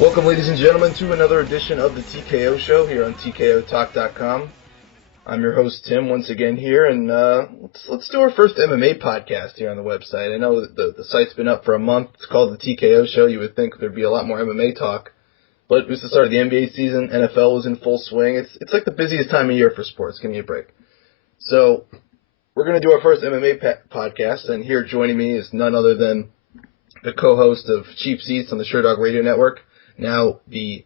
Welcome, ladies and gentlemen, to another edition of the TKO Show here on TKOTalk.com. I'm your host, Tim, once again here, and let's do our first MMA podcast here on the website. I know that the site's been up for a month. It's called the TKO Show. You would think there'd be a lot more MMA talk, but it was the start of the NBA season. NFL was in full swing. It's like the busiest time of year for sports. Give me a break. So we're going to do our first MMA podcast, and here joining me is none other than the co-host of Cheap Seats on the Sherdog Radio Network, now the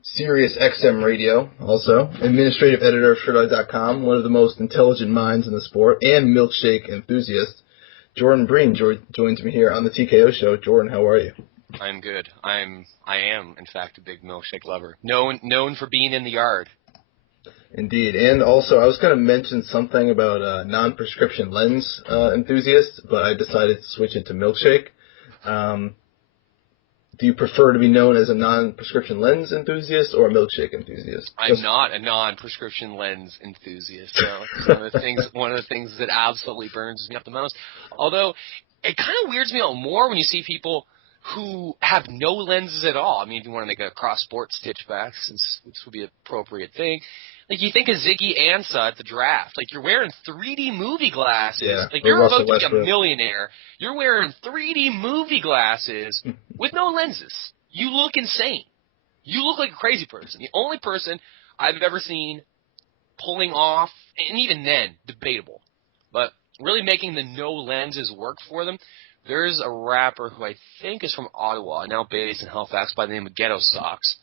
Sirius XM Radio, also administrative editor of Sherdog.com, one of the most intelligent minds in the sport, and milkshake enthusiast, Jordan Breen joins me here on the TKO Show. Jordan, how are you? I'm good. I am, in fact, a big milkshake lover. Known for being in the yard. Indeed. And also, I was going to mention something about a non-prescription lens enthusiast, but I decided to switch it to milkshake. Do you prefer to be known as a non-prescription lens enthusiast or a milkshake enthusiast? I'm not a non-prescription lens enthusiast. So it's one of the things that absolutely burns me up the most. Although, it kind of weirds me out more when you see people who have no lenses at all. I mean, if you want to make a cross-sport stitch back, since this would be an appropriate thing. Like, you think of Ziggy Ansah at the draft. Like, you're wearing 3D movie glasses. Yeah, like, you're about to Westbrook. be a millionaire. You're wearing 3D movie glasses with no lenses. You look insane. You look like a crazy person. The only person I've ever seen pulling off, and even then, debatable, but really making the no lenses work for them, there's a rapper who I think is from Ottawa, now based in Halifax, by the name of Ghetto Socks.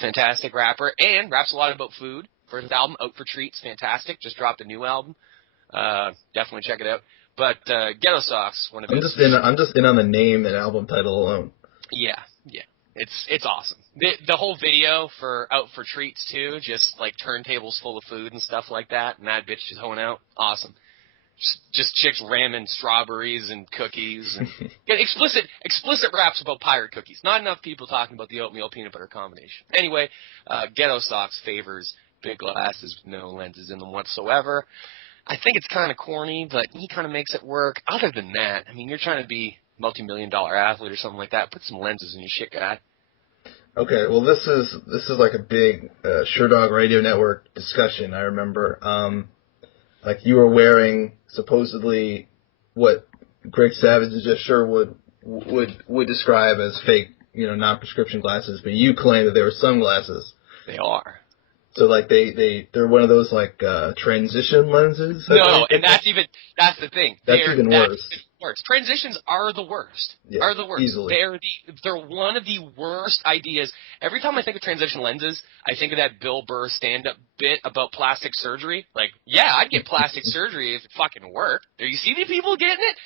Fantastic rapper, and raps a lot about food. First album, Out for Treats, fantastic. Just dropped a new album. Definitely check it out. But Ghetto Socks, one of his... I'm just in on the name and album title alone. Yeah. It's awesome. The whole video for Out for Treats, too, just like turntables full of food and stuff like that, and that bitch is hoeing out. Awesome. Just chicks ramming strawberries and cookies. And explicit raps about pirate cookies. Not enough people talking about the oatmeal peanut butter combination. Anyway, Ghetto Socks favors big glasses with no lenses in them whatsoever. I think it's kind of corny, but he kind of makes it work. Other than that, I mean, you're trying to be a multi-million-dollar athlete or something like that. Put some lenses in your shit, guy. Okay, well, this is like a big Sherdog Radio Network discussion. I remember, like you were wearing supposedly what Greg Savage and Jeff Sherwood would describe as fake, non-prescription glasses, but you claim that they were sunglasses. They are. So like they're one of those like transition lenses. No, and that's the thing. That's even worse. Transitions are the worst. Yeah, easily. They're one of the worst ideas. Every time I think of transition lenses, I think of that Bill Burr stand-up bit about plastic surgery. Like, yeah, I'd get plastic surgery if it fucking worked. Do you see the people getting it?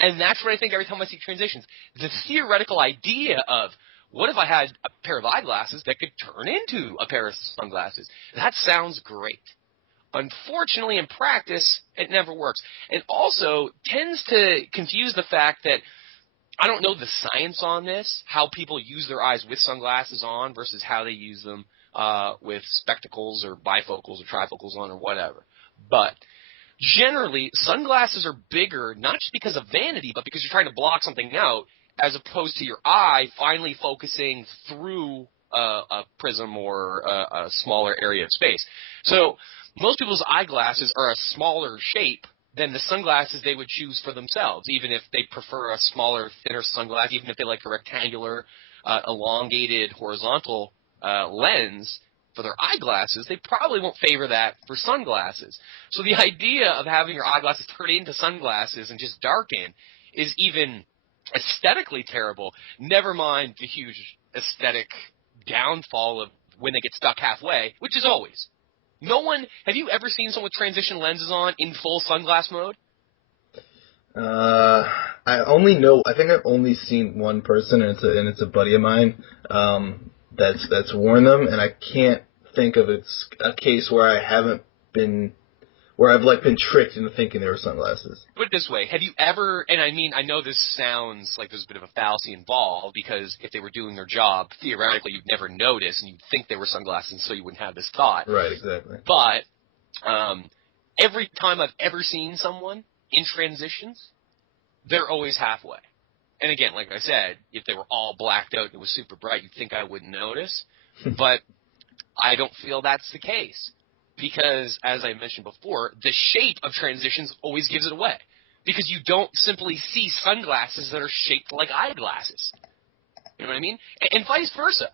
And that's what I think every time I see transitions. The theoretical idea of, what if I had a pair of eyeglasses that could turn into a pair of sunglasses? That sounds great. Unfortunately, in practice, it never works. And also tends to confuse the fact that I don't know the science on this, how people use their eyes with sunglasses on versus how they use them with spectacles or bifocals or trifocals on or whatever. But generally, sunglasses are bigger not just because of vanity, but because you're trying to block something out, as opposed to your eye finally focusing through a prism or a smaller area of space. So most people's eyeglasses are a smaller shape than the sunglasses they would choose for themselves, even if they prefer a smaller, thinner sunglass, even if they like a rectangular, elongated, horizontal lens for their eyeglasses, they probably won't favor that for sunglasses. So the idea of having your eyeglasses turn into sunglasses and just darken is even aesthetically terrible, never mind the huge aesthetic downfall of when they get stuck halfway, which is always. Have you ever seen someone with transition lenses on in full sunglass mode? I think I've only seen one person, and it's a buddy of mine, that's worn them, and I can't think of a case where I've been tricked into thinking they were sunglasses. Put it this way, have you ever, and I know this sounds like there's a bit of a fallacy involved, because if they were doing their job, theoretically you'd never notice, and you'd think they were sunglasses, and so you wouldn't have this thought. Right, exactly. But every time I've ever seen someone in transitions, they're always halfway. And again, like I said, if they were all blacked out and it was super bright, you'd think I wouldn't notice. But I don't feel that's the case because, as I mentioned before, the shape of transitions always gives it away because you don't simply see sunglasses that are shaped like eyeglasses. You know what I mean? And vice versa.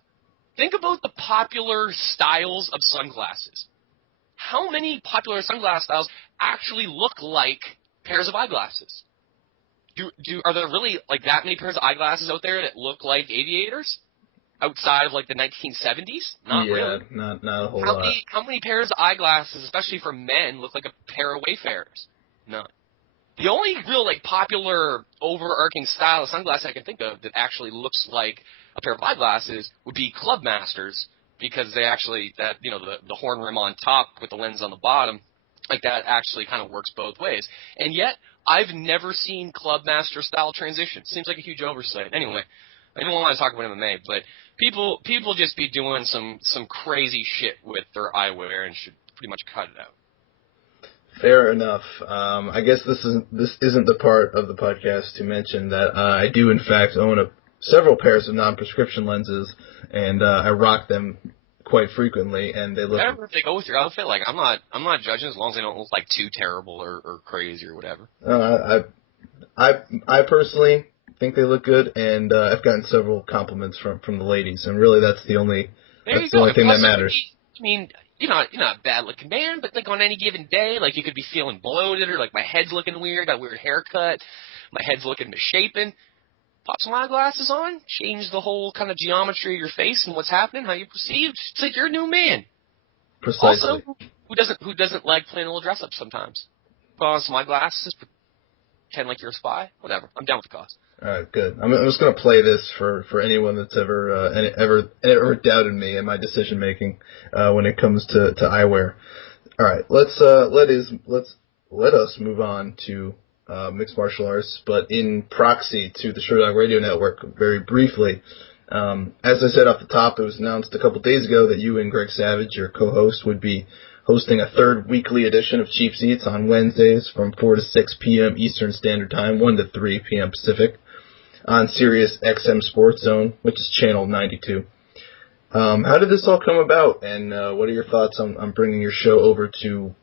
Think about the popular styles of sunglasses. How many popular sunglass styles actually look like pairs of eyeglasses? Are there really like that many pairs of eyeglasses out there that look like aviators outside of like the 1970s? Not really. Not a whole lot. How many pairs of eyeglasses, especially for men, look like a pair of Wayfarers? None. The only real like popular overarching style of sunglasses I can think of that actually looks like a pair of eyeglasses would be Club Masters because they actually the horn rim on top with the lens on the bottom, like that actually kind of works both ways. And yet I've never seen Club Master style transition. Seems like a huge oversight. Anyway, I don't want to talk about MMA, but people just be doing some crazy shit with their eyewear and should pretty much cut it out. Fair enough. I guess this isn't the part of the podcast to mention that I do in fact own several pairs of non-prescription lenses, and I rock them quite frequently, and they look. Whatever if they go with your outfit, like I'm not judging as long as they don't look like too terrible or crazy or whatever. I personally think they look good, and I've gotten several compliments from the ladies, and really that's the only thing that matters. I mean, you're not a bad looking man, but like on any given day, like you could be feeling bloated or like my head's looking weird, got a weird haircut, my head's looking misshapen. Pop some eyeglasses on, change the whole kind of geometry of your face and what's happening, how you perceive. It's like you're a new man. Precisely. Also, who doesn't like playing a little dress up sometimes? Put on some eyeglasses, pretend like you're a spy, whatever. I'm down with the cause. All right, good. I'm just going to play this for anyone that's ever doubted me in my decision making when it comes to eyewear. All right, let us move on to mixed martial arts, but in proxy to the Sherdog Radio Network. Very briefly, as I said off the top, it was announced a couple days ago that you and Greg Savage, your co-host, would be hosting a third weekly edition of Cheap Seats on Wednesdays from 4 to 6 p.m. Eastern Standard Time, 1 to 3 p.m. Pacific, on Sirius XM Sports Zone, which is channel 92. How did this all come about, and what are your thoughts on bringing your show over to,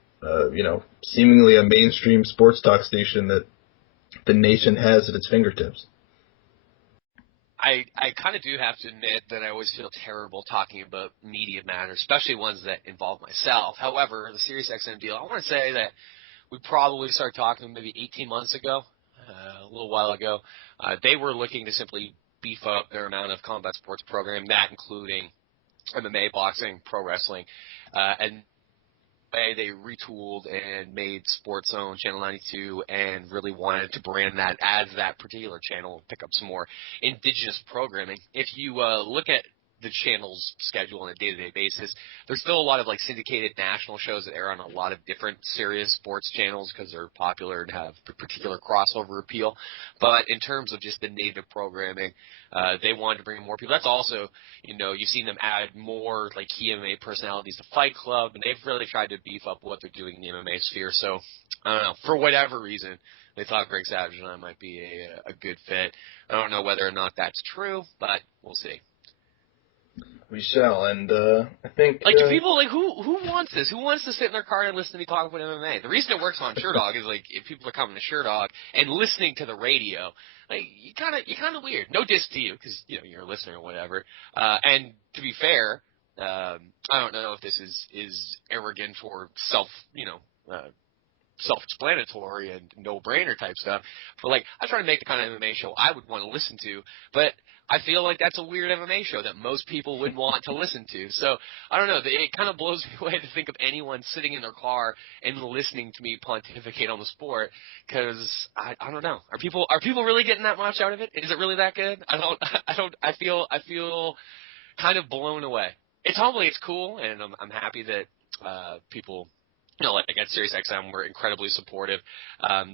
seemingly a mainstream sports talk station that the nation has at its fingertips? I kind of do have to admit that I always feel terrible talking about media matters, especially ones that involve myself. However, the SiriusXM deal, I want to say that we probably started talking maybe 18 months ago, a little while ago. They were looking to simply beef up their amount of combat sports program, that including MMA, boxing, pro wrestling, and they retooled and made Sports Zone Channel 92 and really wanted to brand that as that particular channel and pick up some more indigenous programming. If you look at the channel's schedule on a day-to-day basis, there's still a lot of like syndicated national shows that air on a lot of different serious sports channels because they're popular and have particular crossover appeal. But in terms of just the native programming, they wanted to bring more people. That's also, you've seen them add more like key MMA personalities to Fight Club, and they've really tried to beef up what they're doing in the MMA sphere. So I don't know, for whatever reason, they thought Greg Savage and I might be a good fit. I don't know whether or not that's true, but we'll see. We shall, and I think do people who wants this? Who wants to sit in their car and listen to me talk about MMA? The reason it works on Sherdog is like if people are coming to Sherdog and listening to the radio, like you kind of weird. No diss to you because you're a listener or whatever. And to be fair, I don't know if this is arrogant or self-explanatory and no-brainer type stuff, but like I try to make the kind of MMA show I would want to listen to, but I feel like that's a weird MMA show that most people wouldn't want to listen to. So I don't know. It kind of blows me away to think of anyone sitting in their car and listening to me pontificate on the sport. Because I don't know. Are people really getting that much out of it? Is it really that good? I feel kind of blown away. It's humbling. It's cool, and I'm happy that people. Like at SiriusXM, were incredibly supportive.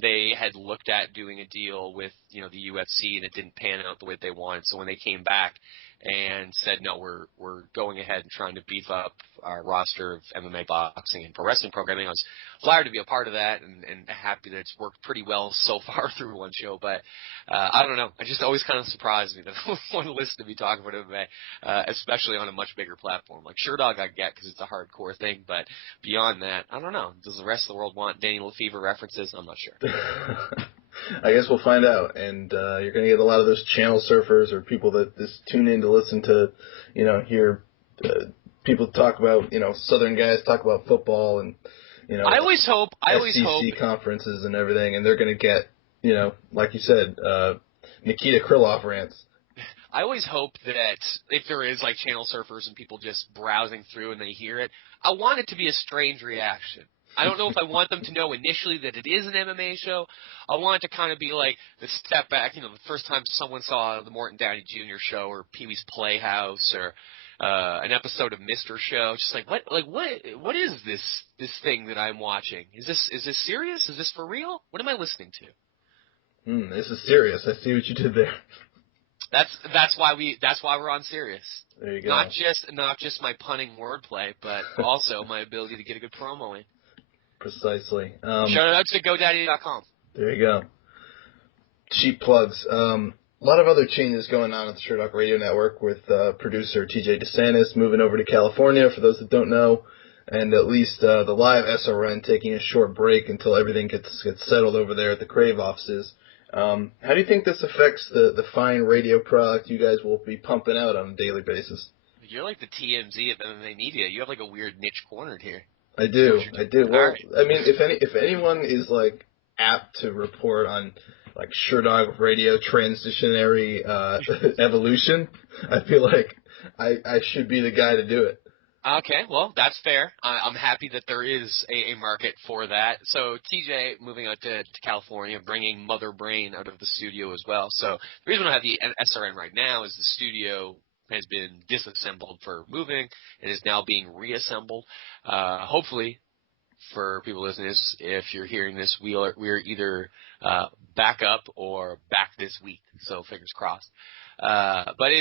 They had looked at doing a deal with, the UFC, and it didn't pan out the way they wanted. So when they came back and said, no, we're going ahead and trying to beef up our roster of MMA, boxing, and pro wrestling programming. I was flattered to be a part of that, and happy that it's worked pretty well so far through one show. But I don't know. It just always kind of surprised me that I want to listen to me talk about MMA, especially on a much bigger platform. Like Sherdog I get because it's a hardcore thing, but beyond that, I don't know. Does the rest of the world want Danny Lefevre references? I'm not sure. I guess we'll find out, and you're going to get a lot of those channel surfers or people that just tune in to listen to, hear people talk about, Southern guys talk about football and, I always hope SEC conferences and everything, and they're going to get, like you said, Nikita Krylov rants. I always hope that if there is like channel surfers and people just browsing through and they hear it, I want it to be a strange reaction. I don't know if I want them to know initially that it is an MMA show. I want it to kind of be like the step back, the first time someone saw the Morton Downey Jr. show or Pee-wee's Playhouse or an episode of Mr. Show. Just what is this thing that I'm watching? Is this serious? Is this for real? What am I listening to? This is serious. I see what you did there. That's why we're on Sirius. There you go. Not just my punning wordplay, but also my ability to get a good promo in. Precisely. Shout out to GoDaddy.com. There you go. Cheap plugs. A lot of other changes going on at the Sherdog Radio Network with producer TJ DeSantis moving over to California, for those that don't know, and at least the live SRN taking a short break until everything gets settled over there at the Crave offices. How do you think this affects the fine radio product you guys will be pumping out on a daily basis? You're like the TMZ of MMA media. You have like a weird niche cornered here. I do. Well, right. I mean, if anyone is like apt to report on like Sherdog Radio transitionary evolution, I feel like I should be the guy to do it. Okay, well, that's fair. I'm happy that there is a market for that. So TJ moving out to California, bringing Mother Breen out of the studio as well. So the reason I have the SRN right now is the studio has been disassembled for moving and is now being reassembled. Hopefully, for people listening to this, if you're hearing this, we're either back up or back this week. So fingers crossed. But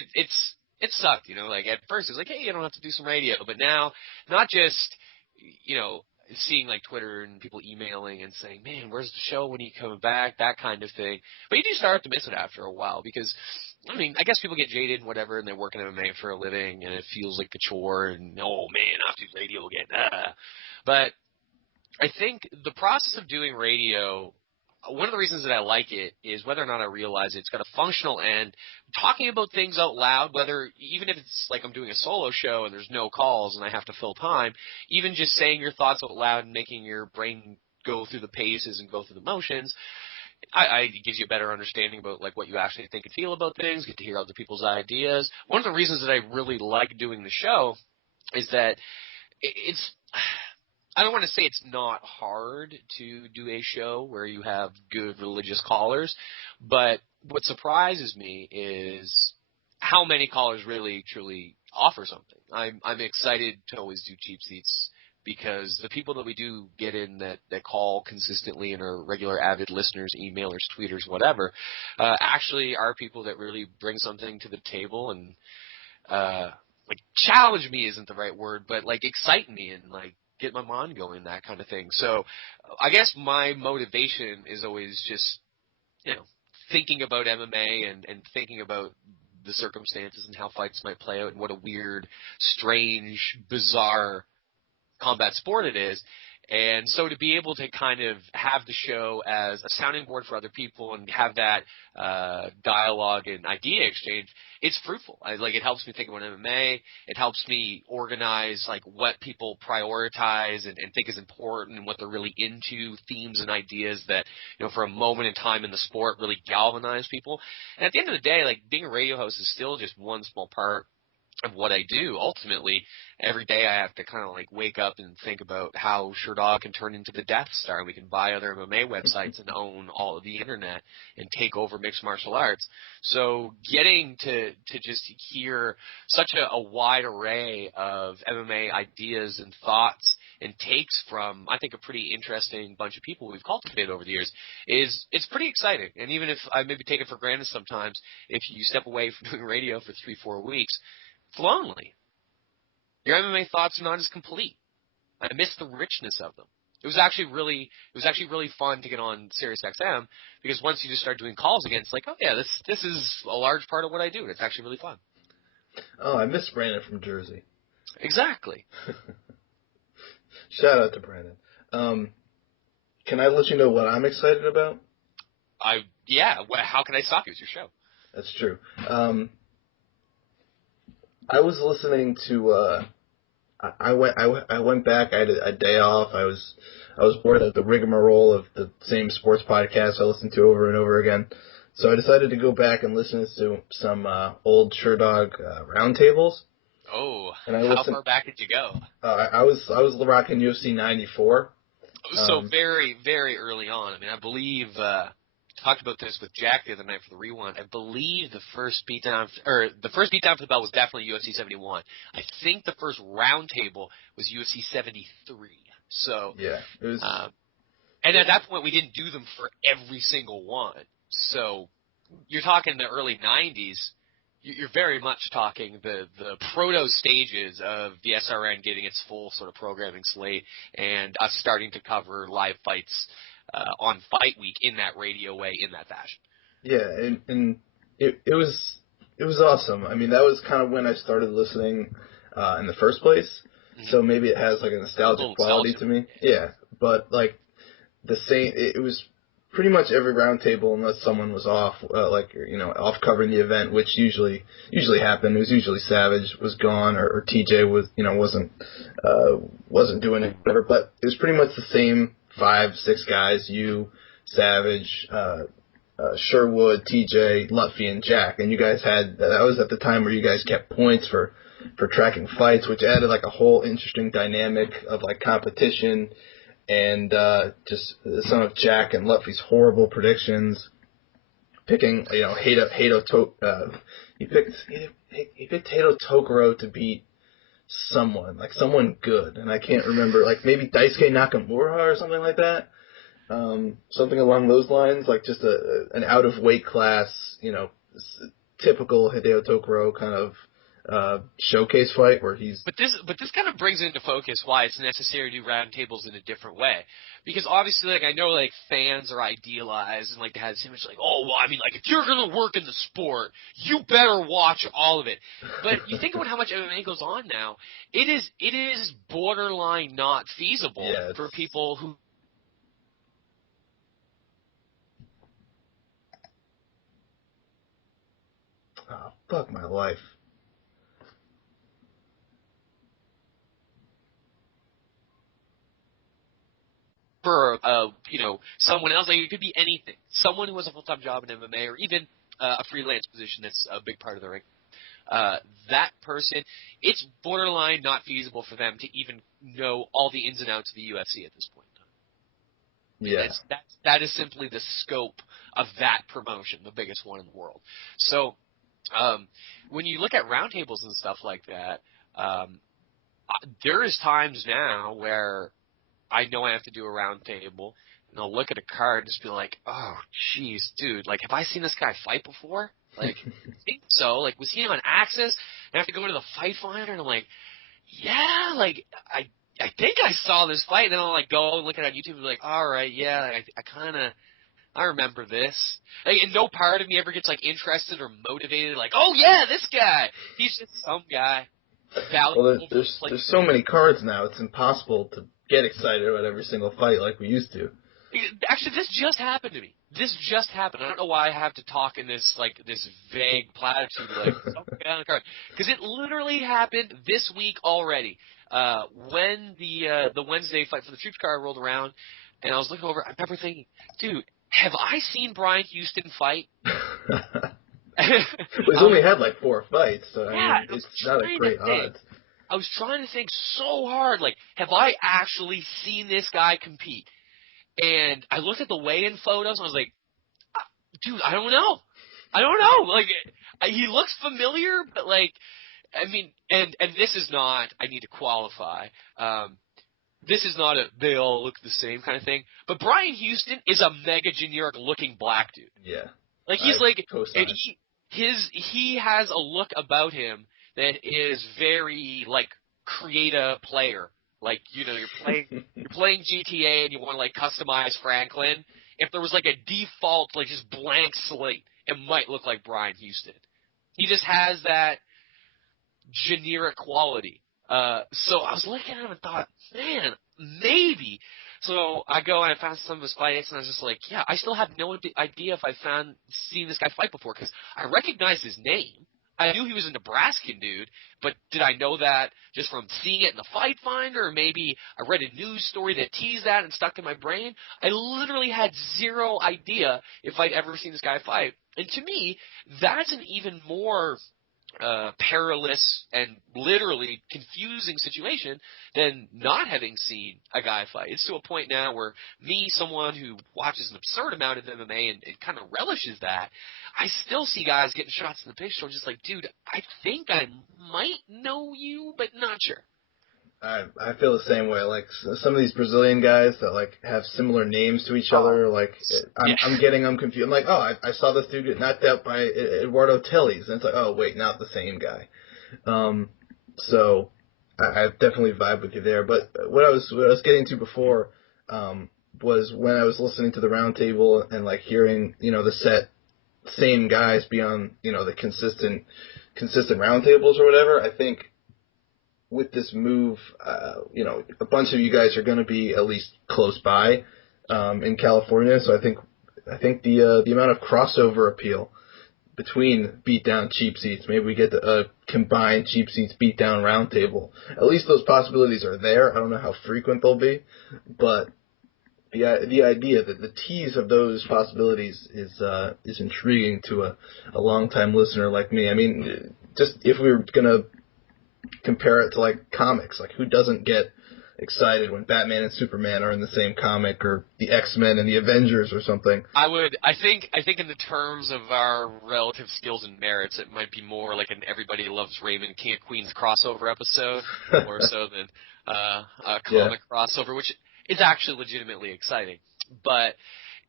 it sucked, like at first it was like, hey, you don't have to do some radio. But now, not just, seeing like Twitter and people emailing and saying, man, where's the show? When are you coming back? That kind of thing. But you do start to miss it after a while because, I guess people get jaded and whatever and they work in MMA for a living and it feels like a chore and, oh man, I have to do radio again. But I think the process of doing radio, one of the reasons that I like it is whether or not I realize it's got a functional end. Talking about things out loud, even if it's like I'm doing a solo show and there's no calls and I have to fill time, even just saying your thoughts out loud and making your brain go through the paces and go through the motions, it gives you a better understanding about like what you actually think and feel about things, get to hear other people's ideas. One of the reasons that I really like doing the show is that it's I don't want to say it's not hard to do a show where you have good religious callers, but what surprises me is how many callers really truly offer something. I'm excited to always do cheap seats because the people that we do get in that call consistently and are regular avid listeners, emailers, tweeters, whatever, actually are people that really bring something to the table and like challenge me isn't the right word, but like excite me and like get my mind going, that kind of thing. So I guess my motivation is always just, thinking about MMA and thinking about the circumstances and how fights might play out and what a weird, strange, bizarre combat sport it is. And so to be able to kind of have the show as a sounding board for other people and have that dialogue and idea exchange, it's fruitful. It helps me think about MMA. It helps me organize like what people prioritize and think is important and what they're really into, themes and ideas that, for a moment in time in the sport really galvanize people. And at the end of the day, like being a radio host is still just one small part of what I do. Ultimately, every day I have to kind of like wake up and think about how Sherdog can turn into the Death Star and we can buy other MMA websites and own all of the internet and take over mixed martial arts. So getting to just hear such a wide array of MMA ideas and thoughts and takes from, I think, a pretty interesting bunch of people we've cultivated over the years, it's pretty exciting. And even if I maybe take it for granted sometimes, if you step away from doing radio for 3-4 weeks, it's lonely. Your MMA thoughts are not as complete. I miss the richness of them. It was actually really fun to get on SiriusXM, because once you just start doing calls again, it's like, oh yeah, this is a large part of what I do, and it's actually really fun. Oh, I miss Brandon from Jersey. Exactly. Shout out to Brandon. Can I let you know what I'm excited about? How can I stop you? It's your show. That's true. I was listening to. I went back. I had a day off. I was bored of the rigmarole of the same sports podcast I listened to over and over again. So I decided to go back and listen to some old Sherdog roundtables. Oh, and how far back did you go? I was rocking UFC 94. So very, very early on. I mean, I believe talked about this with Jack the other night for the rewind. I believe the first beatdown for the belt was definitely UFC 71. I think the first roundtable was UFC 73. So yeah, it was. And at that point, we didn't do them for every single one. So you're talking the early 90s. You're very much talking the proto stages of the SRN getting its full sort of programming slate and us starting to cover live fights on Fight Week in that radio way, in that fashion. Yeah, and it was awesome. I mean, that was kind of when I started listening in the first place. Mm-hmm. So maybe it has like a nostalgic quality to me. Yeah, but like it was pretty much every roundtable unless someone was off, off covering the event, which usually happened. It was usually Savage was gone or TJ was, wasn't doing it, whatever. But it was pretty much the same 5-6 guys: you, Savage, Sherwood, TJ, Lutfi, and Jack. And you guys that was at the time where you guys kept points for tracking fights, which added like a whole interesting dynamic of like competition. And just some of Jack and Lutfi's horrible predictions, picking he picked Hato Tokoro to beat someone good, and I can't remember, like maybe Daisuke Nakamura or something like that, something along those lines, like just an out of weight class, typical Hideo Tokoro kind of showcase fight where he's. But this kind of brings into focus why it's necessary to do roundtables in a different way, because obviously, like, I know like fans are idealized and like they have this image like, oh well, I mean, like if you're gonna work in the sport, you better watch all of it. But you think about how much MMA goes on now, it is borderline not feasible for people who. Oh, fuck my life. For someone else, like it could be anything. Someone who has a full-time job in MMA, or even a freelance position that's a big part of their ring. That person, it's borderline not feasible for them to even know all the ins and outs of the UFC at this point in time. Yeah, that is simply the scope of that promotion, the biggest one in the world. So when you look at roundtables and stuff like that, there is times now where I know I have to do a round table, and I'll look at a card and just be like, oh, jeez, dude, like, have I seen this guy fight before? Like, I think so. Like, was he on Access? And I have to go into the Fight Finder, and I'm like, yeah, like, I think I saw this fight. And then I'll, like, go and look at it on YouTube and be like, all right, yeah, I remember this. Like, and no part of me ever gets, like, interested or motivated, like, oh, yeah, this guy. He's just some guy. Well, there's so many cards now, it's impossible to get excited about every single fight like we used to. Actually, this just happened to me. This just happened. I don't know why I have to talk in this vague platitude like something on the card, because it literally happened this week already. When the Wednesday fight for the Troops card rolled around, and I was looking over, I remember thinking, dude, have I seen Brian Houston fight? He's only had like 4 fights, so I mean, it's not a great odds. I was trying to think so hard, like, have I actually seen this guy compete? And I looked at the weigh-in photos, and I was like, dude, I don't know. Like, he looks familiar, but, like, I mean, and this is not, I need to qualify, this is not a they all look the same kind of thing, but Brian Houston is a mega generic looking black dude. Yeah. Like he's like, co-sign. and he has a look about him that is very like create a player. Like, you know, you're playing GTA and you want to like customize Franklin. If there was like a default like just blank slate, it might look like Brian Houston. He just has that generic quality. So I was looking at him and thought, man, maybe. So I go and I found some of his fights, and I was just like, yeah, I still have no idea if I've seen this guy fight before, because I recognized his name. I knew he was a Nebraskan dude, but did I know that just from seeing it in the Fight Finder, or maybe I read a news story that teased that and stuck in my brain? I literally had zero idea if I'd ever seen this guy fight. And to me, that's an even more perilous and literally confusing situation than not having seen a guy fight. It's to a point now where me, someone who watches an absurd amount of MMA and kind of relishes that, I still see guys getting shots in the picture. I'm just like, dude, I think I might know you, but not sure. I feel the same way. Like some of these Brazilian guys that like have similar names to each other. Like I'm getting them confused. I'm like, oh, I saw this dude get knocked out by Eduardo Teles, and it's like, oh wait, not the same guy. So I definitely vibe with you there. But what I was getting to before was when I was listening to the roundtable and like hearing the same guys be on the consistent roundtables or whatever. I think with this move, a bunch of you guys are going to be at least close by in California. So I think the amount of crossover appeal between beatdown cheap seats, maybe we get a combined cheap seats beatdown roundtable. At least those possibilities are there. I don't know how frequent they'll be, but the idea that the tease of those possibilities is intriguing to a longtime listener like me. I mean, just if we were gonna compare it to like comics, like who doesn't get excited when Batman and Superman are in the same comic, or the X-Men and the Avengers or something? I think in the terms of our relative skills and merits, it might be more like an Everybody Loves Raymond King of Queens crossover episode, more so than a comic crossover, which is actually legitimately exciting. But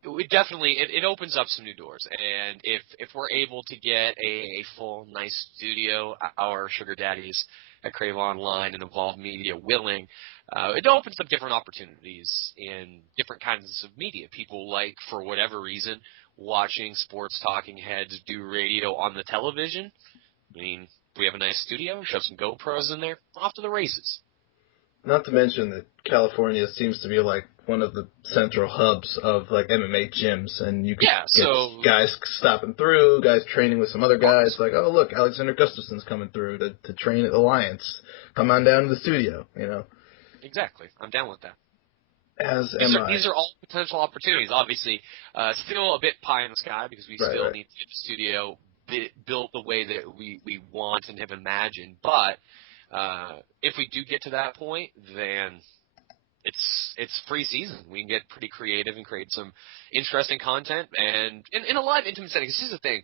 it definitely it opens up some new doors, and if we're able to get a full nice studio, our sugar daddies at Crave Online and Evolve Media willing, it opens up different opportunities in different kinds of media. People like, for whatever reason, watching sports talking heads do radio on the television. I mean, we have a nice studio, shove some GoPros in there, off to the races. Not to mention that California seems to be like one of the central hubs of like MMA gyms, and you get guys stopping through, guys training with some other guys. Like, oh look, Alexander Gustafsson's coming through to train at Alliance. Come on down to the studio, Exactly, I'm down with that. These are all potential opportunities. Obviously, still a bit pie in the sky because we still need to get the studio built the way that we want and have imagined. But if we do get to that point, then it's free season. We can get pretty creative and create some interesting content, and in a live intimate setting. This is the thing.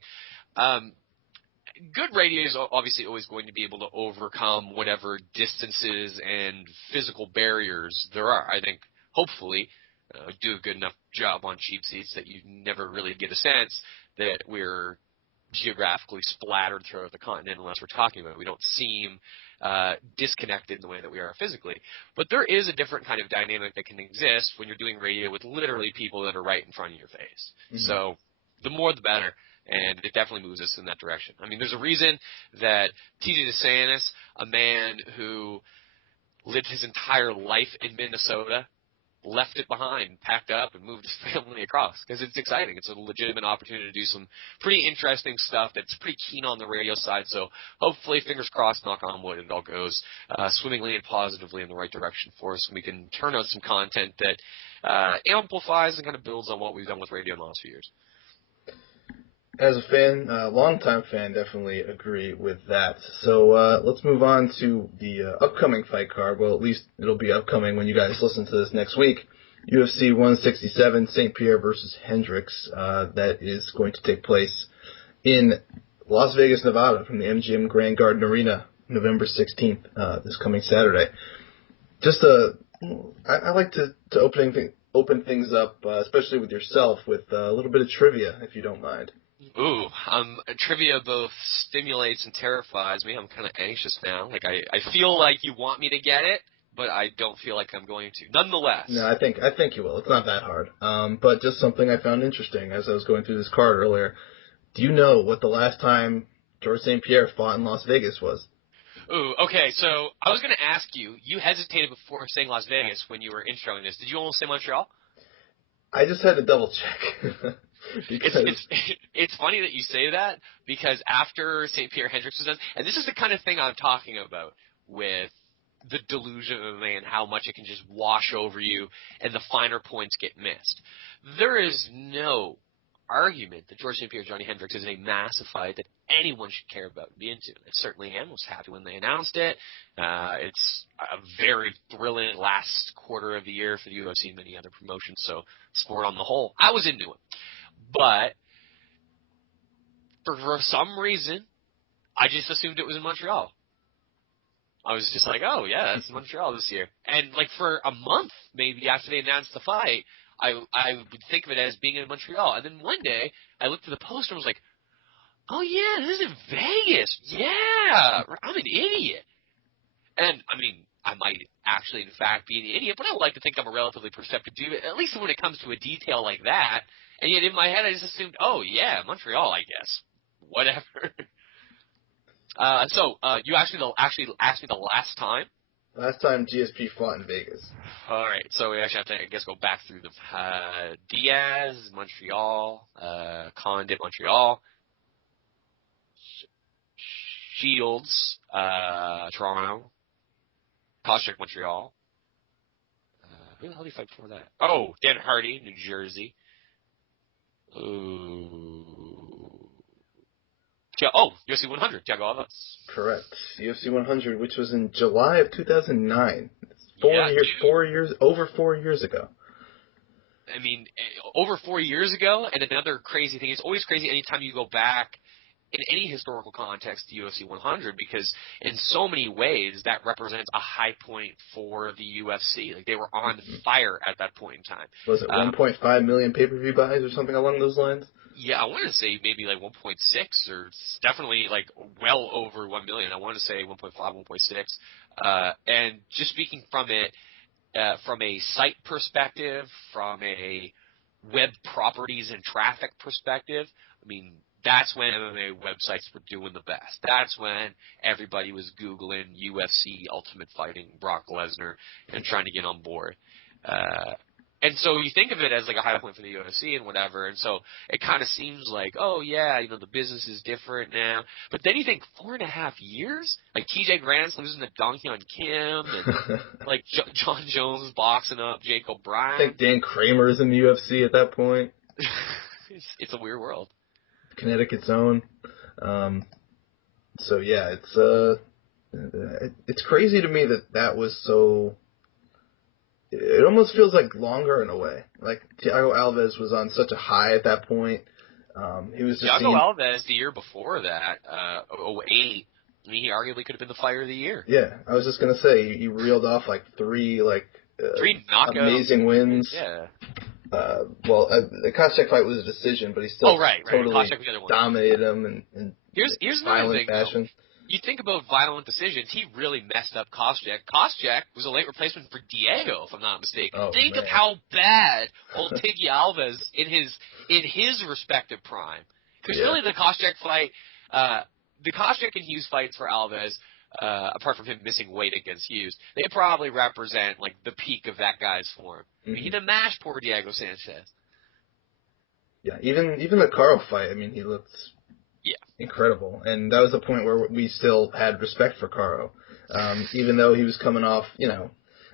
Good radio is obviously always going to be able to overcome whatever distances and physical barriers there are. I think, hopefully, do a good enough job on cheap seats that you never really get a sense that we're geographically splattered throughout the continent unless we're talking about it. We don't seem disconnected in the way that we are physically. But there is a different kind of dynamic that can exist when you're doing radio with literally people that are right in front of your face. Mm-hmm. So the more the better, and it definitely moves us in that direction. I mean, there's a reason that TJ DeSantis, a man who lived his entire life in Minnesota, left it behind, packed up, and moved his family across, because it's exciting. It's a legitimate opportunity to do some pretty interesting stuff that's pretty keen on the radio side. So hopefully, fingers crossed, knock on wood, it all goes swimmingly and positively in the right direction for us, and we can turn out some content that amplifies and kind of builds on what we've done with radio in the last few years. As a fan, longtime fan, definitely agree with that. So let's move on to the upcoming fight card. Well, at least it'll be upcoming when you guys listen to this next week. UFC 167, St. Pierre versus Hendricks. That is going to take place in Las Vegas, Nevada, from the MGM Grand Garden Arena, November 16th, this coming Saturday. Just a I like to open things up, especially with yourself, with a little bit of trivia, if you don't mind. Ooh, trivia both stimulates and terrifies me. I'm kind of anxious now. Like I feel like you want me to get it, but I don't feel like I'm going to. Nonetheless. No, I think you will. It's not that hard. But just something I found interesting as I was going through this card earlier. Do you know what the last time George St. Pierre fought in Las Vegas was? Ooh, okay, so I was going to ask you, you hesitated before saying Las Vegas when you were introing this. Did you almost say Montreal? I just had to double check. Because it's funny that you say that, because after St. Pierre Hendricks was done, and this is the kind of thing I'm talking about with the delusion of man, how much it can just wash over you and the finer points get missed. There is no argument that George St. Pierre, Johnny Hendricks is a massive fight that anyone should care about and be into. I certainly am. Was happy when they announced it. It's a very thrilling last quarter of the year for the UFC and many other promotions, so sport on the whole, I was into it. But for some reason, I just assumed it was in Montreal. I was just like, oh, yeah, that's in Montreal this year. And, like, for a month, maybe, after they announced the fight, I would think of it as being in Montreal. And then one day, I looked at the poster and was like, oh, yeah, this is in Vegas. Yeah, I'm an idiot. And, I mean, I might actually, in fact, be an idiot, but I like to think I'm a relatively perceptive dude, at least when it comes to a detail like that. And yet, in my head, I just assumed, oh, yeah, Montreal, I guess. Whatever. So you actually asked me the last time? last time GSP fought in Vegas. All right, so we actually have to, I guess, go back through the Diaz, Montreal, Condit, Montreal, Shields, Toronto, Koscheck, Montreal. Who the hell did he fight before that? Oh, Dan Hardy, New Jersey. UFC 100, Thiago Alves. Correct. UFC 100, which was in July of 2009. Over 4 years ago. I mean, over 4 years ago, and another crazy thing, it's always crazy anytime you go back in any historical context to UFC 100, because in so many ways that represents a high point for the UFC. Like, they were on fire at that point in time. Was it 1.5 million pay-per-view buys or something along those lines? Yeah, I want to say maybe like 1.6, or definitely like well over 1 million. I want to say 1.5, 1.6. And just speaking from it, from a site perspective, from a web properties and traffic perspective, I mean, that's when MMA websites were doing the best. That's when everybody was Googling UFC Ultimate Fighting Brock Lesnar and trying to get on board. And so you think of it as like a high point for the UFC and whatever, and so it kind of seems like, oh yeah, you know, the business is different now. But then you think 4.5 years? Like TJ Grant's losing the donkey on Kim, and like John Jones boxing up Jake O'Brien. I think Dan Kramer is in the UFC at that point. It's a weird world. Connecticut's own. So yeah, it's crazy to me that was so. It almost feels like longer in a way. Like Thiago Alves was on such a high at that point. He was just Thiago Alves the year before that, 2008. I mean, he arguably could have been the fighter of the year. Yeah, I was just gonna say he reeled off like three knockout amazing wins. Yeah. The Koscheck fight was a decision, but he still totally dominated him in here's violent thing, fashion. Though. You think about violent decisions, he really messed up Koscheck. Koscheck was a late replacement for Diego, if I'm not mistaken. Think of how bad old Tiggy Alves in his respective prime. Because really the Koscheck fight, the Koscheck and Hughes fights for Alves, apart from him missing weight against Hughes, they probably represent like the peak of that guy's form. Mm-hmm. I mean, he done mashed poor Diego Sanchez. Yeah, even the Caro fight, I mean, he looked incredible. And that was the point where we still had respect for Caro. Even though he was coming off, you know,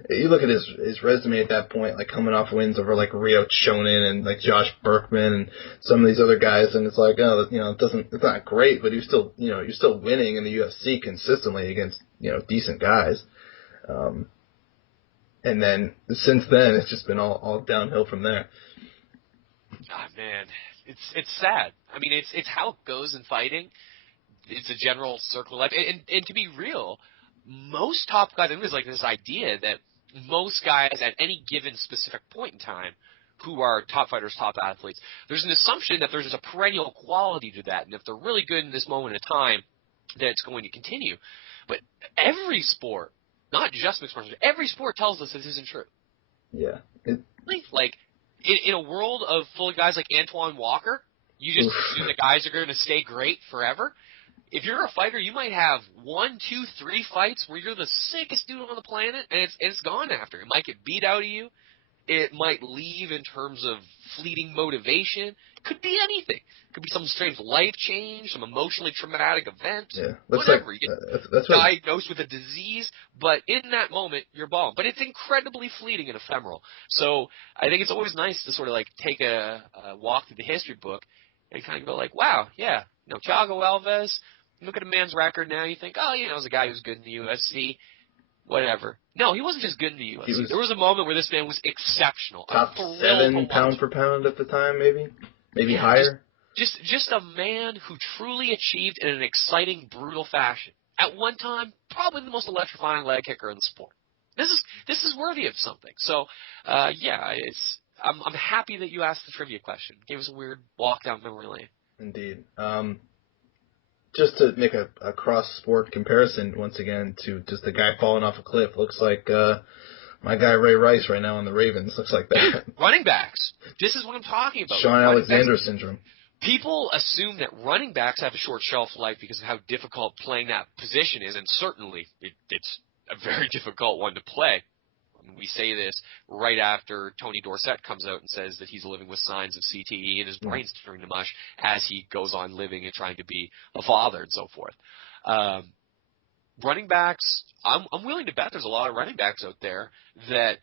you look at his resume at that point, like coming off wins over like Rio Chonin and like Josh Berkman and some of these other guys, and it's like, oh, you know, it's not great, but you're still winning in the UFC consistently against, you know, decent guys. And then since then, it's just been all downhill from there. God, man, it's sad. I mean, it's how it goes in fighting. It's a general circle of life, and to be real, most top guys, there's like this idea that most guys at any given specific point in time who are top fighters, top athletes, there's an assumption that there's a perennial quality to that. And if they're really good in this moment in time, that it's going to continue. But every sport, not just mixed martial arts, every sport tells us this isn't true. Yeah. Like, in a world of full of guys like Antoine Walker, you just assume the guys are going to stay great forever. If you're a fighter, you might have 1, 2, 3 fights where you're the sickest dude on the planet, and it's gone after. It might get beat out of you. It might leave in terms of fleeting motivation. Could be anything. Could be some strange life change, some emotionally traumatic event, whatever. You get diagnosed with a disease, but in that moment, you're bomb. But it's incredibly fleeting and ephemeral. So I think it's always nice to sort of like take a walk through the history book and kind of go like, wow, yeah, Thiago Alves, look at a man's record now, you think, oh, it was a guy who's good in the UFC. Whatever. No, he wasn't just good in the UFC. There was a moment where this man was exceptional. Top 7 pound for pound at the time, maybe higher. Just a man who truly achieved in an exciting, brutal fashion. At one time, probably the most electrifying leg kicker in the sport. This is worthy of something. So, I'm happy that you asked the trivia question. It gave us a weird walk down memory lane. Indeed. Just to make a cross-sport comparison, once again, to just a guy falling off a cliff, looks like my guy Ray Rice right now on the Ravens. Looks like that. Running backs. This is what I'm talking about. Sean Alexander syndrome. People assume that running backs have a short shelf life because of how difficult playing that position is, and certainly it's a very difficult one to play. We say this right after Tony Dorsett comes out and says that he's living with signs of CTE and his brain's turning to mush as he goes on living and trying to be a father and so forth. Running backs, I'm willing to bet there's a lot of running backs out there that,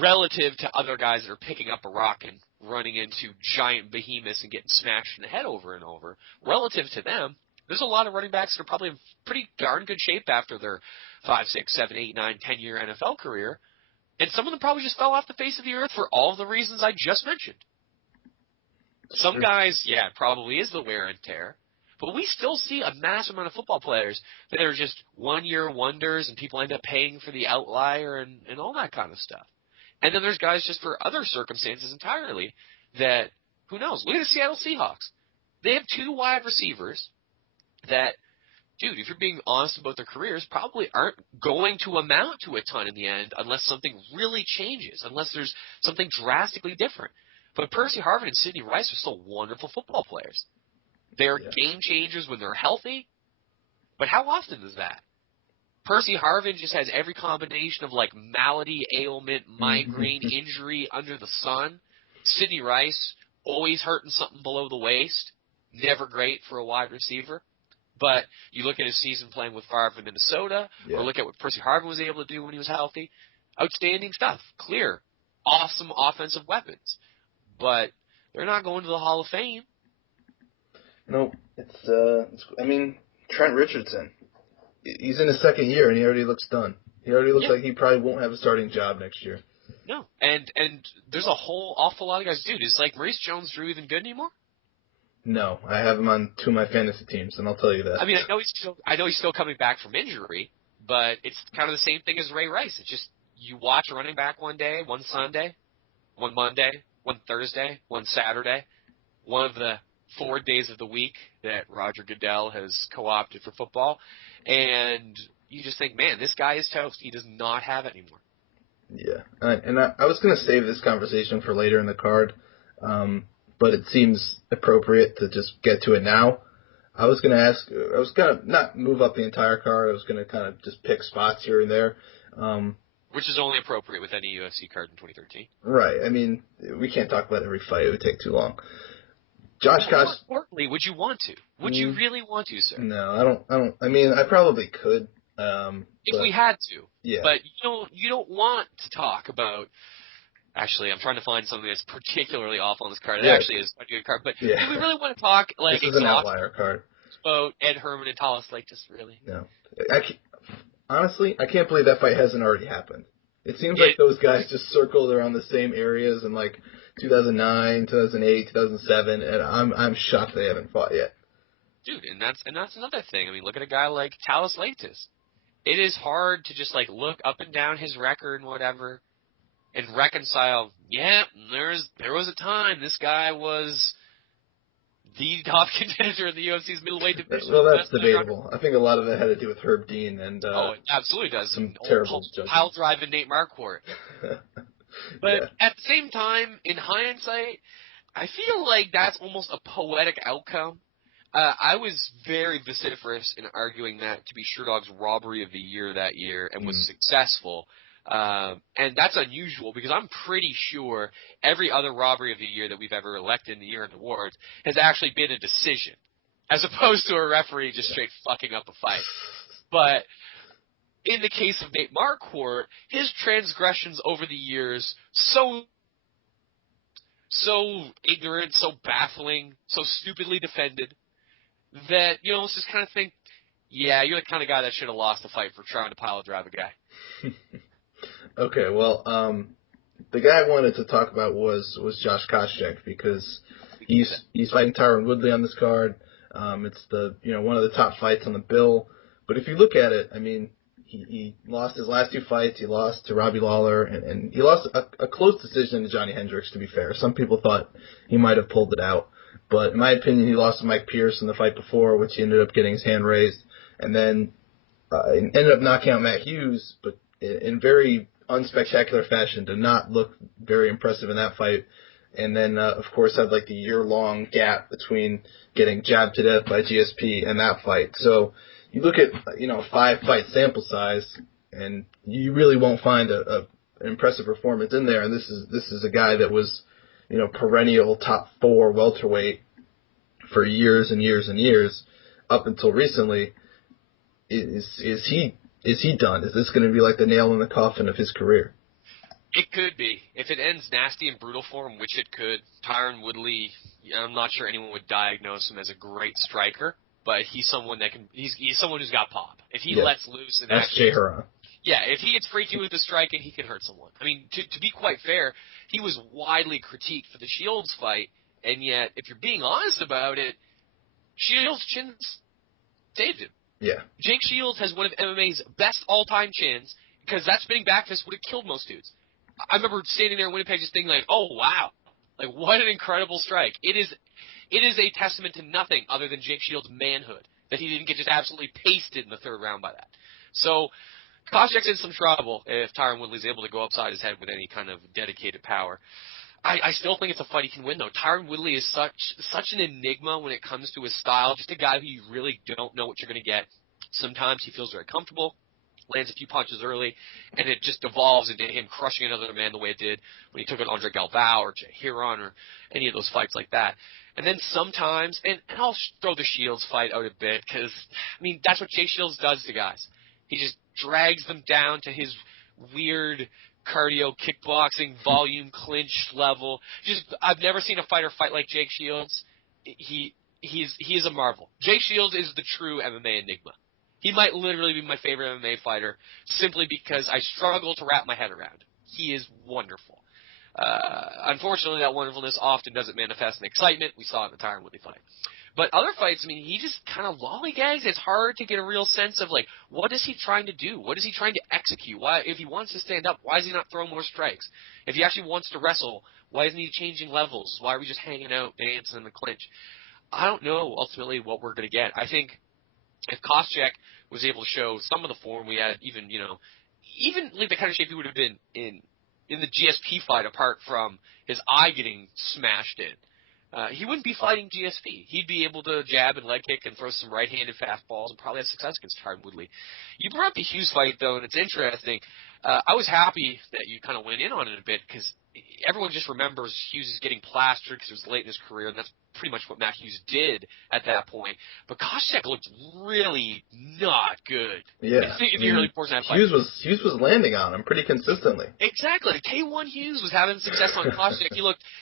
relative to other guys that are picking up a rock and running into giant behemoths and getting smashed in the head over and over, relative to them, there's a lot of running backs that are probably in pretty darn good shape after their 5, 6, 7, 8, 9, 10-year NFL career. And some of them probably just fell off the face of the earth for all of the reasons I just mentioned. Some guys, it probably is the wear and tear. But we still see a massive amount of football players that are just one-year wonders, and people end up paying for the outlier and all that kind of stuff. And then there's guys just for other circumstances entirely that, who knows? Look at the Seattle Seahawks. They have 2 wide receivers that, dude, if you're being honest about their careers, probably aren't going to amount to a ton in the end unless something really changes, unless there's something drastically different. But Percy Harvin and Sidney Rice are still wonderful football players. They're game changers when they're healthy, but how often is that? Percy Harvin just has every combination of like malady, ailment, migraine, injury under the sun. Sidney Rice, always hurting something below the waist. Never great for a wide receiver. But you look at his season playing with Favre in Minnesota, or look at what Percy Harvin was able to do when he was healthy. Outstanding stuff. Clear. Awesome offensive weapons. But they're not going to the Hall of Fame. No, Trent Richardson. He's in his second year, and he already looks done. He already looks like he probably won't have a starting job next year. No, and there's a whole awful lot of guys. Dude, is like Maurice Jones-Drew even good anymore? No, I have him on 2 of my fantasy teams, and I'll tell you that. I mean, I know he's still coming back from injury, but it's kind of the same thing as Ray Rice. It's just you watch a running back one day, one Sunday, one Monday, one Thursday, one Saturday, one of the 4 days of the week that Roger Goodell has co-opted for football, and you just think, man, this guy is toast. He does not have it anymore. Yeah, and I was going to save this conversation for later in the card, but it seems appropriate to just get to it now. I was going to not move up the entire card. I was going to kind of just pick spots here and there. Which is only appropriate with any UFC card in 2013. Right. I mean, we can't talk about every fight. It would take too long. Josh Koch. More importantly, would you want to? Would you really want to, sir? No, I don't. I mean, I probably could. If we had to. Yeah. But you don't want to talk about. Actually, I'm trying to find something that's particularly awful on this card. It actually is quite a good card. But do we really want to talk like this is an outlier card about Ed Herman and Talis? Like, just really? No. Honestly, I can't believe that fight hasn't already happened. It seems like those guys just circled around the same areas in like 2009, 2008, 2007, and I'm shocked they haven't fought yet. Dude, and that's another thing. I mean, look at a guy like Talis Leitis. it is hard to just, like, look up and down his record and whatever and reconcile, yeah, there was a time this guy was the top contender in the UFC's middleweight division. Well, that's debatable. I think a lot of it had to do with Herb Dean and it absolutely does. some terrible judging. Pile driving Nate Marquardt. But yeah. at the same time, in hindsight, I feel like that's almost a poetic outcome. I was very vociferous in arguing that to be Sherdog's robbery of the year that year and was successful. And that's unusual because I'm pretty sure every other robbery of the year that we've ever elected in the year-end awards has actually been a decision, as opposed to a referee just straight fucking up a fight. But in the case of Nate Marquardt, his transgressions over the years so ignorant, so baffling, so stupidly defended that, let's just kind of think, yeah, you're the kind of guy that should have lost the fight for trying to pile drive a guy. Okay, well, the guy I wanted to talk about was Josh Koscheck because he's fighting Tyron Woodley on this card. It's one of the top fights on the bill. But if you look at it, I mean, he lost his last two fights. He lost to Robbie Lawler, and he lost a close decision to Johnny Hendricks, to be fair. Some people thought he might have pulled it out. But in my opinion, he lost to Mike Pierce in the fight before, which he ended up getting his hand raised. And then ended up knocking out Matt Hughes, but in very unspectacular fashion, did not look very impressive in that fight. And then, of course, had like the year-long gap between getting jabbed to death by GSP and that fight. So you look at, 5-fight sample size, and you really won't find an impressive performance in there. And this is a guy that was, perennial top 4 welterweight for years and years and years up until recently. Is he done? Is this going to be like the nail in the coffin of his career? It could be. If it ends nasty and brutal for him, which it could, Tyron Woodley, I'm not sure anyone would diagnose him as a great striker, but he's someone that he's someone who's got pop. If he lets loose and that's Jay Haran. Yeah, if he gets freaky with the striking, he can hurt someone. I mean, to be quite fair, he was widely critiqued for the Shields fight, and yet, if you're being honest about it, Shields' chin saved him. Yeah. Jake Shields has one of MMA's best all-time chins, because that spinning back fist would have killed most dudes. I remember standing there in Winnipeg just thinking like, oh, wow. Like, what an incredible strike. It is a testament to nothing other than Jake Shields' manhood, that he didn't get just absolutely pasted in the third round by that. So, Koscheck's in some trouble if Tyron Woodley's able to go upside his head with any kind of dedicated power. I still think it's a fight he can win, though. Tyron Woodley is such an enigma when it comes to his style, just a guy who you really don't know what you're going to get. Sometimes he feels very comfortable, lands a few punches early, and it just devolves into him crushing another man the way it did when he took on Andre Galvao or Jay Haran or any of those fights like that. And then sometimes, and I'll throw the Shields fight out a bit because, I mean, that's what Jay Shields does to guys. He just drags them down to his weird cardio kickboxing volume clinch level. I've never seen a fighter fight like Jake Shields. He is a marvel. Jake Shields is the true MMA enigma. He might literally be my favorite MMA fighter simply because I struggle to wrap my head around. He is wonderful. Unfortunately, that wonderfulness often doesn't manifest in excitement. We saw it in the Tyron Woodley fight. But other fights, I mean, he just kind of lollygags. It's hard to get a real sense of, like, what is he trying to do? What is he trying to execute? Why, if he wants to stand up, why is he not throwing more strikes? If he actually wants to wrestle, why isn't he changing levels? Why are we just hanging out, dancing in the clinch? I don't know, ultimately, what we're going to get. I think if Koscheck was able to show some of the form we had, even like the kind of shape he would have been in the GSP fight, apart from his eye getting smashed in, he wouldn't be fighting GSP. He'd be able to jab and leg kick and throw some right-handed fastballs and probably have success against Tyron Woodley. You brought up the Hughes fight, though, and it's interesting. I was happy that you kind of went in on it a bit because everyone just remembers Hughes is getting plastered because it was late in his career, and that's pretty much what Matt Hughes did at that point. But Koscheck looked really not good in the early portion of that fight. Hughes was landing on him pretty consistently. Exactly. K1 Hughes was having success on Koscheck.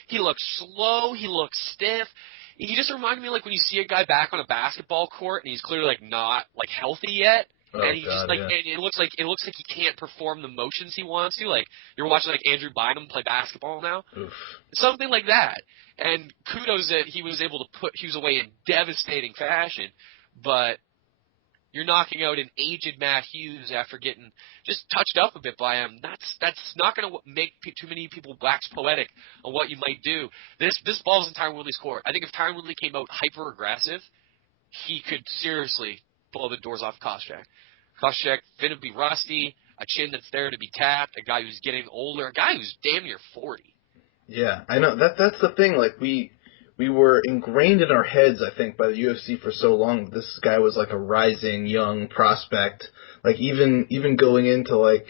He looked slow. He looked stiff. He just reminded me like when you see a guy back on a basketball court and he's clearly like not like healthy yet. And he just like and it looks like he can't perform the motions he wants to. Like you're watching like Andrew Bynum play basketball now. Oof. Something like that. And kudos that he was able to put Hughes away in devastating fashion. But You're knocking out an aged Matt Hughes after getting just touched up a bit by him. That's not going to make too many people wax poetic on what you might do. This ball's in Tyron Woodley's court. I think if Tyron Woodley came out hyper aggressive, he could seriously blow the doors off Koscheck. Koscheck going to be rusty, a chin that's there to be tapped, a guy who's getting older, a guy who's damn near 40. Yeah, I know. That's the thing. Like, we were ingrained in our heads, I think, by the UFC for so long. This guy was like a rising young prospect. Like, even going into, like...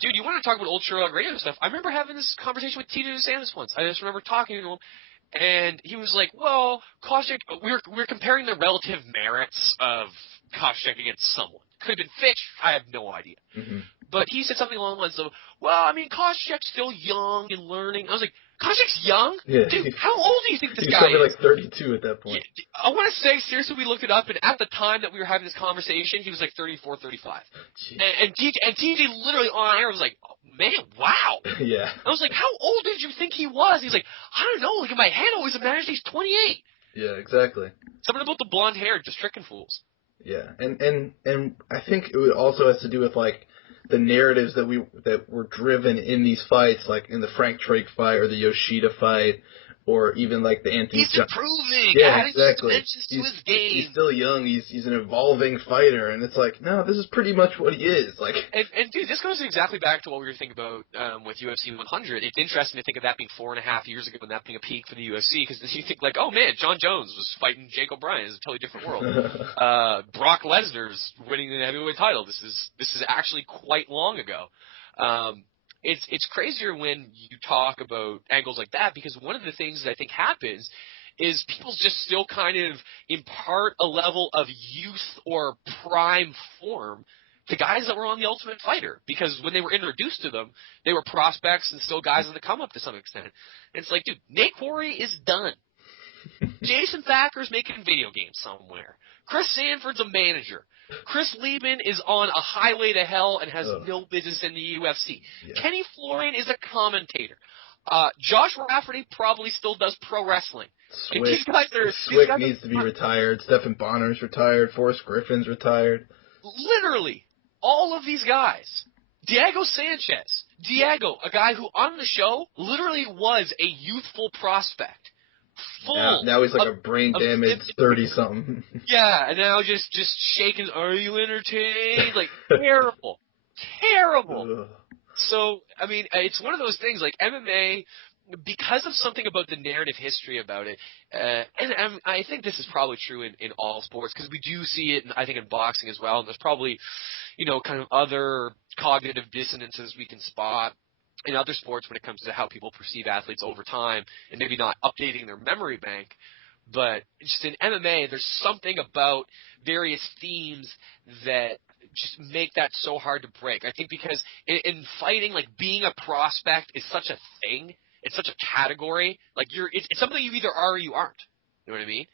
Dude, you want to talk about old Sherlock radio stuff? I remember having this conversation with Tito DeSantis once. I just remember talking to him, and he was like, well, Koscheck, we're comparing the relative merits of Koscheck against someone. Could have been Fitch. I have no idea. Mm-hmm. But he said something along the lines of, well, I mean, Koscheck's still young and learning. I was like, Koscheck's young? Yeah. Dude, how old do you think this He's guy probably is? like 32 at that point. Yeah, I want to say, seriously, we looked it up, and at the time that we were having this conversation, he was like 34, 35. And TJ literally on air was like, oh, man, wow. Yeah. I was like, how old did you think he was? He's like, I don't know. Like, in my head, I always imagined he's 28. Yeah, exactly. Something about the blonde hair just tricking fools. Yeah, and I think it also has to do with, like, the narratives that were driven in these fights, like in the Frank Drake fight or the Yoshida fight, or even like the Anthony. He's improving. Yeah, adding exactly. dimensions to his game. He's still young. He's an evolving fighter, and it's like, no, this is pretty much what he is. Like, and dude, this goes exactly back to what we were thinking about with UFC 100. It's interesting to think of that being 4.5 years ago, and that being a peak for the UFC, because you think like, oh man, John Jones was fighting Jake O'Brien. It's a totally different world. Brock Lesnar's winning the heavyweight title. This is actually quite long ago. It's crazier when you talk about angles like that, because one of the things that I think happens is people just still kind of impart a level of youth or prime form to guys that were on The Ultimate Fighter, because when they were introduced to them, they were prospects and still guys on the come up to some extent. And it's like, dude, Nate Quarry is done. Jason Thacker's making video games somewhere. Chris Sanford's a manager. Chris Lieben is on a highway to hell and has no business in the UFC. Yeah. Kenny Florian is a commentator. Josh Rafferty probably still does pro wrestling. Swick needs to be retired. Stephen Bonner's retired. Forrest Griffin's retired. Literally, all of these guys. Diego Sanchez. Diego, a guy who on the show literally was a youthful prospect. Now he's like a brain damaged 30-something. Yeah, and now just shaking. Are you entertained? Like, terrible. Terrible. Ugh. So, I mean, it's one of those things, like MMA, because of something about the narrative history about it, and I think this is probably true in all sports, because we do see it, I think, in boxing as well, and there's probably, kind of other cognitive dissonances we can spot in other sports when it comes to how people perceive athletes over time and maybe not updating their memory bank. But just in MMA, there's something about various themes that just make that so hard to break. I think because in fighting, like, being a prospect is such a thing. It's such a category. Like, it's something you either are or you aren't. You know what I mean?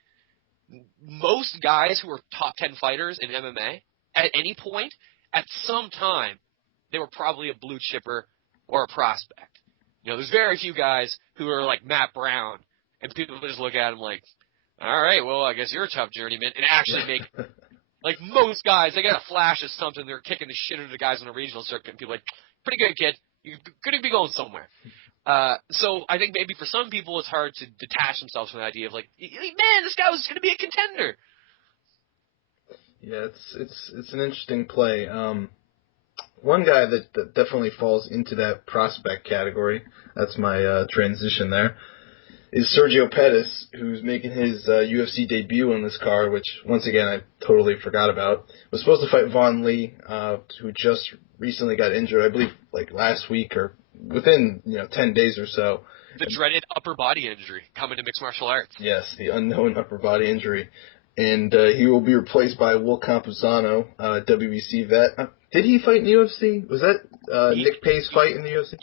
Most guys who are top 10 fighters in MMA, at any point, at some time, they were probably a blue chipper or a prospect. There's very few guys who are like Matt Brown, and people just look at him like, all right, well, I guess you're a tough journeyman, and actually make, like, most guys, they got a flash of something, they're kicking the shit out of the guys on a regional circuit, and people are like, pretty good, kid, you're going to be going somewhere. So I think maybe for some people it's hard to detach themselves from the idea of, like, man, this guy was going to be a contender. Yeah, it's an interesting play. One guy that definitely falls into that prospect category, that's my transition there, is Sergio Pettis, who's making his UFC debut on this card, which, once again, I totally forgot about. Was supposed to fight Vaughn Lee, who just recently got injured, I believe, like last week or within 10 days or so. The dreaded upper body injury coming to mixed martial arts. Yes, the unknown upper body injury. And he will be replaced by Will Campuzano, WBC vet. Did he fight in the UFC? Was that Nick Pace's fight in the UFC?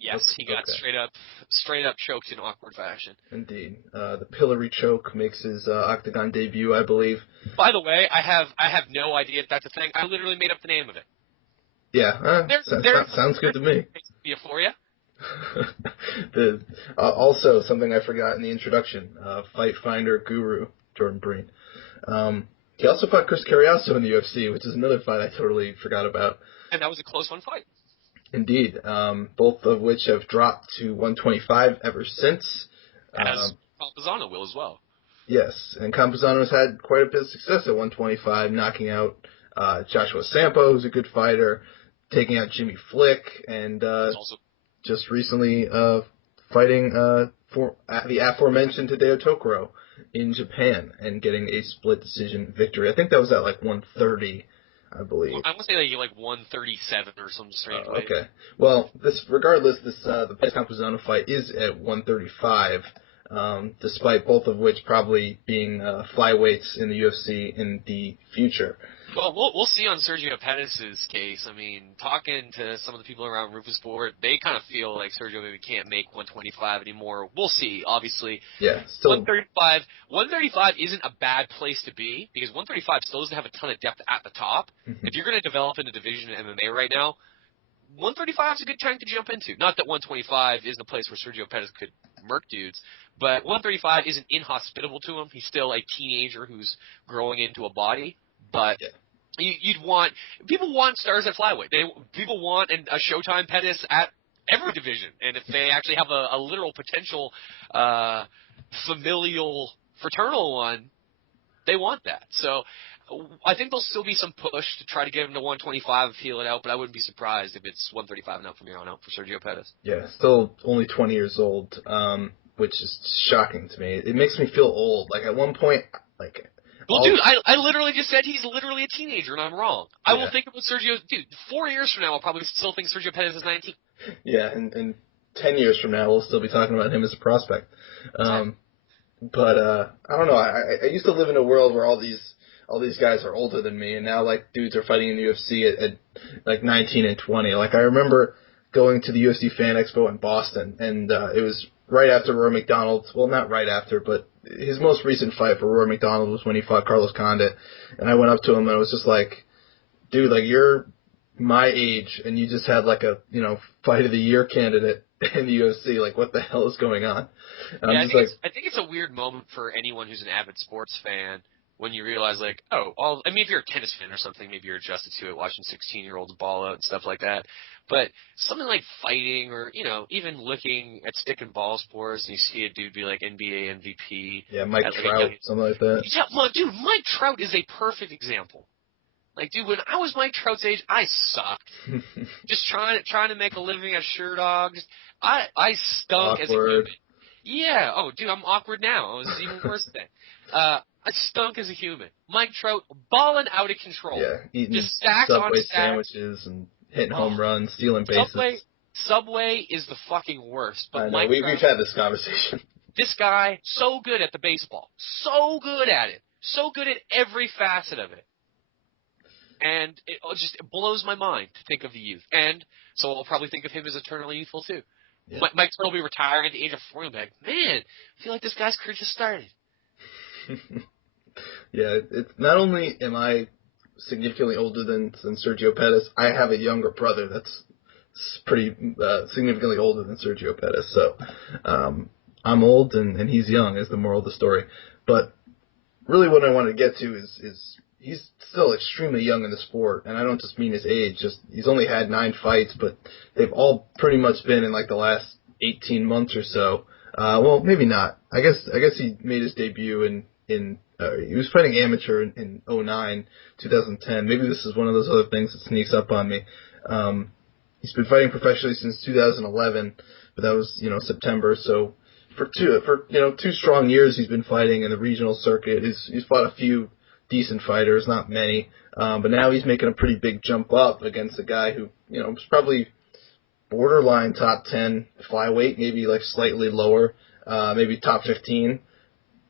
Yes, he got straight up choked in awkward fashion. Indeed. The pillory choke makes his octagon debut, I believe. By the way, I have no idea if that's a thing. I literally made up the name of it. Yeah, sounds good to me. Euphoria. Also, something I forgot in the introduction, Fight Finder guru, Jordan Breen. He also fought Chris Carriazo in the UFC, which is another fight I totally forgot about. And that was a close one fight. Indeed. Both of which have dropped to 125 ever since. As Campazano will as well. Yes, and Campazano's had quite a bit of success at 125, knocking out Joshua Sampo, who's a good fighter, taking out Jimmy Flick, and just recently fighting for the aforementioned Hideo Tokoro in Japan and getting a split decision victory. I think that was at like 130, I believe. I want to say like 137 or some strange way. Okay. Well, regardless, the Pettis Campazano fight is at 135. Despite both of which probably being flyweights in the UFC in the future. Well, we'll see on Sergio Pettis' case. I mean, talking to some of the people around Roufusport, they kind of feel like Sergio maybe can't make 125 anymore. We'll see, obviously. Yeah, still 135 isn't a bad place to be because 135 still doesn't have a ton of depth at the top. Mm-hmm. If you're going to develop in a division in MMA right now, 135 is a good tank to jump into. Not that 125 isn't a place where Sergio Pettis could murk dudes, but 135 isn't inhospitable to him. He's still a teenager who's growing into a body. But people want stars at flyweight. People want a Showtime Pettis at every division. And if they actually have a literal potential familial fraternal one, they want that. So I think there'll still be some push to try to get him to 125 and feel it out, but I wouldn't be surprised if it's 135 and up from here on out for Sergio Pettis. Yeah, still only 20 years old, which is shocking to me. It makes me feel old. Like, at one point, like... Well, dude, I literally just said he's literally a teenager, and I'm wrong. I will think about Sergio... Dude, 4 years from now, I'll probably still think Sergio Pettis is 19. Yeah, and 10 years from now, we'll still be talking about him as a prospect. But I don't know. I used to live in a world where all these guys are older than me, and now, like, dudes are fighting in the UFC at like 19 and 20. Like, I remember going to the UFC Fan Expo in Boston, and it was right after Rory McDonald. Well, not right after, but his most recent fight for Rory McDonald was when he fought Carlos Condit. And I went up to him, and I was just like, dude, like, you're my age, and you just had, like, a, fight of the year candidate in the UFC. Like, what the hell is going on? I think it's a weird moment for anyone who's an avid sports fan when you realize, like, if you're a tennis fan or something, maybe you're adjusted to it, watching 16-year-olds ball out and stuff like that. But something like fighting or, even looking at stick and ball sports and you see a dude be like NBA MVP. Yeah, Mike Trout, something like that. Yeah, well, dude, Mike Trout is a perfect example. Like, dude, when I was Mike Trout's age, I sucked. Just trying to make a living as sure dogs. I stunk as a human. Yeah. Oh, dude, I'm awkward now. It was even worse then. I stunk as a human. Mike Trout balling out of control. Yeah, eating just stacks Subway on stacks. Sandwiches and hitting home runs, stealing bases. Subway is the fucking worst. But I know. We've had this conversation. This guy, so good at the baseball. So good at it. So good at every facet of it. And it just blows my mind to think of the youth. And so I'll probably think of him as eternally youthful, too. Yeah. Mike Trout will be retiring at the age of 40 and be like, man, I feel like this guy's career just started. Yeah, it's not only am I significantly older than Sergio Pettis, I have a younger brother that's pretty significantly older than Sergio Pettis. So I'm old and he's young is the moral of the story. But really what I wanted to get to is he's still extremely young in the sport, and I don't just mean his age. Just he's only had 9 fights, but they've all pretty much been in like the last 18 months or so. Well, maybe not. I guess he made his debut in he was fighting amateur in 2010. Maybe this is one of those other things that sneaks up on me. He's been fighting professionally since 2011, but that was September. So for 2 strong years he's been fighting in the regional circuit. He's fought a few decent fighters, not many, but now he's making a pretty big jump up against a guy who was probably borderline top 10 flyweight, maybe like slightly lower, maybe top 15.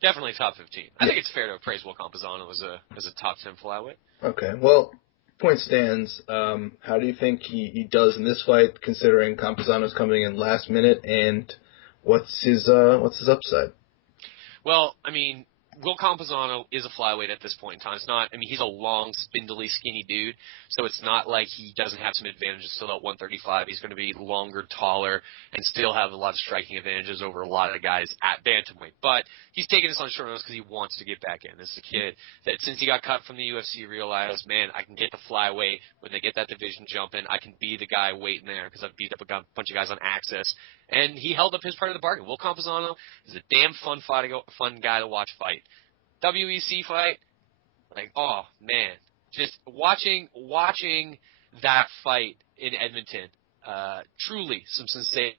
Definitely top 15. I think it's fair to appraise Will Campazano as a top 10 flyweight. Okay, well, point stands. How do you think he does in this fight, considering Campazano's coming in last minute, and what's his upside? Well, I mean, Will Campazano is a flyweight at this point in time. It's not, I mean, he's a long, spindly, skinny dude, so it's not like he doesn't have some advantages still at 135. He's going to be longer, taller, and still have a lot of striking advantages over a lot of the guys at bantamweight. But he's taking this on short notice because he wants to get back in. This is a kid that since he got cut from the UFC realized, man, I can get the flyweight. When they get that division jumping, I can be the guy waiting there because I've beat up a bunch of guys on Access. And he held up his part of the bargain. Will Campazano is a damn fun guy to watch fight. WEC fight, like, oh man, just watching that fight in Edmonton, truly some sensation.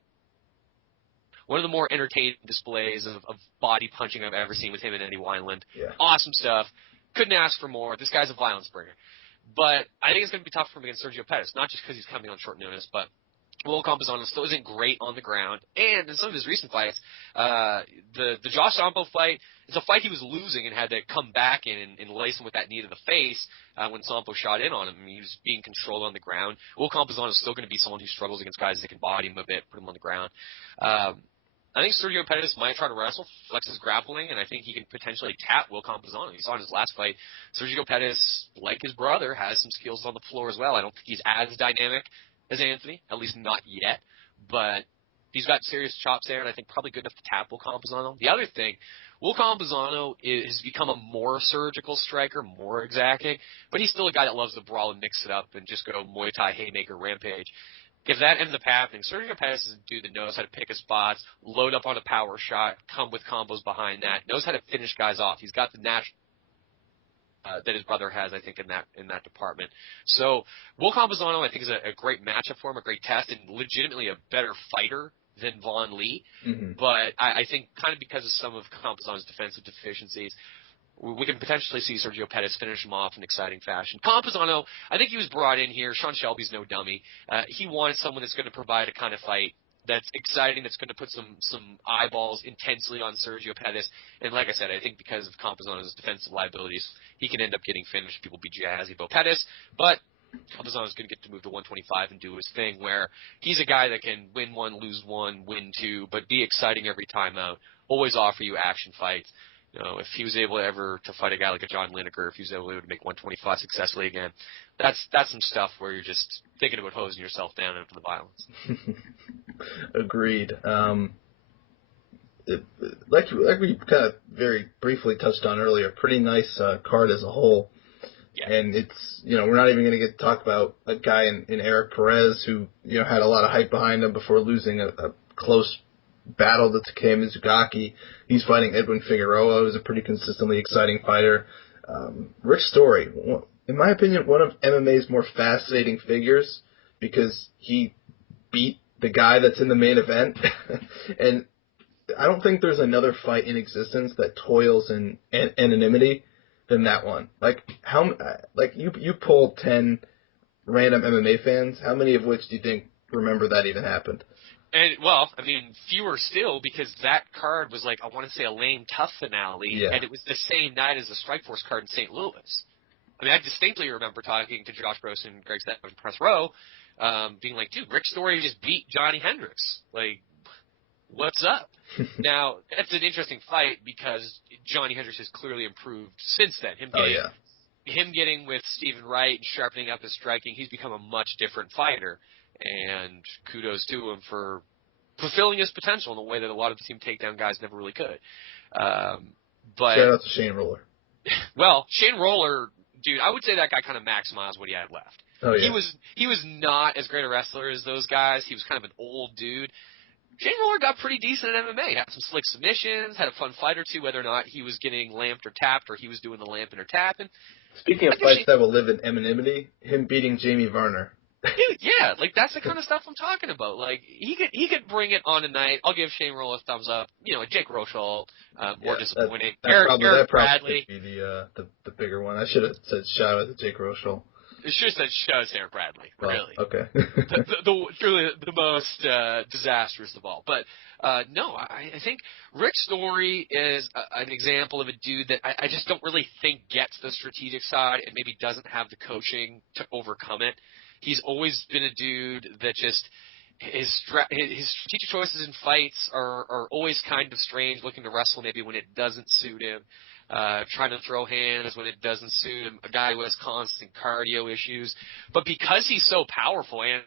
One of the more entertaining displays of body punching I've ever seen with him and Eddie Wineland. Yeah. Awesome stuff. Couldn't ask for more. This guy's a violence bringer. But I think it's going to be tough for him against Sergio Pettis, not just because he's coming on short notice, but Will Campazano still isn't great on the ground. And in some of his recent fights, the Josh Sampo fight, it's a fight he was losing and had to come back in and lace him with that knee to the face when Sampo shot in on him. I mean, he was being controlled on the ground. Will Campazano is still going to be someone who struggles against guys that can body him a bit, put him on the ground. I think Sergio Pettis might try to wrestle, flex his grappling, and I think he can potentially tap Will Campazano. You saw in his last fight, Sergio Pettis, like his brother, has some skills on the floor as well. I don't think he's as dynamic as Anthony, at least not yet, but he's got serious chops there, and I think probably good enough to tap Will Campazano. The other thing, Will Campazano has become a more surgical striker, more exacting, but he's still a guy that loves to brawl and mix it up and just go Muay Thai, haymaker, rampage. If that ends up happening, Sergio Pettis is a dude that knows how to pick his spots, load up on a power shot, come with combos behind that, knows how to finish guys off. He's got the natural that his brother has, I think, in that department. So Will Campazano, I think, is a great matchup for him, a great test, and legitimately a better fighter than Vaughn Lee. Mm-hmm. But I think kind of because of some of Campazano's defensive deficiencies, we can potentially see Sergio Pettis finish him off in exciting fashion. Campazano, I think he was brought in here. Sean Shelby's no dummy. He wanted someone that's going to provide a kind of fight that's exciting, that's going to put some eyeballs intensely on Sergio Pettis. And like I said, I think because of Campazano's defensive liabilities, he can end up getting finished. People be jazzy about Pettis. But Campazano's going to get to move to 125 and do his thing where he's a guy that can win one, lose one, win two, but be exciting every time out, always offer you action fights. You know, if he was able ever to fight a guy like a John Lineker, if he was able to make 125 successfully again, that's some stuff where you're just thinking about hosing yourself down into the violence. Agreed. Like we kind of very briefly touched on earlier, pretty nice card as a whole. Yeah. And it's, we're not even going to get to talk about a guy in Eric Perez who, had a lot of hype behind him before losing a close battle to Takeo Mizugaki. He's fighting Edwin Figueroa, who's a pretty consistently exciting fighter. Rick Story, in my opinion, one of MMA's more fascinating figures because he beat the guy that's in the main event. And I don't think there's another fight in existence that toils in anonymity than that one. You polled 10 random MMA fans. How many of which do you think remember that even happened? And, fewer still, because that card was I want to say a lame tough finale, and it was the same night as the Strikeforce card in St. Louis. I distinctly remember talking to Josh Gross and Greg Stepp in Press Row, being like, dude, Rick Story just beat Johnny Hendricks. What's up? Now, that's an interesting fight because Johnny Hendricks has clearly improved since then. Him getting with Stephen Wright and sharpening up his striking, he's become a much different fighter. And kudos to him for fulfilling his potential in a way that a lot of the team takedown guys never really could. But shout out to Shane Roller. Well, Shane Roller, dude, I would say that guy kind of maximized what he had left. Oh, yeah. He was not as great a wrestler as those guys. He was kind of an old dude. Shane Roller got pretty decent at MMA. Had some slick submissions, had a fun fight or two, whether or not he was getting lamped or tapped or he was doing the lamping or tapping. Speaking of fights that will live in anonymity, him beating Jamie Varner. Dude, yeah, that's the kind of stuff I'm talking about. He could bring it on tonight. I'll give Shane Roll a thumbs up. Jake Rochelle, more disappointing. Eric Bradley would be the bigger one. I should have said shout out to Jake Rochelle. It should have said shout out to Eric Bradley. Really? Okay. Truly the most disastrous of all. But no, I think Rick Story is an example of a dude that I just don't really think gets the strategic side and maybe doesn't have the coaching to overcome it. He's always been a dude that just his strategic choices in fights are always kind of strange, looking to wrestle maybe when it doesn't suit him. trying to throw hands when it doesn't suit him, a guy who has constant cardio issues. But because he's so powerful and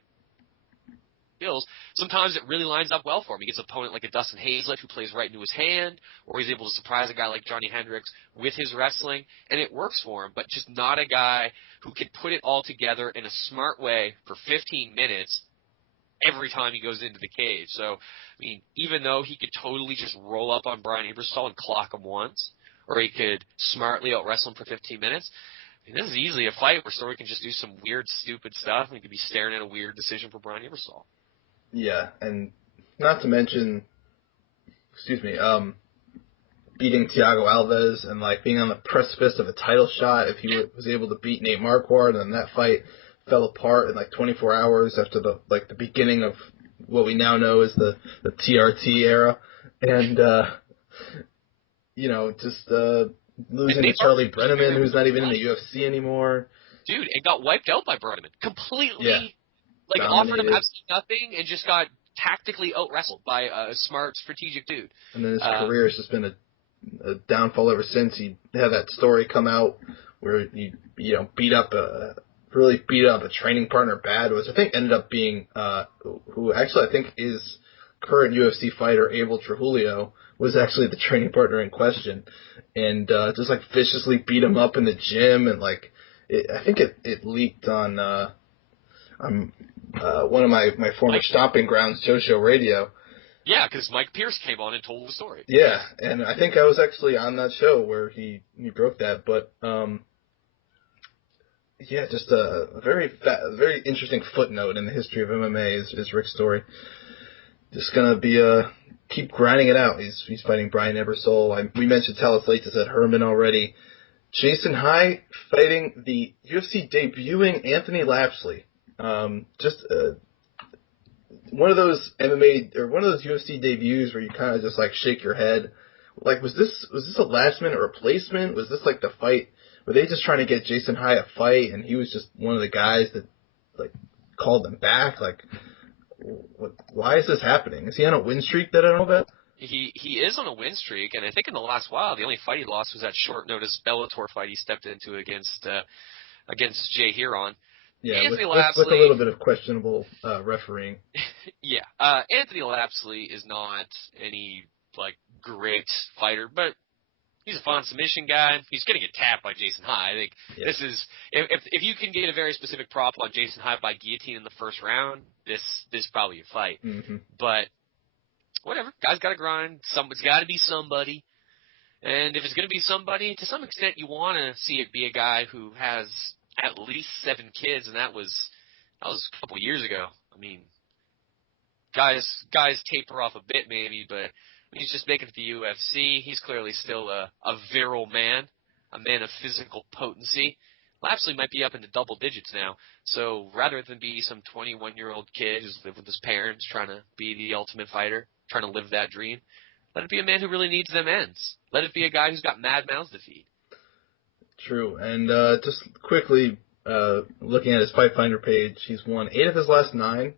skills, sometimes it really lines up well for him. He gets an opponent like a Dustin Hazlett who plays right into his hand, or he's able to surprise a guy like Johnny Hendricks with his wrestling, and it works for him, but just not a guy who can put it all together in a smart way for 15 minutes every time he goes into the cage. So, I mean, even though he could totally just roll up on Brian Ebersol and clock him once, or he could smartly out-wrestle him for 15 minutes, I mean, this is easily a fight where Story can just do some weird, stupid stuff, and he could be staring at a weird decision for Brian Ebersol. Yeah, and not to mention, beating Thiago Alves and like being on the precipice of a title shot. If he was able to beat Nate Marquardt, and that fight fell apart in like 24 hours after the beginning of what we now know as the TRT era, and losing to Charlie Brenneman, who's not even in the UFC anymore. Dude, it got wiped out by Brenneman completely. Yeah. Offered him absolutely nothing and just got tactically out-wrestled by a smart, strategic dude. And then his career has just been a downfall ever since. He had that story come out where he beat up a training partner bad, which I think ended up being who actually I think is current UFC fighter Abel Trujillo was actually the training partner in question, and just like viciously beat him up in the gym, and I think it leaked on one of my former stomping grounds, Show Radio. Yeah, because Mike Pierce came on and told the story. Yeah, and I think I was actually on that show where he broke that. But just a very interesting footnote in the history of MMA is Rick's story. Just gonna be keep grinding it out. He's fighting Brian Ebersol. We mentioned Talis Leites at Herman already. Jason High fighting the UFC debuting Anthony Lapsley. Just one of those MMA or one of those UFC debuts where you kind of just like shake your head. Like, was this a last minute replacement? Was this like the fight? Were they just trying to get Jason High a fight, and he was just one of the guys that like called them back? Like, why is this happening? Is he on a win streak that I don't know about? He is on a win streak, and I think in the last while the only fight he lost was that short notice Bellator fight he stepped into against Jay Heron. Yeah, with a little bit of questionable refereeing. Yeah, Anthony Lapsley is not any great fighter, but he's a fun submission guy. He's going to get tapped by Jason High. I think this is if you can get a very specific prop on Jason High by guillotine in the first round, this is probably a fight. Mm-hmm. But whatever, guy's got to grind. It's got to be somebody. And if it's going to be somebody, to some extent, you want to see it be a guy who has at least 7 kids, and that was a couple years ago. I mean, guys taper off a bit maybe, but he's just making it to the UFC. He's clearly still a virile man, a man of physical potency. Lapsley might be up into double digits now. So rather than be some 21-year-old kid who's lived with his parents trying to be the ultimate fighter, trying to live that dream, let it be a man who really needs them ends. Let it be a guy who's got mad mouths to feed. True. And just quickly, looking at his Fight Finder page, he's won 8 of his last 9,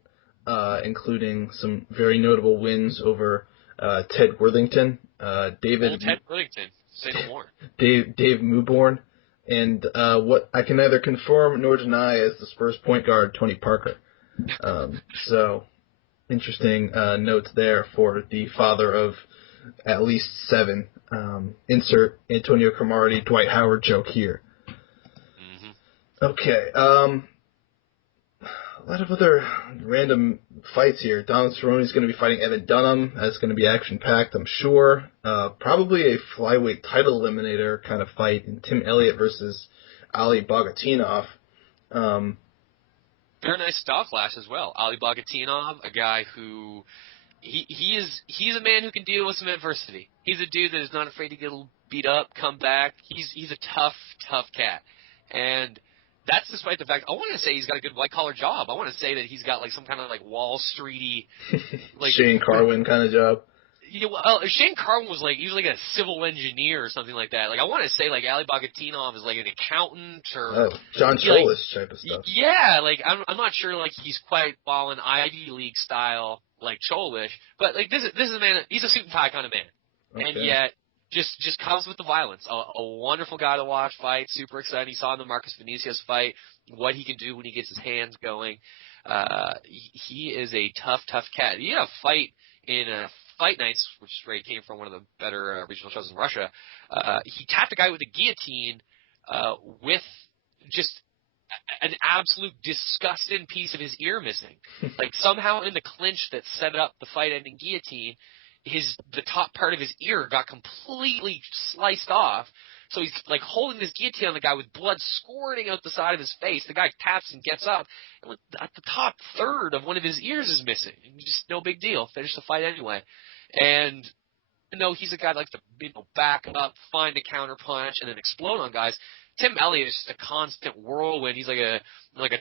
including some very notable wins over Ted Worthington, Ted Worthington, say no more. Dave Mewborn, and what I can neither confirm nor deny as the Spurs point guard, Tony Parker. So, interesting notes there for the father of at least 7. Insert Antonio Cromartie, Dwight Howard joke here. Mm-hmm. Okay. A lot of other random fights here. Donald Cerrone's going to be fighting Evan Dunham. That's going to be action-packed, I'm sure. Probably a flyweight title eliminator kind of fight. And Tim Elliott versus Ali Bogatinov. Very nice style clash as well. Ali Bogatinov, a guy who... He's a man who can deal with some adversity. He's a dude that is not afraid to get beat up, come back. He's a tough cat. And that's despite the fact, I want to say he's got a good white-collar job. I want to say that he's got some kind of Wall Streety... Shane Carwin kind of job. Yeah, well, Shane Carwin was he was a civil engineer or something like that. I want to say Ali Bogatinov is an accountant or... Oh, John Cholis type of stuff. Yeah, I'm not sure he's quite balling Ivy League style like Cholish, but this is a man. He's a suit and tie kind of man, okay. And yet just comes with the violence. A wonderful guy to watch fight. Super excited. You saw in the Marcus Vinicius fight what he can do when he gets his hands going. He is a tough cat. He had a fight in Fight Nights, which is where he came from, one of the better regional shows in Russia. He tapped a guy with a guillotine with just an absolute disgusting piece of his ear missing. Like somehow in the clinch that set up the fight-ending guillotine, the top part of his ear got completely sliced off. So he's like holding this guillotine on the guy with blood squirting out the side of his face. The guy taps and gets up, and at the top third of one of his ears is missing. Just no big deal. Finish the fight anyway. And he's a guy that likes to back up, find a counter punch, and then explode on guys. Tim Elliott is just a constant whirlwind. He's like a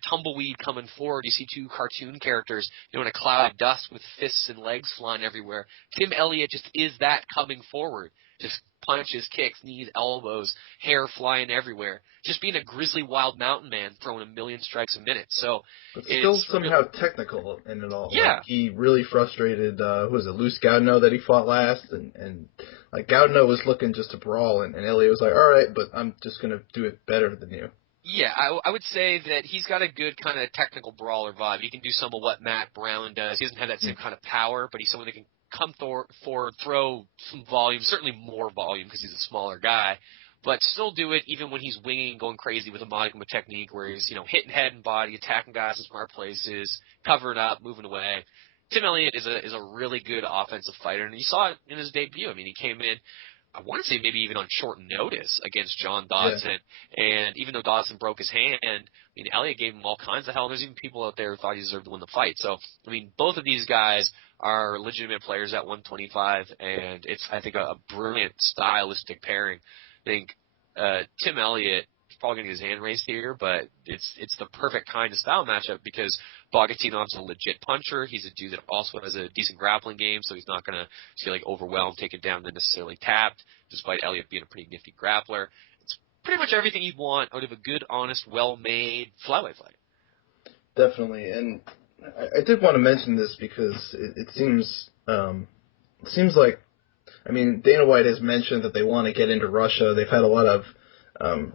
tumbleweed coming forward. You see two cartoon characters, in a cloud of dust with fists and legs flying everywhere. Tim Elliott just is that coming forward. Just punches, kicks, knees, elbows, hair flying everywhere. Just being a grizzly wild mountain man throwing a million strikes a minute. But still somehow technical in it all. Yeah. Like he really frustrated, Luis Gaudino that he fought last, and like Gaudino was looking just to brawl, and Elliott was like, all right, but I'm just going to do it better than you. Yeah, I would say that he's got a good kind of technical brawler vibe. He can do some of what Matt Brown does. He doesn't have that same kind of power, but he's someone that can come forward, throw some volume, certainly more volume because he's a smaller guy, but still do it even when he's winging, going crazy with a modicum of technique where he's, hitting head and body, attacking guys in smart places, covering up, moving away. Tim Elliott is a really good offensive fighter, and you saw it in his debut. I mean, he came in, I want to say maybe even on short notice against John Dodson, and even though Dodson broke his hand, Elliott gave him all kinds of hell. There's even people out there who thought he deserved to win the fight. So, both of these guys are legitimate players at 125, and it's, I think, a brilliant stylistic pairing. I think Tim Elliott is probably going to get his hand raised here, but it's the perfect kind of style matchup because Bogatinov's a legit puncher. He's a dude that also has a decent grappling game, so he's not going to feel like overwhelmed, taken down, then necessarily tapped, despite Elliott being a pretty nifty grappler. It's pretty much everything you'd want out of a good, honest, well-made flyweight fight. Definitely, and I did want to mention this because it seems like, Dana White has mentioned that they want to get into Russia. They've had a lot of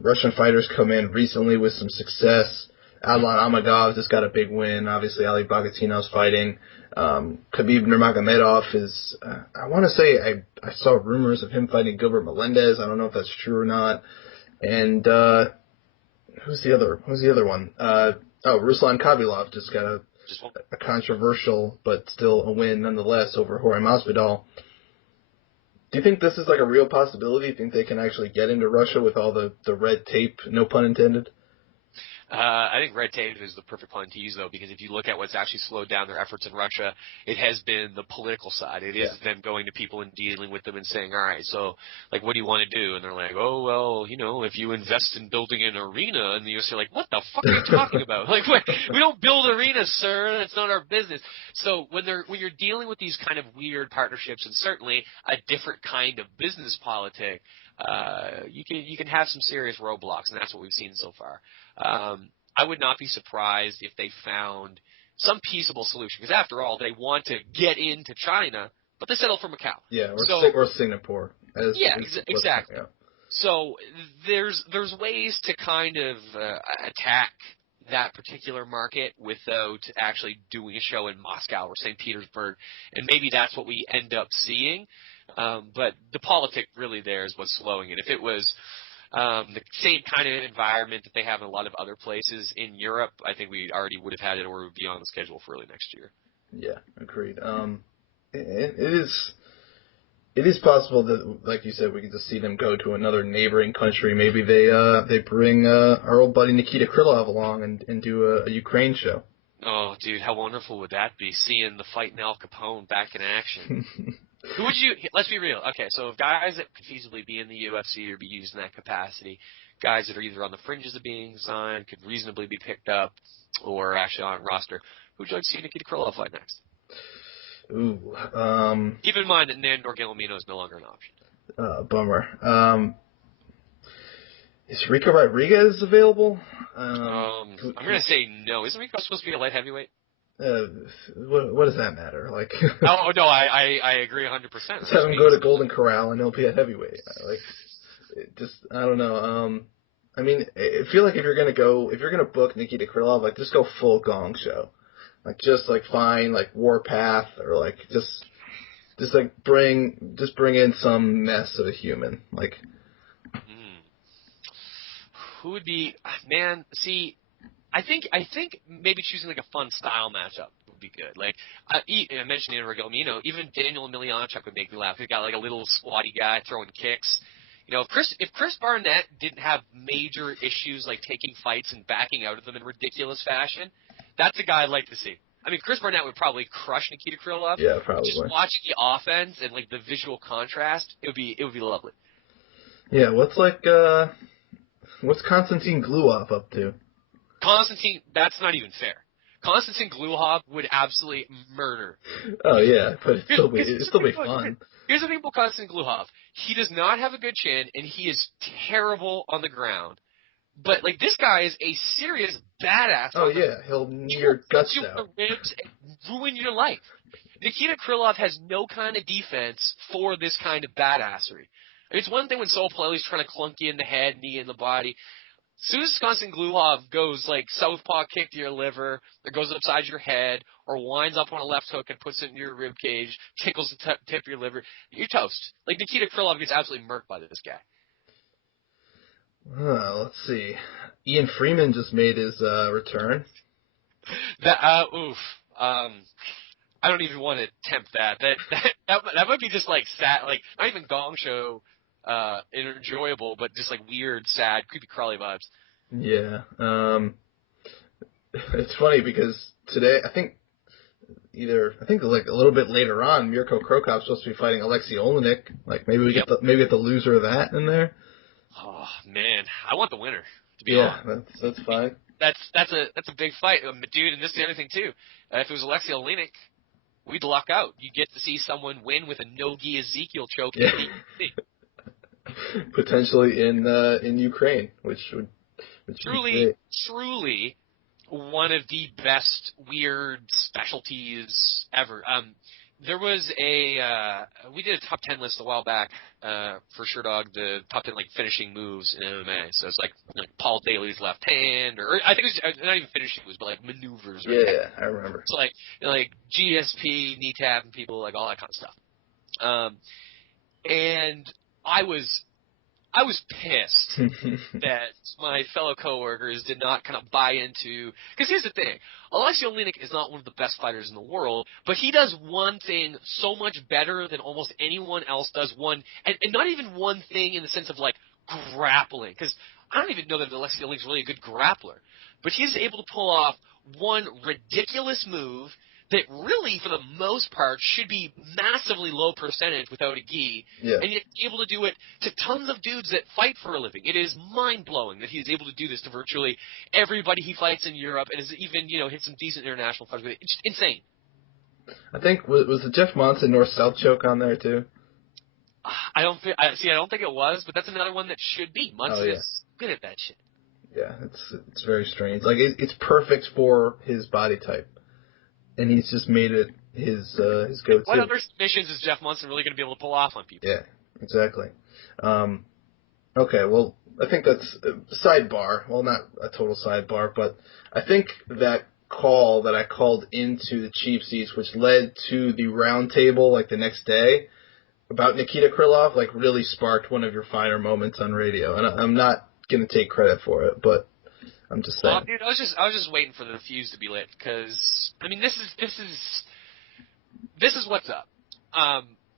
Russian fighters come in recently with some success. Adlan Amagov just got a big win. Obviously, Ali Bagatinov's fighting. Khabib Nurmagomedov is, I want to say, I saw rumors of him fighting Gilbert Melendez. I don't know if that's true or not. And who's the other one? Ruslan Khabilov just got a controversial but still a win nonetheless over Jorge Masvidal. Do you think this is like a real possibility? Do you think they can actually get into Russia with all the red tape, no pun intended? I think red tape is the perfect pun to use, though, because if you look at what's actually slowed down their efforts in Russia, it has been the political side. It is them going to people and dealing with them and saying, all right, so, like, what do you want to do? And they're like, oh, well, if you invest in building an arena, and the U.S. are like, what the fuck are you talking about? Like, we don't build arenas, sir. That's not our business. So when you're dealing with these kind of weird partnerships, and certainly a different kind of business politic, you can have some serious roadblocks, and that's what we've seen so far. I would not be surprised if they found some peaceable solution, because after all, they want to get into China, but they settled for Macau. Yeah, or Singapore. Exactly. Yeah. So there's ways to kind of attack that particular market without actually doing a show in Moscow or St. Petersburg, and maybe that's what we end up seeing. But the politic really there is what's slowing it. If it was the same kind of environment that they have in a lot of other places in Europe, I think we already would have had it, or it would be on the schedule for early next year. Yeah, agreed. It is possible that, like you said, we could just see them go to another neighboring country. Maybe they bring our old buddy Nikita Krylov along and do a Ukraine show. Oh, dude, how wonderful would that be, seeing the fight in Al Capone back in action? Who would you – let's be real. Okay, so guys that could feasibly be in the UFC or be used in that capacity, guys that are either on the fringes of being signed, could reasonably be picked up, or actually on roster, who would you like to see Nikita Krylov fight next? Ooh. Keep in mind that Nandor Guillermino is no longer an option. Bummer. Is Rico Rodriguez available? I'm going to say no. Isn't Rico supposed to be a light heavyweight? what does that matter? Like, Oh no, I agree 100%. just have him go to Golden Corral and he'll be a heavyweight. Like, I don't know. I mean, I feel like if you're gonna book Nikita Krylov, like, just go full Gong Show. Like, just like find like Warpath, or like just like bring in some mess of a human. Like, who would be, man? See, I think maybe choosing like a fun style matchup would be good. Like I mentioned Ian Regilomino, even Daniel Emelianchuk would make me laugh. He's got like a little squatty guy throwing kicks. You know, if Chris Barnett didn't have major issues like taking fights and backing out of them in ridiculous fashion, that's a guy I'd like to see. I mean, Chris Barnett would probably crush Nikita Krylov. yeah, probably. Just watching the offense and like the visual contrast, it would be lovely. Yeah, what's Konstantin Gluhov up to? Konstantin, that's not even fair. Konstantin Gluhov would absolutely murder. Oh yeah, but it'd still be fun. Here's the thing about Konstantin Gluhov. He does not have a good chin, and he is terrible on the ground. But like, this guy is a serious badass. Oh yeah, he'll knee your guts you out. The ribs and ruin your life. Nikita Krylov has no kind of defense for this kind of badassery. I mean, it's one thing when Saul Peleli's trying to clunk you in the head, knee in the body. As soon as Konstantin Gluhov goes like southpaw kick to your liver, or goes upside your head, or winds up on a left hook and puts it in your rib cage, tickles the tip of your liver, you're toast. Like, Nikita Krylov gets absolutely murked by this guy. Let's see. Ian Freeman just made his return. I don't even want to tempt that. That might be just like sad, like not even Gong Show enjoyable, but just like weird, sad, creepy crawly vibes. Yeah. It's funny because today, I think like a little bit later on, Mirko Krokop's supposed to be fighting Alexei Olenek. Like, maybe we get the loser of that in there. Oh man, I want the winner. To be honest. Yeah, that's fine. That's a big fight, dude. And this is the other thing too. If it was Alexei Olenek, we'd luck out. You get to see someone win with a no-gi Ezekiel choke. Yeah. Potentially in Ukraine, which would truly one of the best weird specialties ever. There was we did a top 10 list a while back for Sure Dog, the top 10 like finishing moves in MMA. So it's like Paul Daly's left hand, or I think it was not even finishing moves, but like maneuvers. Or yeah, I remember. So like GSP, knee tapping people, like all that kind of stuff. And I was pissed that my fellow coworkers did not kind of buy into, because here's the thing, Alexei Olenek is not one of the best fighters in the world, but he does one thing so much better than almost anyone else does, and not even one thing in the sense of like grappling, because I don't even know that Alexei Olenek is really a good grappler, but he's able to pull off one ridiculous move that really, for the most part, should be massively low percentage without a gi, and yet able to do it to tons of dudes that fight for a living. It is mind-blowing that he's able to do this to virtually everybody he fights in Europe, and has even, hit some decent international fights with it. It's just insane. I think, was the Jeff Monson North-South choke on there, too? I don't think it was, but that's another one that should be. Monson is good at that shit. Yeah, it's very strange. Like, it's perfect for his body type. And he's just made it his go-to. What other submissions is Jeff Monson really going to be able to pull off on people? Yeah, exactly. Okay, well, I think that's a sidebar. Well, not a total sidebar, but I think that call that I called into the cheap seats, which led to the round table like the next day about Nikita Krylov, like really sparked one of your finer moments on radio. And I'm not going to take credit for it, but I'm just saying. Well, dude, I was just waiting for the fuse to be lit, because I mean, this is what's up.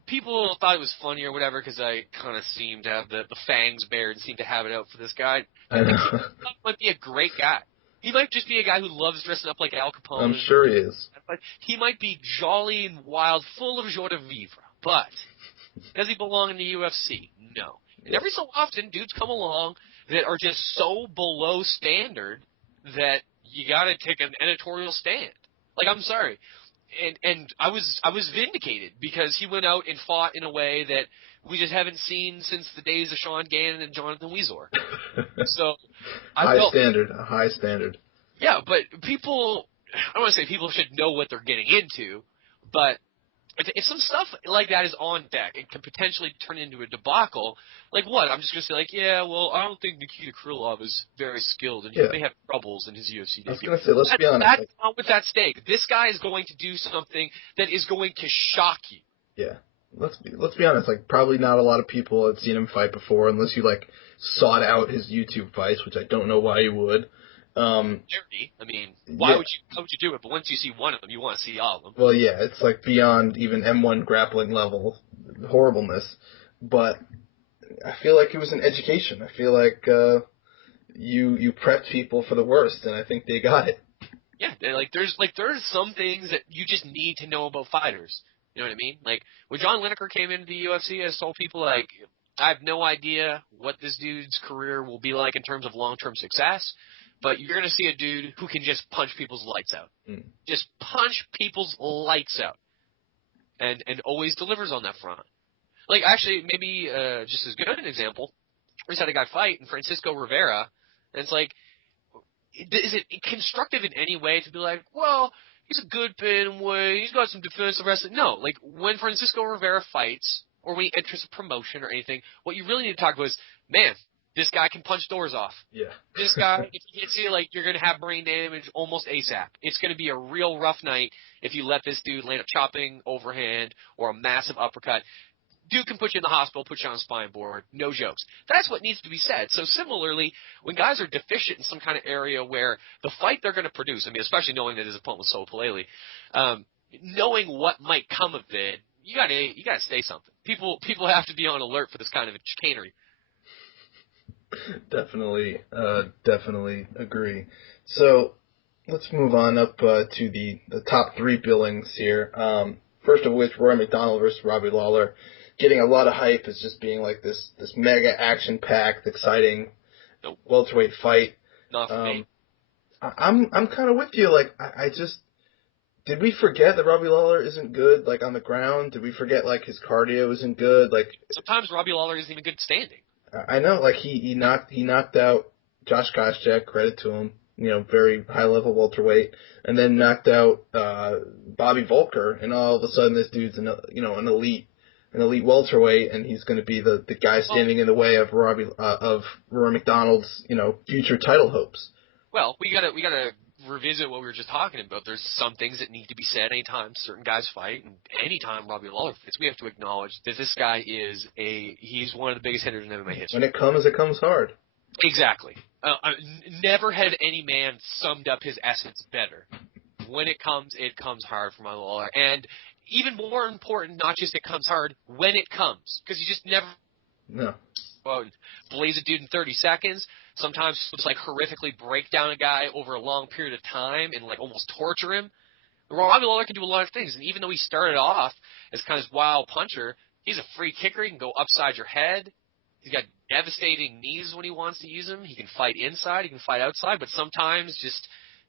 People thought it was funny or whatever because I kind of seemed to have the fangs bared and seemed to have it out for this guy. I think he might be a great guy. He might just be a guy who loves dressing up like Al Capone. I'm sure he is. He might be jolly and wild, full of joie de vivre, but does he belong in the UFC? No. And every so often, dudes come along that are just so below standard that you got to take an editorial stand. Like, I'm sorry. And I was vindicated because he went out and fought in a way that we just haven't seen since the days of Sean Gannon and Jonathan Weisor. So a high standard. Yeah, but people I don't want to say people should know what they're getting into, but if some stuff like that is on deck, it can potentially turn into a debacle. Like what? I'm just going to say, like, yeah, well, I don't think Nikita Krylov is very skilled, and he may have troubles in his UFC debut. I was going to say, let's be honest. That's not with that stake. This guy is going to do something that is going to shock you. Yeah. Let's be honest. Like, probably not a lot of people had seen him fight before, unless you like sought out his YouTube fights, which I don't know why you would. I mean, why would you do it? But once you see one of them, you want to see all of them. Well, yeah, it's like beyond even M1 grappling level horribleness. But I feel like it was an education. I feel like you prepped people for the worst, and I think they got it. Yeah, there's some things that you just need to know about fighters. You know what I mean? Like when John Lineker came into the UFC, I told people like, I have no idea what this dude's career will be like in terms of long-term success. But you're going to see a dude who can just punch people's lights out. Just punch people's lights out. And always delivers on that front. Like, actually, maybe just as good an example, we just had a guy fight in Francisco Rivera, and it's like, is it constructive in any way to be like, well, he's a good bantamweight, he's got some defensive wrestling? No, like, when Francisco Rivera fights, or when he enters a promotion or anything, what you really need to talk about is, man, this guy can punch doors off. Yeah. This guy, if he hits you, like, you're going to have brain damage almost ASAP. It's going to be a real rough night if you let this dude land a chopping overhand or a massive uppercut. Dude can put you in the hospital, put you on a spine board. No jokes. That's what needs to be said. So similarly, when guys are deficient in some kind of area where the fight they're going to produce, I mean, especially knowing that his opponent was Saul Paleli, knowing what might come of it, you gotta say something. People have to be on alert for this kind of chicanery. Definitely agree. So let's move on up to the top three billings here. First of which, Rory McDonald versus Robbie Lawler, getting a lot of hype as just being like this mega action-packed, exciting welterweight fight. Not for me. I'm kind of with you. Like I just. Did we forget that Robbie Lawler isn't good, like, on the ground? Did we forget, like, his cardio isn't good? Like, sometimes Robbie Lawler isn't even good standing. I know, like, he knocked out Josh Koscheck, credit to him, you know, very high-level welterweight, and then knocked out Bobby Volker, and all of a sudden this dude's an elite welterweight, and he's going to be the guy standing in the way of Rory McDonald's, future title hopes. Well, we gotta revisit what we were just talking about. There's some things that need to be said anytime certain guys fight, and anytime Robbie Lawler fights, we have to acknowledge that this guy he's one of the biggest hitters in MMA history. When it comes hard. Exactly. Never had any man summed up his essence better. When it comes hard for Robbie Lawler. And even more important, not just it comes hard, when it comes. Because you just never blaze a dude in 30 seconds. Sometimes just like horrifically break down a guy over a long period of time and like almost torture him. Robbie Lawler can do a lot of things, and even though he started off as kind of this wild puncher, he's a free kicker. He can go upside your head. He's got devastating knees when he wants to use them. He can fight inside. He can fight outside, but sometimes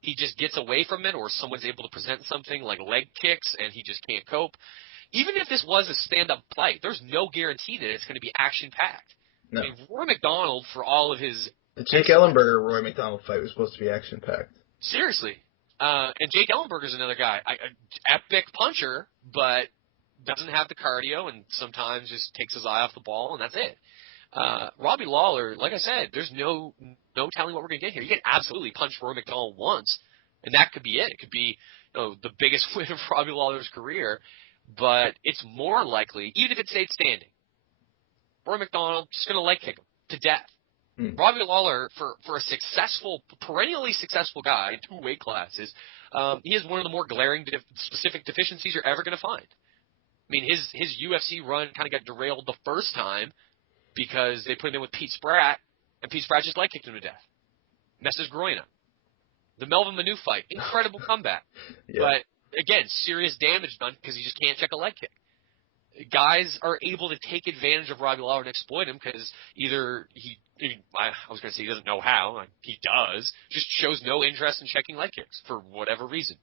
he just gets away from it, or someone's able to present something like leg kicks, and he just can't cope. Even if this was a stand-up fight, there's no guarantee that it's going to be action-packed. No. I mean, Roy McDonald, for all of his... The Jake Ellenberger-Roy McDonald fight was supposed to be action-packed. Seriously. And Jake Ellenberger's another guy. Epic puncher, but doesn't have the cardio and sometimes just takes his eye off the ball, and that's it. Robbie Lawler, like I said, there's no telling what we're going to get here. You can absolutely punch Roy McDonald once, and that could be it. It could be the biggest win of Robbie Lawler's career, but it's more likely, even if it stayed standing, Roy McDonald just going to leg kick him to death. Robbie Lawler, for a perennially successful guy in two weight classes, he has one of the more glaring specific deficiencies you're ever going to find. I mean, his UFC run kind of got derailed the first time because they put him in with Pete Spratt, and Pete Spratt just leg kicked him to death. Messed his groin up. The Melvin Manu fight, incredible comeback. Yeah. But, again, serious damage done because he just can't check a leg kick. Guys are able to take advantage of Robbie Lawler and exploit him because either I was going to say he doesn't know how, he does, just shows no interest in checking leg kicks for whatever reason.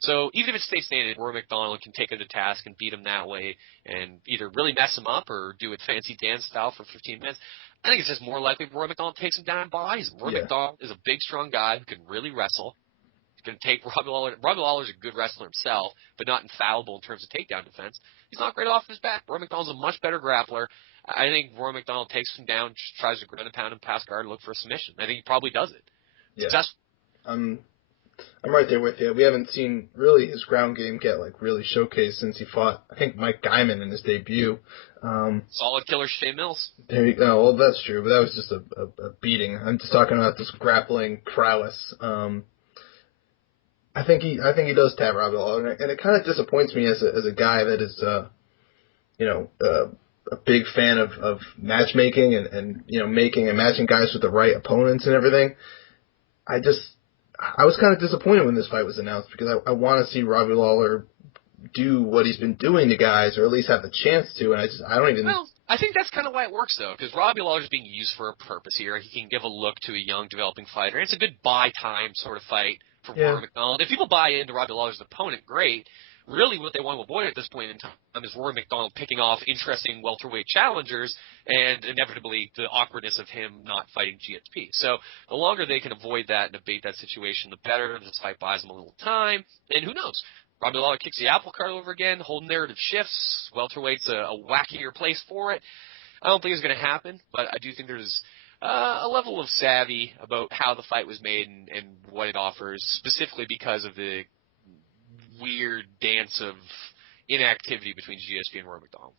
So even if it stays standing, Roy McDonald can take him to task and beat him that way and either really mess him up or do it fancy dance style for 15 minutes. I think it's just more likely Roy McDonald takes him down and buys him. Roy McDonald is a big, strong guy who can really wrestle. He's going to take Robbie Lawler. Robbie Lawler's a good wrestler himself, but not infallible in terms of takedown defense. He's not great off his back. Roy McDonald's a much better grappler. I think Roy McDonald takes him down, tries to ground and pound and pass guard and look for a submission. I think he probably does it. Yeah. Successful. I'm right there with you. We haven't seen really his ground game get like really showcased since he fought, I think, Mike Guyman in his debut. Solid killer Shea Mills. There you go. Well, that's true, but that was just a beating. I'm just talking about this grappling prowess. I think he does tap Robbie Lawler, and it kind of disappoints me as a guy that is, a big fan of matchmaking and making and matching guys with the right opponents and everything. I was kind of disappointed when this fight was announced because I want to see Robbie Lawler do what he's been doing to guys, or at least have the chance to, and I don't even... Well, I think that's kind of why it works, though, because Robbie Lawler's being used for a purpose here. He can give a look to a young, developing fighter. It's a good buy time sort of fight for Rory McDonald. If people buy into Robbie Lawler's opponent, great. Really, what they want to avoid at this point in time is Rory McDonald picking off interesting welterweight challengers and inevitably the awkwardness of him not fighting GSP. So the longer they can avoid that and abate that situation, the better. This fight buys them a little time. And who knows? Robbie Lawler kicks the apple cart over again, whole narrative shifts. Welterweight's a wackier place for it. I don't think it's going to happen, but I do think there's a level of savvy about how the fight was made and what it offers, specifically because of the weird dance of inactivity between GSP and Roy McDonald.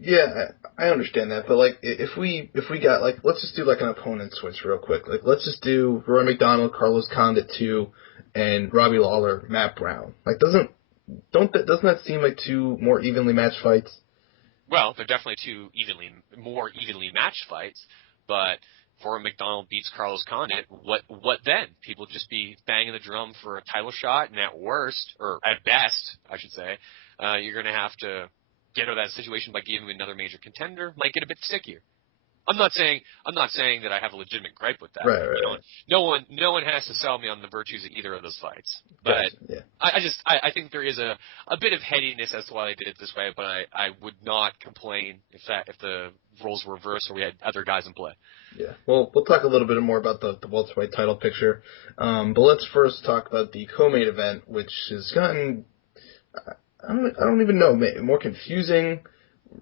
Yeah, I understand that, but like if we got like, let's just do like an opponent switch real quick. Like let's just do Roy McDonald, Carlos Condit 2, and Robbie Lawler, Matt Brown. Like doesn't that seem like two more evenly matched fights? Well, they're definitely two more evenly matched fights, but if Roy McDonald beats Carlos Condit, what then? People just be banging the drum for a title shot, and at worst, or at best, I should say, you're going to have to get out of that situation by giving him another major contender. Might get a bit stickier. I'm not saying that I have a legitimate gripe with that. Right. No one has to sell me on the virtues of either of those fights. But yeah. I think there is a bit of headiness as to why they did it this way. But I would not complain if the roles were reversed or we had other guys in play. Yeah. Well, we'll talk a little bit more about the welterweight title picture. But let's first talk about the co-main event, which has gotten I don't even know, more confusing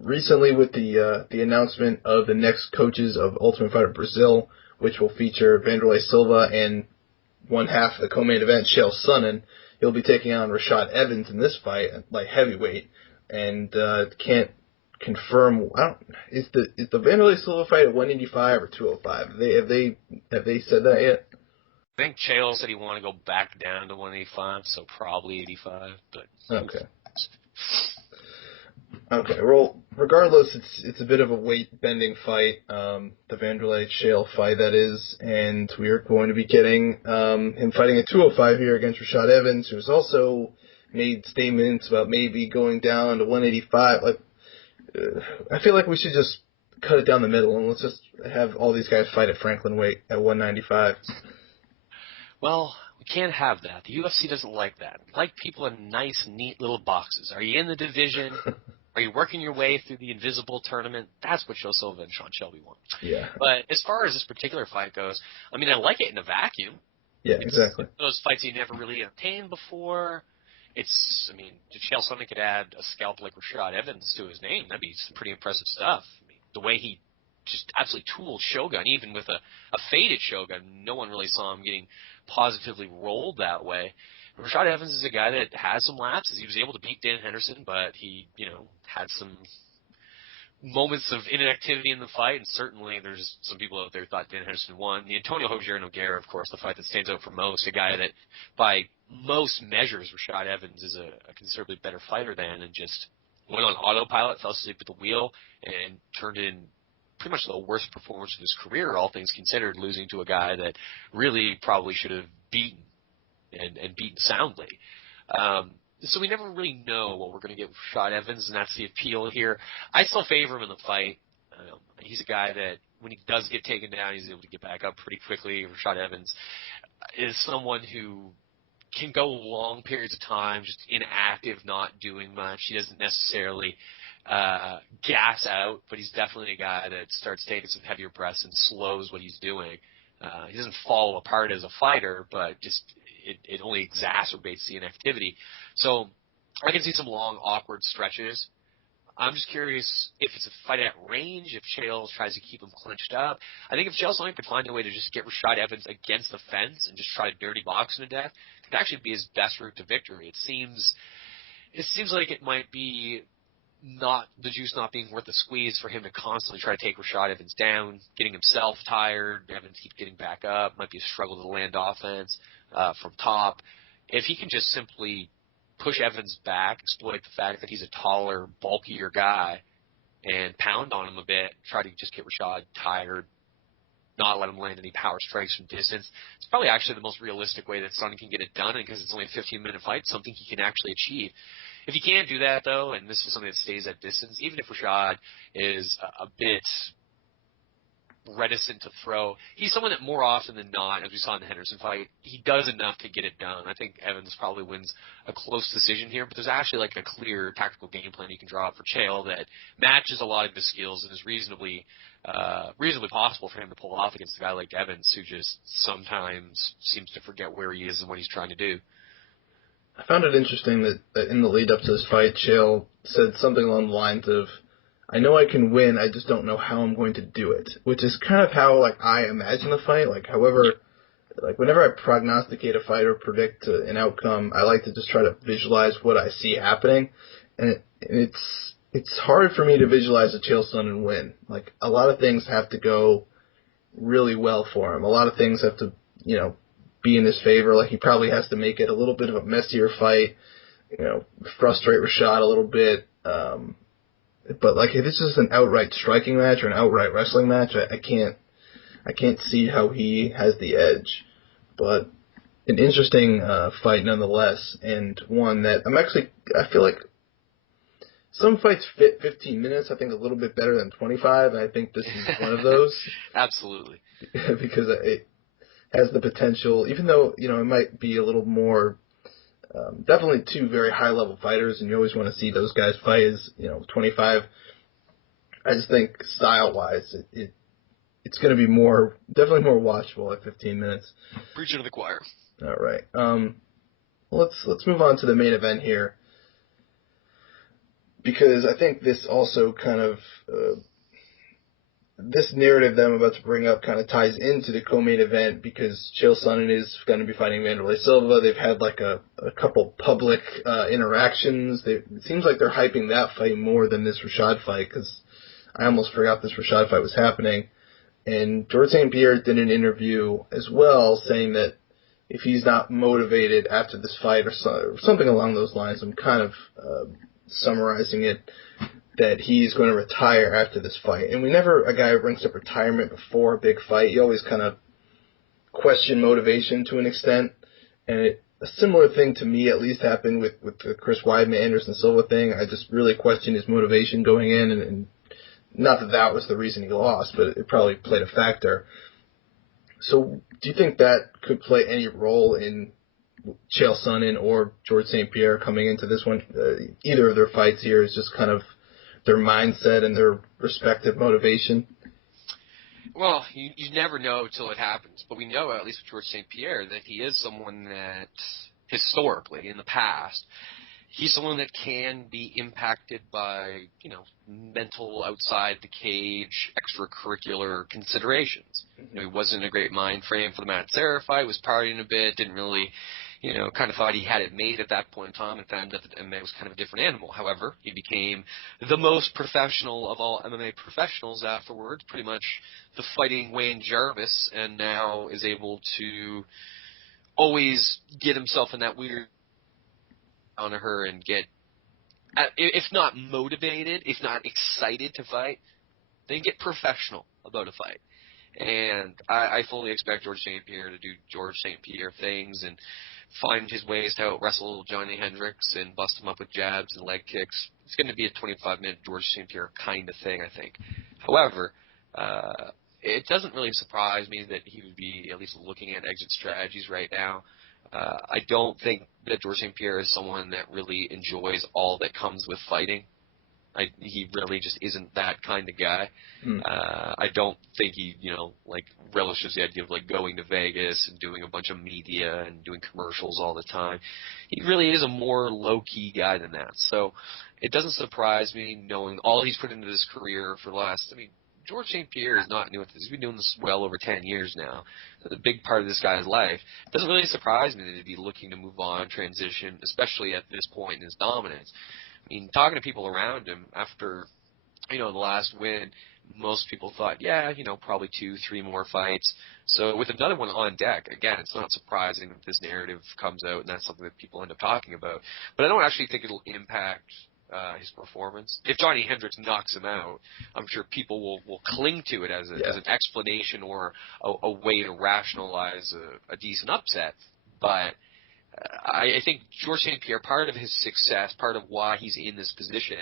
recently with the announcement of the next coaches of Ultimate Fighter Brazil, which will feature Vanderlei Silva and one half of the co-main event, Chael Sonnen. He'll be taking on Rashad Evans in this fight at light heavyweight, and can't confirm. Is the Vanderlei Silva fight at 185 or 205? Have they said that yet? I think Chael said he wanted to go back down to 185, so probably 85. But okay. Okay, well, regardless, it's a bit of a weight-bending fight, the Vanderlei Chael fight, that is, and we are going to be getting him fighting at 205 here against Rashad Evans, who's also made statements about maybe going down to 185. Like, I feel like we should just cut it down the middle, and let's just have all these guys fight at Franklin weight at 195. Well, we can't have that. The UFC doesn't like that. Like people in nice, neat little boxes. Are you in the division? Are you working your way through the invisible tournament? That's what Joe Silva and Sean Shelby want. Yeah. But as far as this particular fight goes, I mean, I like it in a vacuum. Yeah, exactly. Those fights you never really obtained before. If Chael Sonnen could add a scalp like Rashad Evans to his name, that'd be some pretty impressive stuff. I mean, the way he just absolutely tooled Shogun, even with a faded Shogun, no one really saw him getting positively rolled that way. Rashad Evans is a guy that has some lapses. He was able to beat Dan Henderson, but he, had some moments of inactivity in the fight, and certainly there's some people out there who thought Dan Henderson won. The Antonio Roger Nogueira, of course, the fight that stands out for most, a guy that by most measures Rashad Evans is a considerably better fighter than, and just went on autopilot, fell asleep at the wheel, and turned in pretty much the worst performance of his career, all things considered, losing to a guy that really probably should have beaten and beaten soundly. So we never really know what we're going to get with Rashad Evans, and that's the appeal here. I still favor him in the fight. He's a guy that when he does get taken down, he's able to get back up pretty quickly. Rashad Evans is someone who can go long periods of time just inactive, not doing much. He doesn't necessarily gas out, but he's definitely a guy that starts taking some heavier breaths and slows what he's doing. He doesn't fall apart as a fighter, but just it only exacerbates the inactivity. So I can see some long, awkward stretches. I'm just curious if it's a fight at range, if Chael tries to keep him clenched up. I think if Chael Sonnen could find a way to just get Rashad Evans against the fence and just try to dirty box him to death, it could actually be his best route to victory. It seems like it might be not the juice not being worth the squeeze for him to constantly try to take Rashad Evans down, getting himself tired, Evans keep getting back up, might be a struggle to land offense from top. If he can just simply push Evans back, exploit the fact that he's a taller, bulkier guy, and pound on him a bit, try to just get Rashad tired, not let him land any power strikes from distance. It's probably actually the most realistic way that Sonnen can get it done, and because it's only a 15-minute fight, something he can actually achieve. If he can't do that, though, and this is something that stays at distance, even if Rashad is a bit reticent to throw, he's someone that more often than not, as we saw in the Henderson fight, he does enough to get it done. I think Evans probably wins a close decision here, but there's actually like a clear tactical game plan you can draw up for Chael that matches a lot of his skills and is reasonably possible for him to pull off against a guy like Evans, who just sometimes seems to forget where he is and what he's trying to do. I found it interesting that in the lead up to this fight, Chael said something along the lines of, I know I can win, I just don't know how I'm going to do it, which is kind of how I imagine the fight. Whenever I prognosticate a fight or predict an outcome, I like to just try to visualize what I see happening, and it's hard for me to visualize a Chael Sonnen win. A lot of things have to go really well for him. A lot of things have to, be in his favor. He probably has to make it a little bit of a messier fight, frustrate Rashad a little bit. But if it's just an outright striking match or an outright wrestling match, I can't see how he has the edge. But an interesting fight nonetheless, and one that I feel like some fights fit 15 minutes, I think a little bit better than 25, and I think this is one of those. Absolutely. Because it has the potential, even though, it might be a little more, definitely two very high-level fighters, and you always want to see those guys fight as, 25. I just think style-wise, it's going to be definitely more watchable at 15 minutes. Preaching to the choir. All right. Let's move on to the main event here, because I think this also kind of, this narrative that I'm about to bring up kind of ties into the co-main event, because Chael Sonnen is going to be fighting Wanderlei Silva. They've had a couple public interactions. It seems like they're hyping that fight more than this Rashad fight, because I almost forgot this Rashad fight was happening. And George St. Pierre did an interview as well, saying that if he's not motivated after this fight or something along those lines, I'm kind of summarizing it, that he's going to retire after this fight. And whenever a guy brings up retirement before a big fight, you always kind of question motivation to an extent. And a similar thing to me at least happened with the Chris Weidman Anderson Silva thing. I just really questioned his motivation going in, and not that was the reason he lost, but it probably played a factor. So do you think that could play any role in Chael Sonnen or George St. Pierre coming into this one? Either of their fights here is just kind of their mindset and their respective motivation? Well, you never know until it happens, but we know, at least with George St. Pierre, that he is someone that historically, in the past, he's someone that can be impacted by, mental outside the cage extracurricular considerations. He wasn't in a great mind frame for the Matt Serra fight, was partying a bit, didn't really, kind of thought he had it made at that point in time, and found out that MMA was kind of a different animal. However, he became the most professional of all MMA professionals afterwards, pretty much the fighting Wayne Jarvis, and now is able to always get himself in that weird on her and get, if not motivated, if not excited to fight, then get professional about a fight. And I fully expect George St. Pierre to do George St. Pierre things and find his ways to out-wrestle Johnny Hendricks and bust him up with jabs and leg kicks. It's going to be a 25-minute George St. Pierre kind of thing, I think. However, it doesn't really surprise me that he would be at least looking at exit strategies right now. I don't think that George St. Pierre is someone that really enjoys all that comes with fighting. He really just isn't that kind of guy. Hmm. I don't think he, like relishes the idea of like going to Vegas and doing a bunch of media and doing commercials all the time. He really is a more low-key guy than that. So it doesn't surprise me knowing all he's put into his career for the last, George St. Pierre is not new at this. He's been doing this well over 10 years now. It's a big part of this guy's life. It doesn't really surprise me that he'd be looking to move on, transition, especially at this point in his dominance. Talking to people around him after, the last win, most people thought, probably 2-3 more fights. So with another one on deck, again, it's not surprising that this narrative comes out, and that's something that people end up talking about. But I don't actually think it'll impact his performance. If Johnny Hendricks knocks him out, I'm sure people will cling to it as an explanation or a way to rationalize a decent upset. But I think George St. Pierre, part of his success, part of why he's in this position,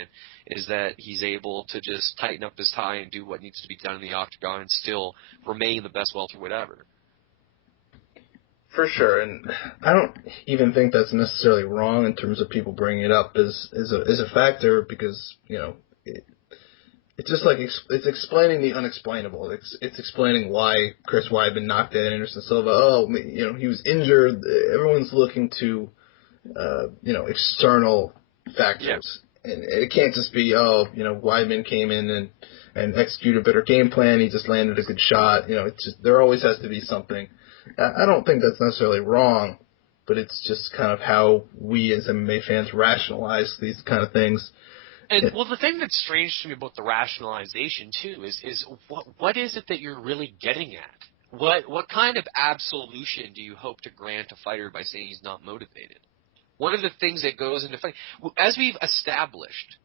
is that he's able to just tighten up his tie and do what needs to be done in the octagon and still remain the best welterweight ever. For sure, and I don't even think that's necessarily wrong in terms of people bringing it up as a factor, because it's just like it's explaining the unexplainable. It's explaining why Chris Weidman knocked out Anderson Silva. Oh, he was injured. Everyone's looking to external factors, and it can't just be Weidman came in and executed a better game plan. He just landed a good shot. It's just, there always has to be something. I don't think that's necessarily wrong, but it's just kind of how we as MMA fans rationalize these kind of things. And well, the thing that's strange to me about the rationalization too is what is it that you're really getting at? What kind of absolution do you hope to grant a fighter by saying he's not motivated? One of the things that goes into fighting, as we've established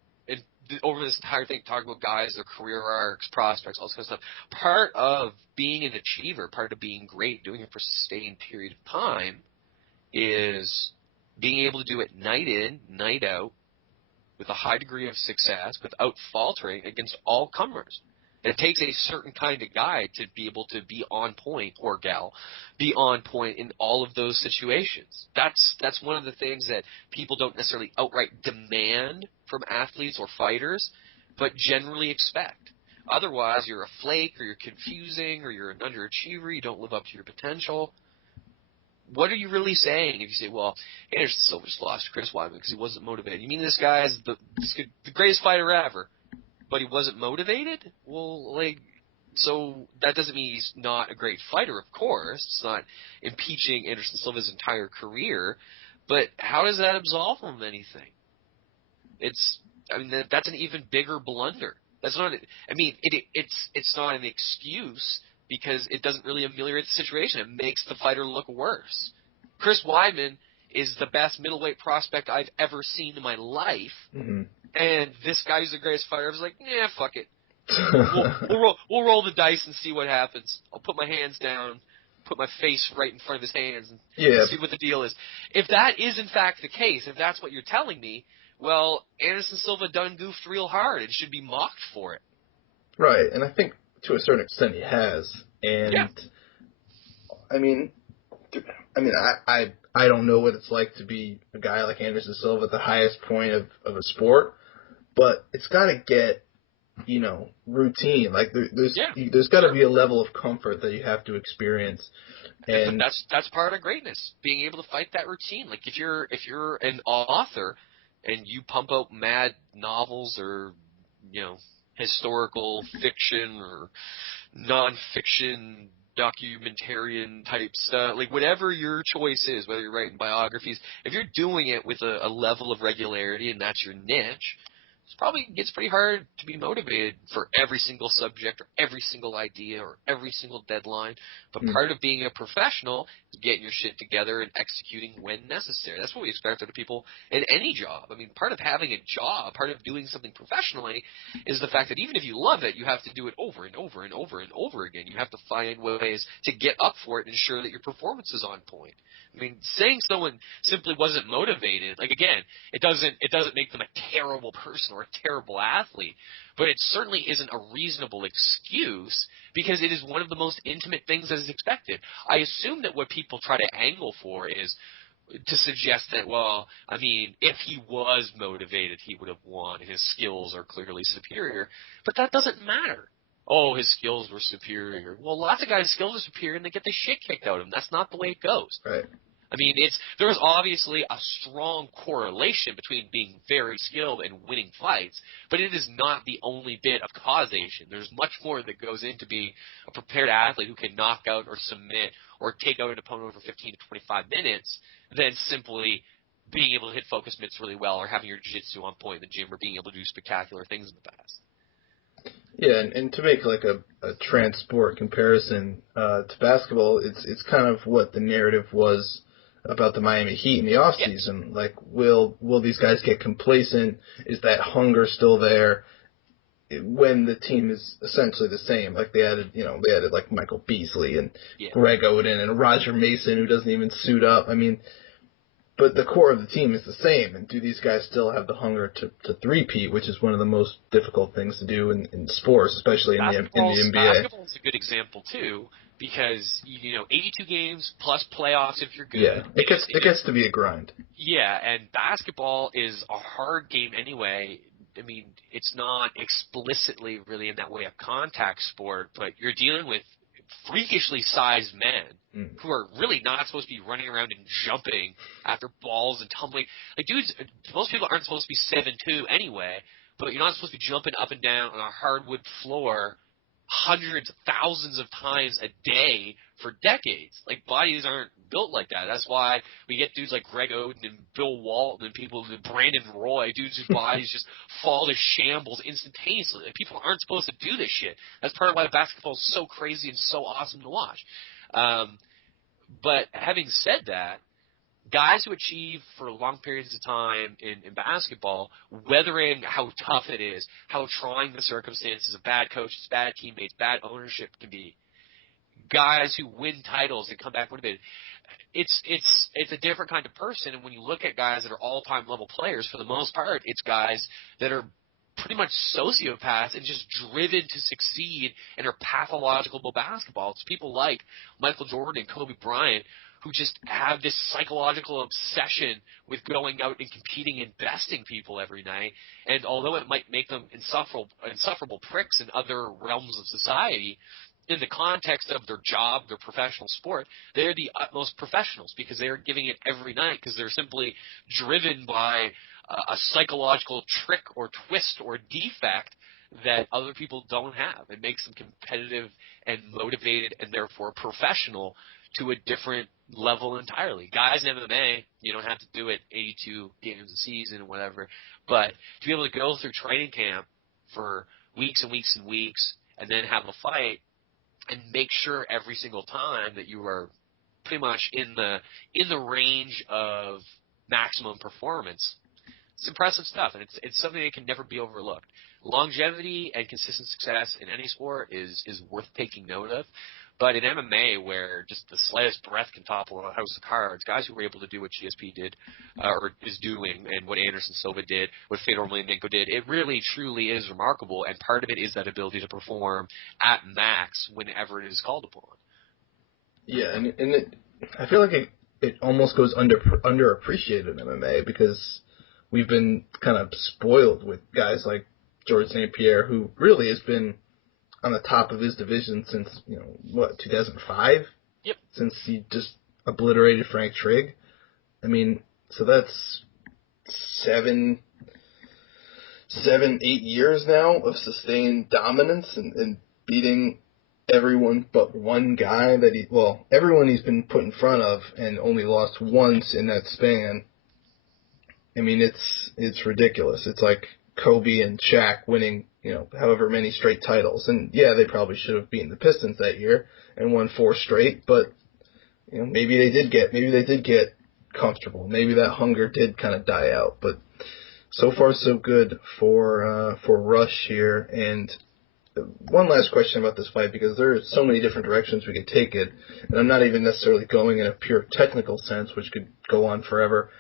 over this entire thing, talking about guys, their career arcs, prospects, all this kind of stuff, part of being an achiever, part of being great, doing it for a sustained period of time, is being able to do it night in, night out, with a high degree of success, without faltering against all comers. It takes a certain kind of guy to be able to be on point, or gal, be on point in all of those situations. That's one of the things that people don't necessarily outright demand from athletes or fighters, but generally expect. Otherwise, you're a flake, or you're confusing, or you're an underachiever, you don't live up to your potential. What are you really saying if you say, well, Anderson Silva just lost to Chris Weidman because he wasn't motivated? You mean this guy's the greatest fighter ever, but he wasn't motivated? Well, so that doesn't mean he's not a great fighter, of course. It's not impeaching Anderson Silva's entire career, but how does that absolve him of anything? That's an even bigger blunder. That's not. It's not an excuse, because it doesn't really ameliorate the situation. It makes the fighter look worse. Chris Weidman is the best middleweight prospect I've ever seen in my life, and this guy who's the greatest fighter, I was like, fuck it. We'll roll the dice and see what happens. I'll put my hands down, put my face right in front of his hands, and see what the deal is. If that is in fact the case, if that's what you're telling me, well, Anderson Silva done goofed real hard and should be mocked for it. Right, and I think to a certain extent he has. And I don't know what it's like to be a guy like Anderson Silva at the highest point of a sport, but it's got to get, routine. Like there's got to be a level of comfort that you have to experience. And that's part of greatness, being able to fight that routine. Like if you're an author and you pump out mad novels or, historical fiction or nonfiction documentarian type stuff, like whatever your choice is, whether you're writing biographies, if you're doing it with a level of regularity and that's your niche, it's pretty hard to be motivated for every single subject or every single idea or every single deadline. But part of being a professional is getting your shit together and executing when necessary. That's what we expect of the people in any job. Part of having a job, part of doing something professionally is the fact that even if you love it, you have to do it over and over and over and over again. You have to find ways to get up for it and ensure that your performance is on point. Saying someone simply wasn't motivated, again, it doesn't make them a terrible person or a terrible athlete, but it certainly isn't a reasonable excuse, because it is one of the most intimate things that is expected. I assume that what people try to angle for is, to suggest that, well, I mean, if he was motivated, he would have won. His skills are clearly superior. But that doesn't matter. Oh, his skills were superior. Well, lots of guys' skills are superior, and they get the shit kicked out of them. That's not the way it goes. Right. I mean, there's obviously a strong correlation between being very skilled and winning fights, but it is not the only bit of causation. There's much more that goes into being a prepared athlete who can knock out or submit or take out an opponent over 15 to 25 minutes than simply being able to hit focus mitts really well or having your jiu-jitsu on point in the gym or being able to do spectacular things in the past. Yeah, and to make like a transport comparison to basketball, it's kind of what the narrative was about the Miami Heat in the off season. Like, will these guys get complacent? Is that hunger still there when the team is essentially the same? Like they added like Michael Beasley and Greg Oden and Roger Mason, who doesn't even suit up. I mean, but the core of the team is the same. And do these guys still have the hunger to three-peat, which is one of the most difficult things to do in sports, especially in the NBA? Basketball is a good example too, because 82 games plus playoffs if you're good. Yeah, it gets to be a grind. Yeah, and basketball is a hard game anyway. I mean, it's not explicitly really in that way a contact sport, but you're dealing with freakishly sized men who are really not supposed to be running around and jumping after balls and tumbling. Like, dudes, most people aren't supposed to be 7'2" anyway, but you're not supposed to be jumping up and down on a hardwood floor hundreds, thousands of times a day for decades. Like, bodies aren't built like that. That's why we get dudes like Greg Oden and Bill Walton and people like Brandon Roy, dudes whose bodies just fall to shambles instantaneously. Like, people aren't supposed to do this shit. That's part of why basketball is so crazy and so awesome to watch. But having said that, guys who achieve for long periods of time in basketball, weathering how tough it is, how trying the circumstances of bad coaches, bad teammates, bad ownership can be, guys who win titles and come back motivated, it's a different kind of person. And when you look at guys that are all-time level players, for the most part, it's guys that are pretty much sociopaths and just driven to succeed and are pathological about basketball. It's people like Michael Jordan and Kobe Bryant who just have this psychological obsession with going out and competing and besting people every night. And although it might make them insufferable pricks in other realms of society, in the context of their job, their professional sport, they're the utmost professionals because they're giving it every night because they're simply driven by a psychological trick or twist or defect that other people don't have. It makes them competitive and motivated and therefore professional to a different level entirely. Guys in MMA, you don't have to do it 82 games a season or whatever, but to be able to go through training camp for weeks and weeks and weeks and then have a fight and make sure every single time that you are pretty much in the range of maximum performance, it's impressive stuff, and it's something that can never be overlooked. Longevity and consistent success in any sport is worth taking note of. But in MMA, where just the slightest breath can topple a house of cards, guys who were able to do what GSP did, or is doing, and what Anderson Silva did, what Fedor Emelianenko did, it really, truly is remarkable, and part of it is that ability to perform at max whenever it is called upon. Yeah, and I feel like it almost goes underappreciated in MMA because we've been kind of spoiled with guys like George St. Pierre, who really has been on the top of his division since, 2005? Yep. Since he just obliterated Frank Trigg. I mean, so that's 7, 8 years now of sustained dominance and beating everyone but one guy everyone he's been put in front of and only lost once in that span. I mean, it's ridiculous. It's like Kobe and Shaq winning, however many straight titles. And yeah, they probably should have beaten the Pistons that year and won 4 straight, but maybe they did get comfortable. Maybe that hunger did kind of die out. But so far so good for Rush here. And one last question about this fight, because there are so many different directions we could take it, and I'm not even necessarily going in a pure technical sense, which could go on forever.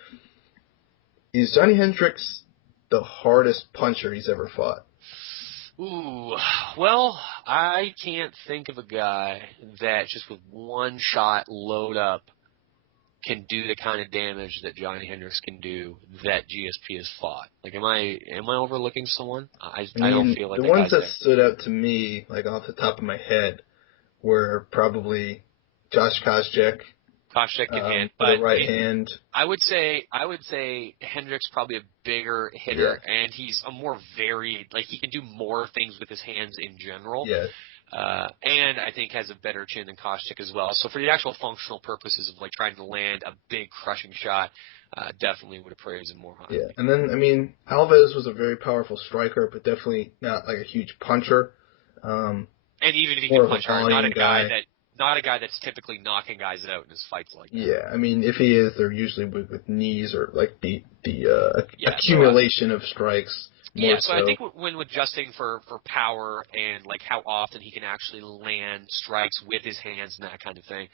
Is Johnny Hendricks the hardest puncher he's ever fought? Ooh, well, I can't think of a guy that just with one shot load up can do the kind of damage that Johnny Hendricks can do that GSP has fought? Like, am I overlooking someone? I don't feel like the that ones guy's that there. stood out to me, like off the top of my head, were probably Josh Koscheck, Koscheck can hit, with a but right hand. I would say Hendricks probably a bigger hitter, and he's a more varied. Like, he can do more things with his hands in general. Yeah. And I think has a better chin than Koscheck as well. So for the actual functional purposes of like trying to land a big crushing shot, definitely would appraise him more highly. Yeah, and then, I mean, Alves was a very powerful striker, but definitely not like a huge puncher. And even if he More can of a punch hard, volume guy. not a guy that's typically knocking guys out in his fights like that. Yeah, I mean, if he is, they're usually with knees or like the Yeah, accumulation of strikes. More so I think when adjusting for power and like how often he can actually land strikes with his hands and that kind of thing,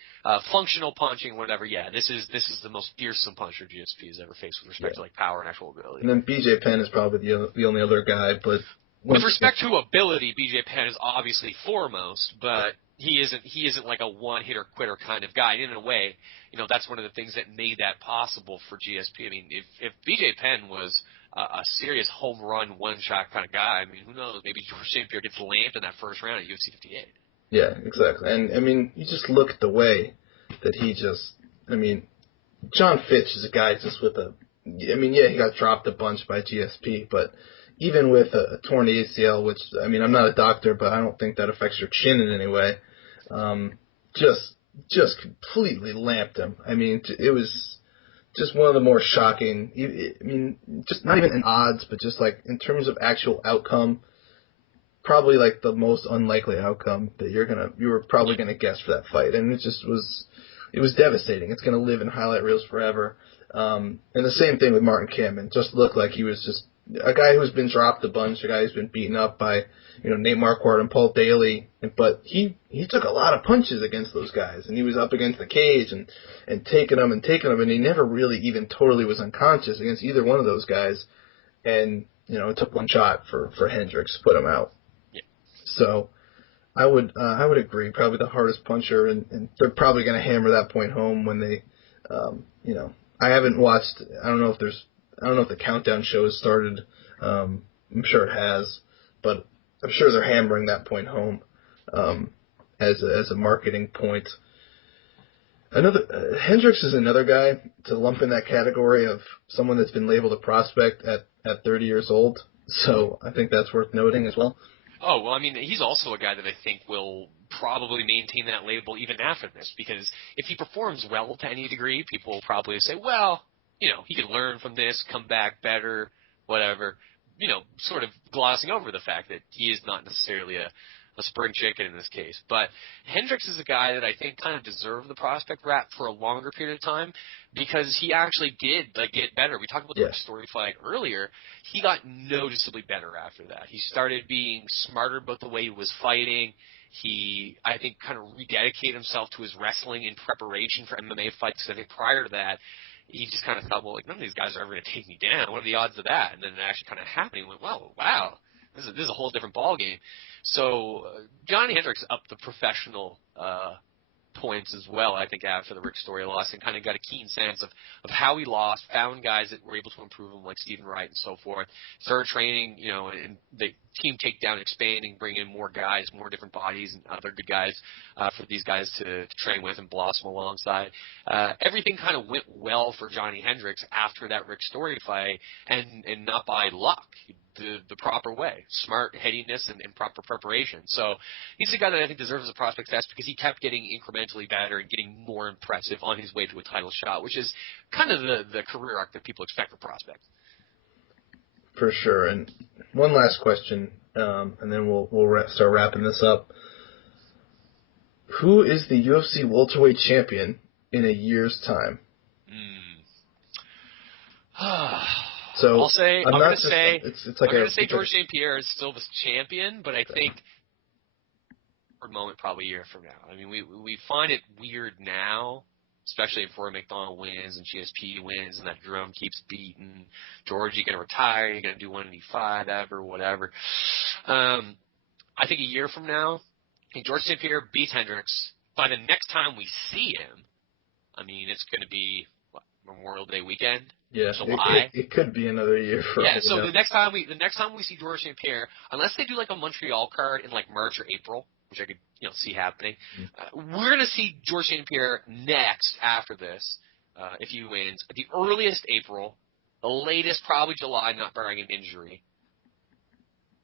functional punching, whatever. Yeah, this is the most fearsome puncher GSP has ever faced with respect to like power and actual ability. And then BJ Penn is probably the only other guy, but with respect to ability, BJ Penn is obviously foremost, but he isn't like a one-hitter quitter kind of guy. And in a way, that's one of the things that made that possible for GSP. I mean, if BJ Penn was a serious home run, one-shot kind of guy, I mean, who knows? Maybe George St. Pierre gets lamped in that first round at UFC 58. Yeah, exactly. And, I mean, you just look at the way that John Fitch is a guy just with he got dropped a bunch by GSP, but even with a torn ACL, which, I'm not a doctor, but I don't think that affects your chin in any way, just completely lamped him. I mean, it was just one of the more shocking, just not even in odds, but just like in terms of actual outcome, probably like the most unlikely outcome that you were probably gonna guess for that fight. And it was devastating. It's gonna live in highlight reels forever. And the same thing with Martin Kim. It just looked like he was just a guy who's been dropped a bunch, a guy who's been beaten up by, Nate Marquardt and Paul Daly, but he took a lot of punches against those guys, and he was up against the cage and taking them, and he never really even totally was unconscious against either one of those guys. And, it took one shot for Hendricks to put him out. Yeah. So I would agree, probably the hardest puncher, and they're probably going to hammer that point home when they, I haven't watched, I don't know if the countdown show has started. I'm sure it has, but I'm sure they're hammering that point home as a marketing point. Hendricks is another guy to lump in that category of someone that's been labeled a prospect at 30 years old. So I think that's worth noting as well. Oh, well, he's also a guy that I think will probably maintain that label even after this, because if he performs well to any degree, people will probably say, well, he can learn from this, come back better, whatever, sort of glossing over the fact that he is not necessarily a spring chicken in this case. But Hendricks is a guy that I think kind of deserved the prospect rap for a longer period of time, because he actually did get better. We talked about the story fight earlier. He got noticeably better after that. He started being smarter about the way he was fighting. He, I think, kind of rededicated himself to his wrestling in preparation for MMA fights. I think prior to that, he just kind of thought, well, like, none of these guys are ever going to take me down. What are the odds of that? And then it actually kind of happened. He went, wow, this is a whole different ballgame. So Johnny Hendricks upped the professional points as well, I think, after the Rick Story loss, and kind of got a keen sense of how he lost, found guys that were able to improve him, like Stephen Wright and so forth, started training, and the team takedown, expanding, bringing in more guys, more different bodies and other good guys for these guys to train with and blossom alongside. Everything kind of went well for Johnny Hendricks after that Rick Story fight, and not by luck. The proper way, smart headiness and proper preparation. So he's a guy that I think deserves a prospect test, because he kept getting incrementally better and getting more impressive on his way to a title shot, which is kind of the career arc that people expect for prospects. For sure. And one last question, and then we'll start wrapping this up. Who is the UFC welterweight champion in a year's time? So I'm going to say George St. Pierre is still the champion, but I think for a moment, probably a year from now. We find it weird now, especially if Roy McDonald wins and GSP wins and that drum keeps beating. George, you going to retire? You're going to do 185 ever, whatever. I think a year from now, George St. Pierre beats Hendricks. By the next time we see him, I mean, it's going to be Memorial Day weekend. Yeah, July. it could be another year for all we So know. the next time we see Georges St. Pierre, unless they do like a Montreal card in like March or April, which I could see happening, we're gonna see Georges St. Pierre next after this if he wins. At the earliest April, the latest probably July, not barring an injury.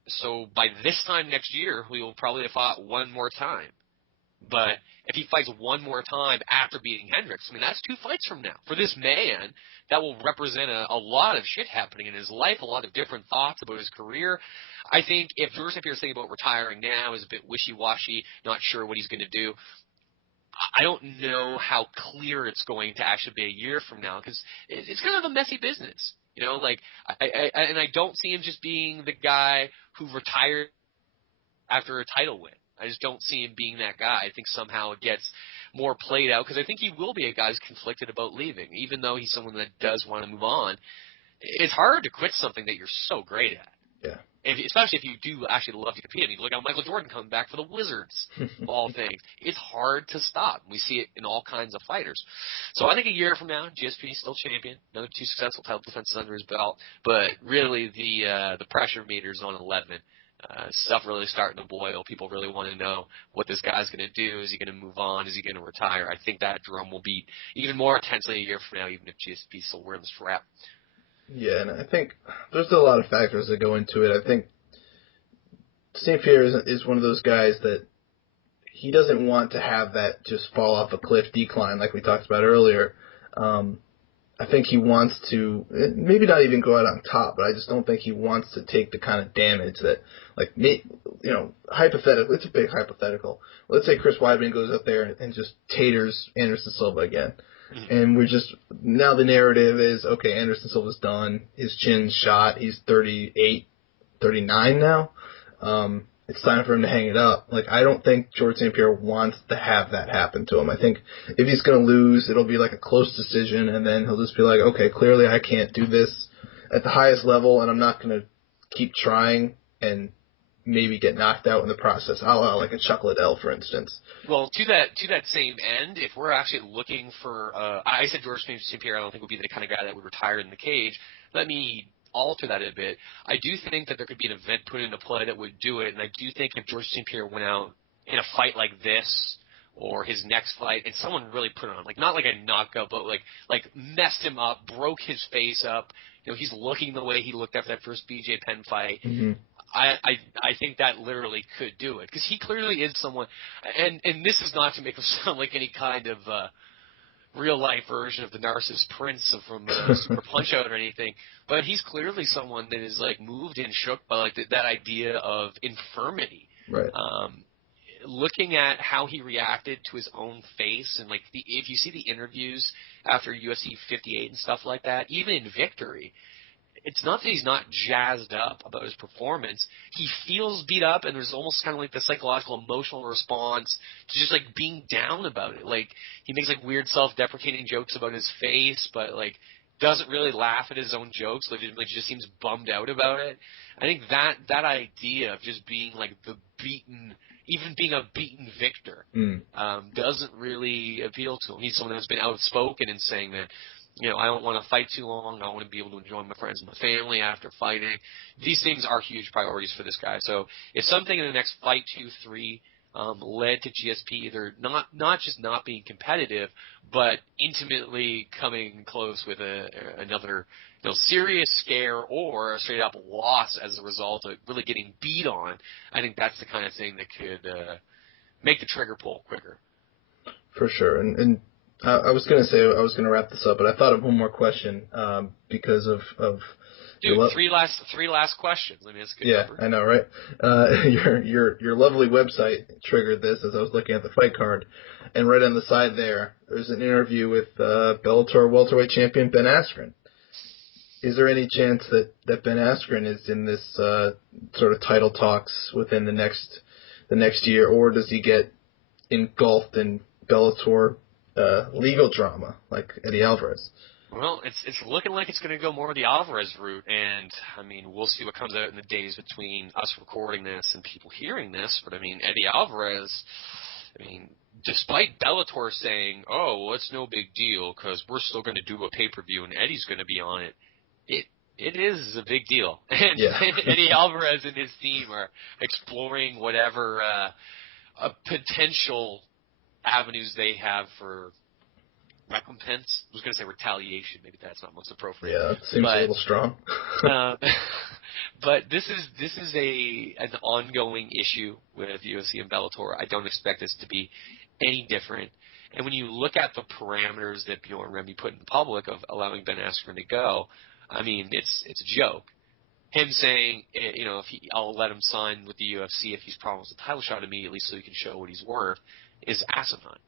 So by this time next year, we will probably have fought one more time. But if he fights one more time after beating Hendricks, I mean, that's 2 fights from now. For this man, that will represent a lot of shit happening in his life, a lot of different thoughts about his career. I think if Georges St. Pierre's thinking about retiring now, is a bit wishy-washy, not sure what he's going to do, I don't know how clear it's going to actually be a year from now, because it's kind of a messy business. I don't see him just being the guy who retired after a title win. I just don't see him being that guy. I think somehow it gets more played out, because I think he will be a guy who's conflicted about leaving. Even though he's someone that does want to move on, it's hard to quit something that you're so great at. Yeah. Especially if you do actually love to compete. I mean, look at Michael Jordan coming back for the Wizards, of all things. It's hard to stop. We see it in all kinds of fighters. So I think a year from now, GSP is still champion. Another 2 successful title defenses under his belt. But really, the pressure meter's on 11. Stuff really starting to boil. People really want to know what this guy's going to do. Is he going to move on? Is he going to retire? I think that drum will beat even more intensely a year from now, even if GSP's still wearing the strap. Yeah, and I think there's a lot of factors that go into it. I think St. Pierre is one of those guys that he doesn't want to have that just fall off a cliff decline like we talked about earlier. I think he wants to maybe not even go out on top, but I just don't think he wants to take the kind of damage that, like, hypothetical. It's a big hypothetical. Let's say Chris Weidman goes up there and just taters Anderson Silva again. And now the narrative is, okay, Anderson Silva's done. His chin's shot. He's 38, 39 now. It's time for him to hang it up. Like, I don't think Georges St. Pierre wants to have that happen to him. I think if he's going to lose, it'll be like a close decision, and then he'll just be like, okay, clearly I can't do this at the highest level, and I'm not going to keep trying and maybe get knocked out in the process, a la like a Chuck Liddell, for instance. Well, to that same end, if we're actually looking for, I said Georges St. Pierre, I don't think would be the kind of guy that would retire in the cage. Let me alter that a bit. I do think that there could be an event put into play that would do it, and I do think if Georges St. Pierre went out in a fight like this or his next fight, and someone really put it on, like not like a knockout, but like messed him up, broke his face up. He's looking the way he looked after that first BJ Penn fight. Mm-hmm. I think that literally could do it, because he clearly is someone, and this is not to make him sound like any kind of real life version of the Narcissus Prince from Super Punch Out or anything, but he's clearly someone that is like moved and shook by like that idea of infirmity. Right. Looking at how he reacted to his own face, and like if you see the interviews after UFC 58 and stuff like that, even in victory, it's not that he's not jazzed up about his performance. He feels beat up, and there's almost kind of like the psychological, emotional response to just like being down about it. Like he makes like weird self-deprecating jokes about his face, but like doesn't really laugh at his own jokes. Legitimately just seems bummed out about it. I think that idea of just being like the beaten, even being a beaten victor, doesn't really appeal to him. He's someone that's been outspoken in saying that, I don't want to fight too long. I want to be able to enjoy my friends and my family after fighting. These things are huge priorities for this guy. So if something in the next fight 2-3 led to GSP either not just not being competitive, but intimately coming close with another serious scare or a straight up loss as a result of really getting beat on, I think that's the kind of thing that could make the trigger pull quicker. For sure. And I was going to say I was going to wrap this up, but I thought of one more question because of dude, three last questions. I mean, it's a good number. I know, right? Your lovely website triggered this as I was looking at the fight card, and right on the side there's an interview with Bellator welterweight champion Ben Askren. Is there any chance that Ben Askren is in this sort of title talks within the next year, or does he get engulfed in Bellator legal drama like Eddie Alvarez? Well, it's looking like it's going to go more the Alvarez route, and I mean, we'll see what comes out in the days between us recording this and people hearing this. But I mean, Eddie Alvarez, despite Bellator saying, "Oh, well, it's no big deal because we're still going to do a pay-per-view and Eddie's going to be on it," it is a big deal. And Yeah. Eddie Alvarez and his team are exploring whatever potential avenues they have for recompense. I was going to say retaliation. Maybe that's not most appropriate. Yeah, that seems a little strong. uh, but this is an ongoing issue with UFC and Bellator. I don't expect this to be any different. And when you look at the parameters that Bjorn Remy put in public of allowing Ben Askren to go, I mean, it's a joke. Him saying, I'll let him sign with the UFC if he's promised a title shot immediately so he can show what he's worth, is asinine.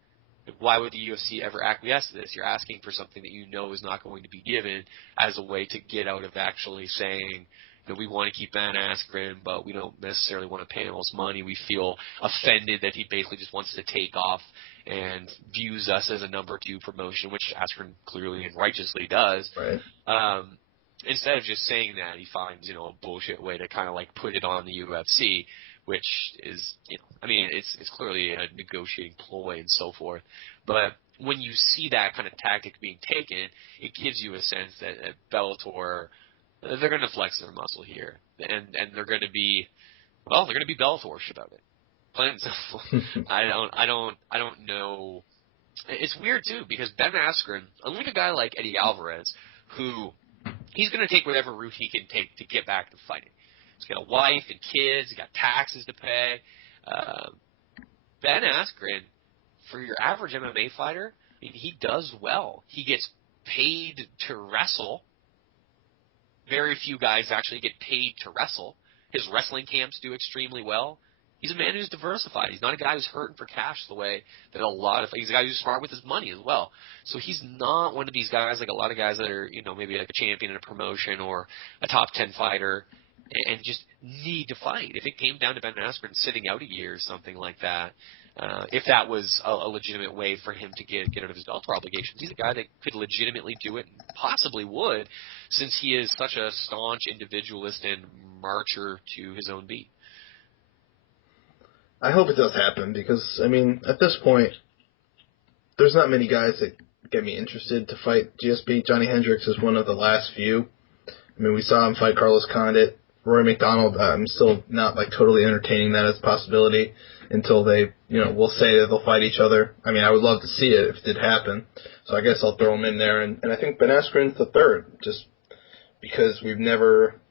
Why would the UFC ever acquiesce to this? You're asking for something that you know is not going to be given as a way to get out of actually saying that we want to keep Ben Askren, but we don't necessarily want to pay him most money. We feel offended that he basically just wants to take off and views us as a number 2 promotion, which Askren clearly and righteously does. Right. Instead of just saying that, he finds, a bullshit way to kind of like put it on the UFC, which is, it's clearly a negotiating ploy and so forth. But when you see that kind of tactic being taken, it gives you a sense that at Bellator, they're going to flex their muscle here, and they're going to be, they're going to be Bellatorish about it. Plain and simple. I don't know. It's weird too because Ben Askren, unlike a guy like Eddie Alvarez, who he's going to take whatever route he can take to get back to fighting. He's got a wife and kids. He's got taxes to pay. Ben Askren, for your average MMA fighter, I mean, he does well. He gets paid to wrestle. Very few guys actually get paid to wrestle. His wrestling camps do extremely well. He's a man who's diversified. He's not a guy who's hurting for cash the way that he's a guy who's smart with his money as well. So he's not one of these guys like a lot of guys that are, maybe like a champion in a promotion or a top 10 fighter and just need to fight. If it came down to Ben Askren sitting out a year or something like that, if that was a legitimate way for him to get out of his Bellator obligations, he's a guy that could legitimately do it and possibly would, since he is such a staunch individualist and marcher to his own beat. I hope it does happen because, at this point, there's not many guys that get me interested to fight GSP. Johnny Hendricks is one of the last few. We saw him fight Carlos Condit. Roy McDonald, I'm still not, totally entertaining that as a possibility until they, will say that they'll fight each other. I would love to see it if it did happen. So I guess I'll throw him in there. And I think Ben Askren's the third, just because we've never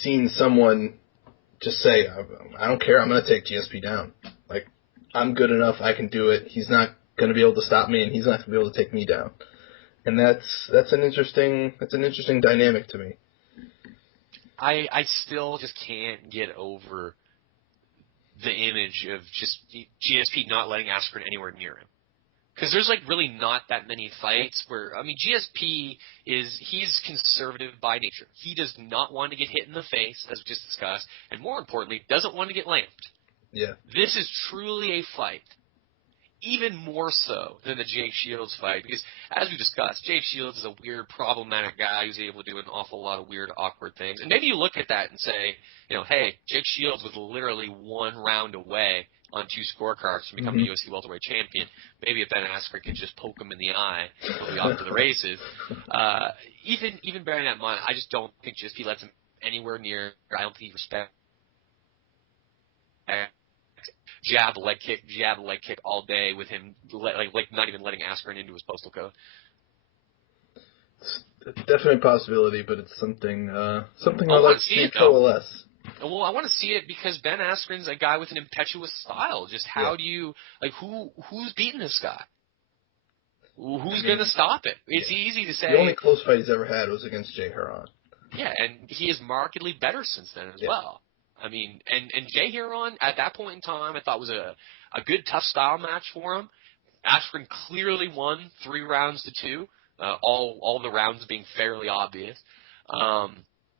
seen someone just say, I don't care, I'm going to take GSP down. I'm good enough, I can do it. He's not going to be able to stop me, and he's not going to be able to take me down. And that's an interesting dynamic to me. I still just can't get over the image of just GSP not letting Askren anywhere near him. Because there's really not that many fights where, GSP he's conservative by nature. He does not want to get hit in the face, as we just discussed, and more importantly, doesn't want to get lamed. Yeah. This is truly a fight, even more so than the Jake Shields fight, because as we discussed, Jake Shields is a weird, problematic guy who's able to do an awful lot of weird, awkward things. And maybe you look at that and say, hey, Jake Shields was literally 1 round away on 2 scorecards from becoming UFC welterweight champion. Maybe if Ben Askren could just poke him in the eye, he'll be off to the races. Even bearing that in mind, I just don't think GSP lets him anywhere near. I don't think he respects jab, leg kick all day with him, not even letting Askren into his postal code. It's definitely a possibility, but it's something I'd like to see coalesce. Well, I want to see it because Ben Askren's a guy with an impetuous style. Just how do you who's beating this guy? Who's going to stop it? It's easy to say. The only close fight he's ever had was against Jay Heron. Yeah, and he is markedly better since then as well. And Jay Heron at that point in time, I thought was a good tough style match for him. Askren clearly won 3 rounds to 2, all the rounds being fairly obvious.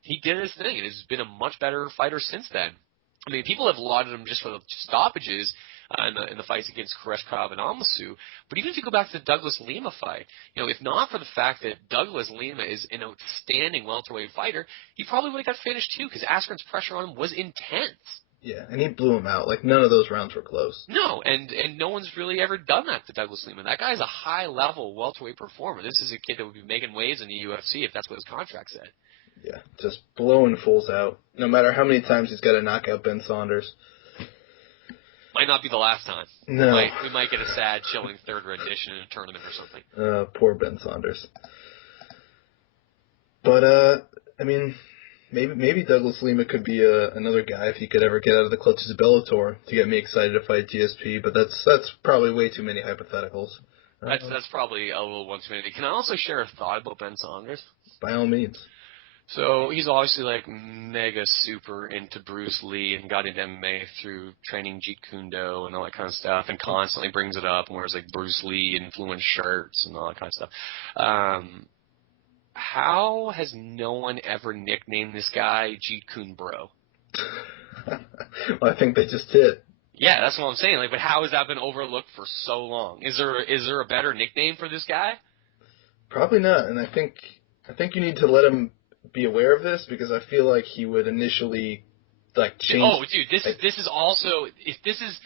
He did his thing and has been a much better fighter since then. People have lauded him just for the stoppages in the fights against Koreshkov and Almasu. But even if you go back to the Douglas Lima fight, if not for the fact that Douglas Lima is an outstanding welterweight fighter, he probably would have got finished too because Askren's pressure on him was intense. Yeah, and he blew him out. Like, none of those rounds were close. No, and no one's really ever done that to Douglas Lima. That guy's a high-level welterweight performer. This is a kid that would be making waves in the UFC if that's what his contract said. Yeah, just blowing fools out. No matter how many times he's got to knock out Ben Saunders. Might not be the last time. No. We might get a sad, chilling third rendition in a tournament or something. Poor Ben Saunders. But, I mean, maybe Douglas Lima could be another guy if he could ever get out of the clutches of Bellator to get me excited to fight GSP, but that's probably way too many hypotheticals. That's probably a little one too many. Can I also share a thought about Ben Saunders? By all means. So he's obviously like mega super into Bruce Lee and got into MMA through training Jeet Kune Do and all that kind of stuff, and constantly brings it up and wears like Bruce Lee influenced shirts and all that kind of stuff. How has no one ever nicknamed this guy Jeet Kune Bro? Well, I think they just did. Yeah, that's what I'm saying. Like, but how has that been overlooked for so long? Is there a better nickname for this guy? Probably not, and I think you need to let him be aware of this, because I feel like he would initially change. Oh, dude, this is also, if this is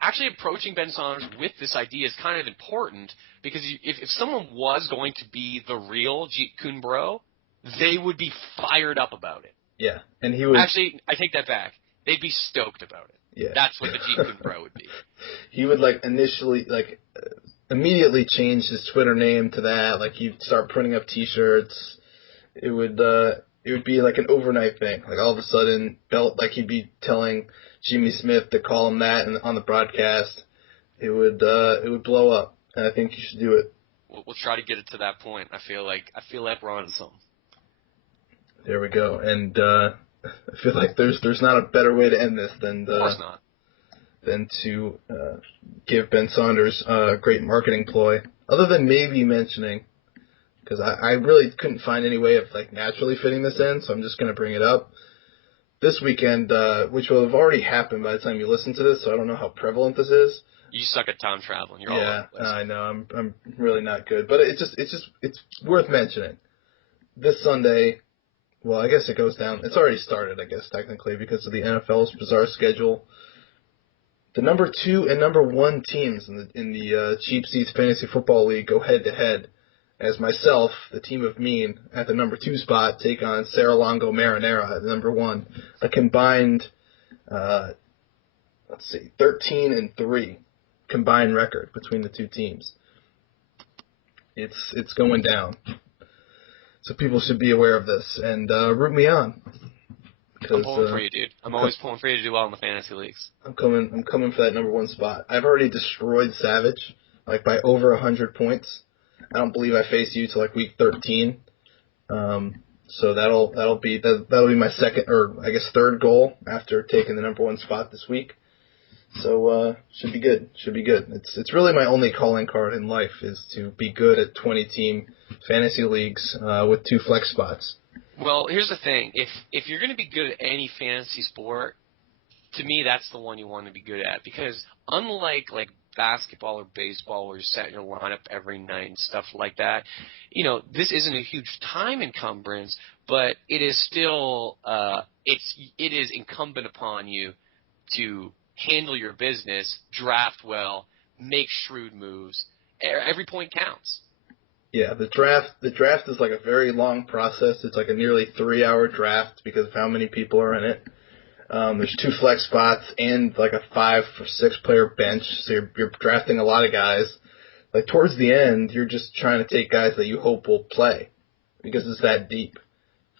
actually approaching Ben Saunders with this idea is kind of important, because if someone was going to be the real Jeet Kune Bro, they would be fired up about it. Yeah, and he would actually. I take that back. They'd be stoked about it. Yeah, that's what the Jeet Kune Bro would be. He would initially immediately change his Twitter name to that. Like, he'd start printing up T-shirts. It would be like an overnight thing. Like, all of a sudden, he'd be telling Jimmy Smith to call him that on the broadcast. It would blow up, and I think you should do it. We'll try to get it to that point. I feel like we're on to something. There we go, and I feel like there's not a better way to end this than of course not. Than to give Ben Saunders a great marketing ploy, other than maybe mentioning, because I really couldn't find any way of naturally fitting this in, so I'm just going to bring it up. This weekend, which will have already happened by the time you listen to this, so I don't know how prevalent this is. You suck at time traveling. You're all over the place. I know. I'm really not good, but it's worth mentioning. This Sunday, well, I guess it goes down. It's already started, I guess, technically, because of the NFL's bizarre schedule. The number 2 and number 1 teams in the Cheap Seats Fantasy Football League go head-to-head, as myself, the team of mean, at the number 2 spot, take on Serra-Longo Marinara at the number 1. A combined, 13-3 combined record between the two teams. It's going down. So people should be aware of this and root me on. I'm pulling for you, dude. I'm always pulling for you to do well in the fantasy leagues. I'm coming for that number 1 spot. I've already destroyed Savage, by over 100 points. I don't believe I face you till week 13. So that'll be my second, or I guess third goal after taking the number 1 spot this week. So should be good. It's really my only calling card in life, is to be good at 20-team fantasy leagues with 2 flex spots. Well, here's the thing. If you're going to be good at any fantasy sport, to me that's the one you want to be good at, because unlike basketball or baseball where you're setting your lineup every night and stuff like that, this isn't a huge time encumbrance, but it is still it is incumbent upon you to handle your business, draft well, make shrewd moves. Every point counts. Yeah, the draft is a very long process. It's a nearly 3-hour draft because of how many people are in it. There's 2 flex spots and a 5 or 6 player bench, so you're drafting a lot of guys. Towards the end, you're just trying to take guys that you hope will play because it's that deep.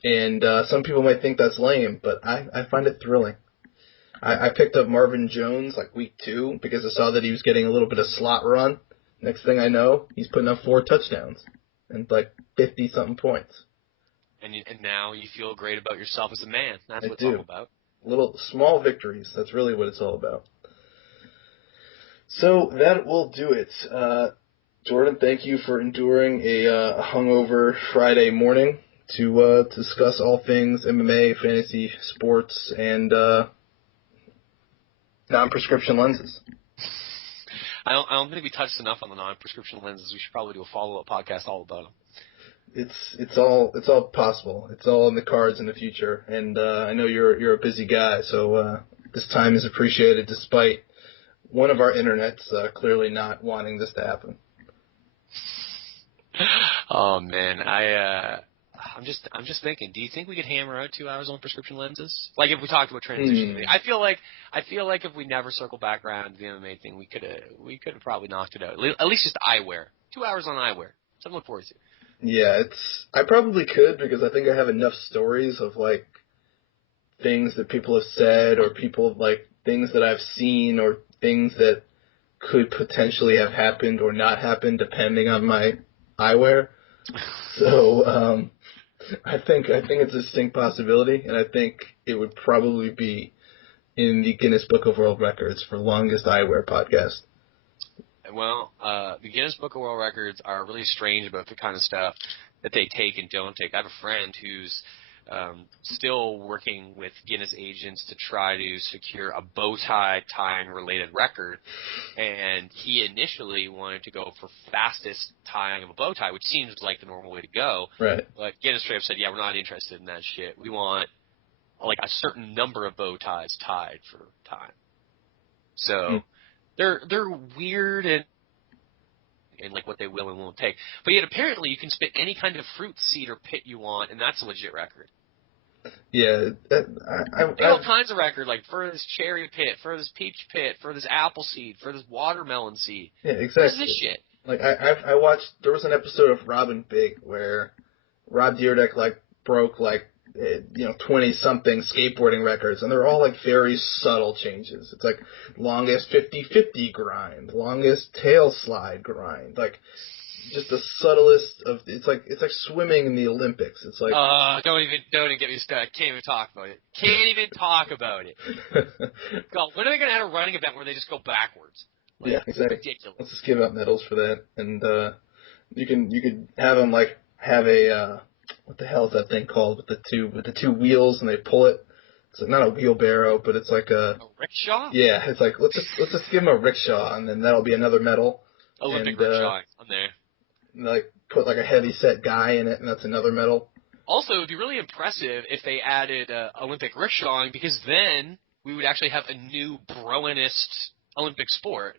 And some people might think that's lame, but I find it thrilling. I picked up Marvin Jones week 2 because I saw that he was getting a little bit of slot run. Next thing I know, he's putting up 4 touchdowns and 50-something points. And now you feel great about yourself as a man. That's what it's all about. Little small victories. That's really what it's all about. So that will do it. Jordan, thank you for enduring a hungover Friday morning to discuss all things MMA, fantasy sports, and non-prescription lenses. I don't think we touched enough on the non-prescription lenses. We should probably do a follow-up podcast all about them. It's all possible. It's all in the cards in the future. And I know you're a busy guy, so this time is appreciated despite one of our internets clearly not wanting this to happen. Oh man, I'm just thinking. Do you think we could hammer out 2 hours on prescription lenses? Like if we talked about transition, I feel like if we never circle back around to the MMA thing, we could have probably knocked it out. At least just eyewear. 2 hours on eyewear. Something to look forward to. Yeah, I probably could because I think I have enough stories of like things that people have said or people like things that I've seen or things that could potentially have happened or not happened depending on my eyewear. So I think it's a distinct possibility, and I think it would probably be in the Guinness Book of World Records for longest eyewear podcast. Well, the Guinness Book of World Records are really strange about the kind of stuff that they take and don't take. I have a friend who's still working with Guinness agents to try to secure a bow tie tying related record, and he initially wanted to go for fastest tying of a bow tie, which seems like the normal way to go. Right. But Guinness straight up said, yeah, we're not interested in that shit. We want like a certain number of bow ties tied for time. So they're weird and like what they will and won't take. But yet apparently you can spit any kind of fruit, seed, or pit you want, and that's a legit record. Yeah, They got all kinds of records, like furthest cherry pit, furthest peach pit, furthest apple seed, furthest watermelon seed. Yeah, exactly. What is this shit? Like I watched. There was an episode of Robin Big where Rob Dyrdek like broke like 20-something skateboarding records, and they're all like very subtle changes. It's like longest 50-50 grind, longest tail slide grind, like just the subtlest of. It's like swimming in the Olympics. It's like don't even get me started. Can't even talk about it. Can't even talk about it. God, when are they gonna have a running event where they just go backwards? Like, yeah, exactly. Ridiculous. Let's just give out medals for that, and you could have them like have a what the hell is that thing called with the two wheels and they pull it. It's like not a wheelbarrow, but it's like a rickshaw. Yeah, it's like let's just give them a rickshaw, and then that'll be another medal. Olympic rickshaw. I'm there. And, like put like a heavy set guy in it, and that's another medal. Also, it would be really impressive if they added Olympic rickshawing, because then we would actually have a new broinist Olympic sport.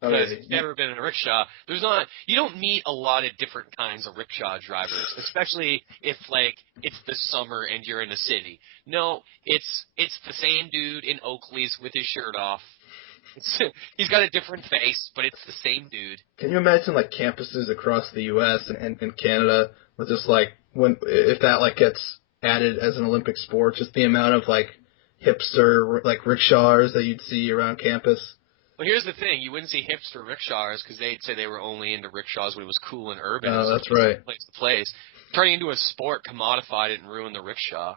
Because if you've never been in a rickshaw, you don't meet a lot of different kinds of rickshaw drivers, especially if like it's the summer and you're in a city. No, it's the same dude in Oakley's with his shirt off. He's got a different face, but it's the same dude. Can you imagine like campuses across the U.S. and Canada with just like if that like gets added as an Olympic sport, just the amount of like hipster like rickshaws that you'd see around campus. Well, here's the thing. You wouldn't see hipster rickshaws because they'd say they were only into rickshaws when it was cool and urban. Oh, that's right. Place to place. Turning into a sport commodified it and ruined the rickshaw.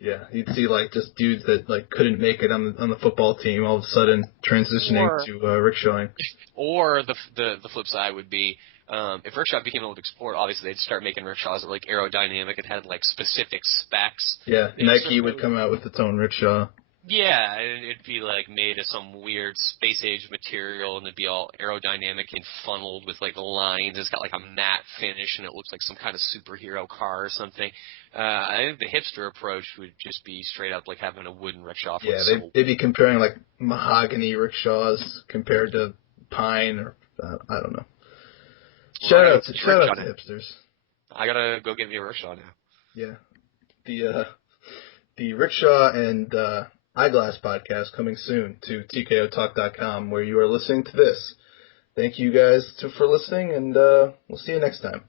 Yeah, you'd see like just dudes that like couldn't make it on the football team all of a sudden transitioning to rickshawing. Or the flip side would be if rickshaw became an Olympic sport, obviously they'd start making rickshaws that were like aerodynamic and had like specific specs. Yeah, Nike would come out with its own rickshaw. Yeah, and it'd be like made of some weird space age material, and it'd be all aerodynamic and funneled with like lines. It's got like a matte finish, and it looks like some kind of superhero car or something. I think the hipster approach would just be straight up like having a wooden rickshaw. Yeah, they'd be comparing like mahogany rickshaws compared to pine or I don't know. Shout out to hipsters. I gotta go get me a rickshaw now. Yeah, the rickshaw and Eyeglass podcast coming soon to TKOTalk.com, where you are listening to this. Thank you guys for listening, and we'll see you next time.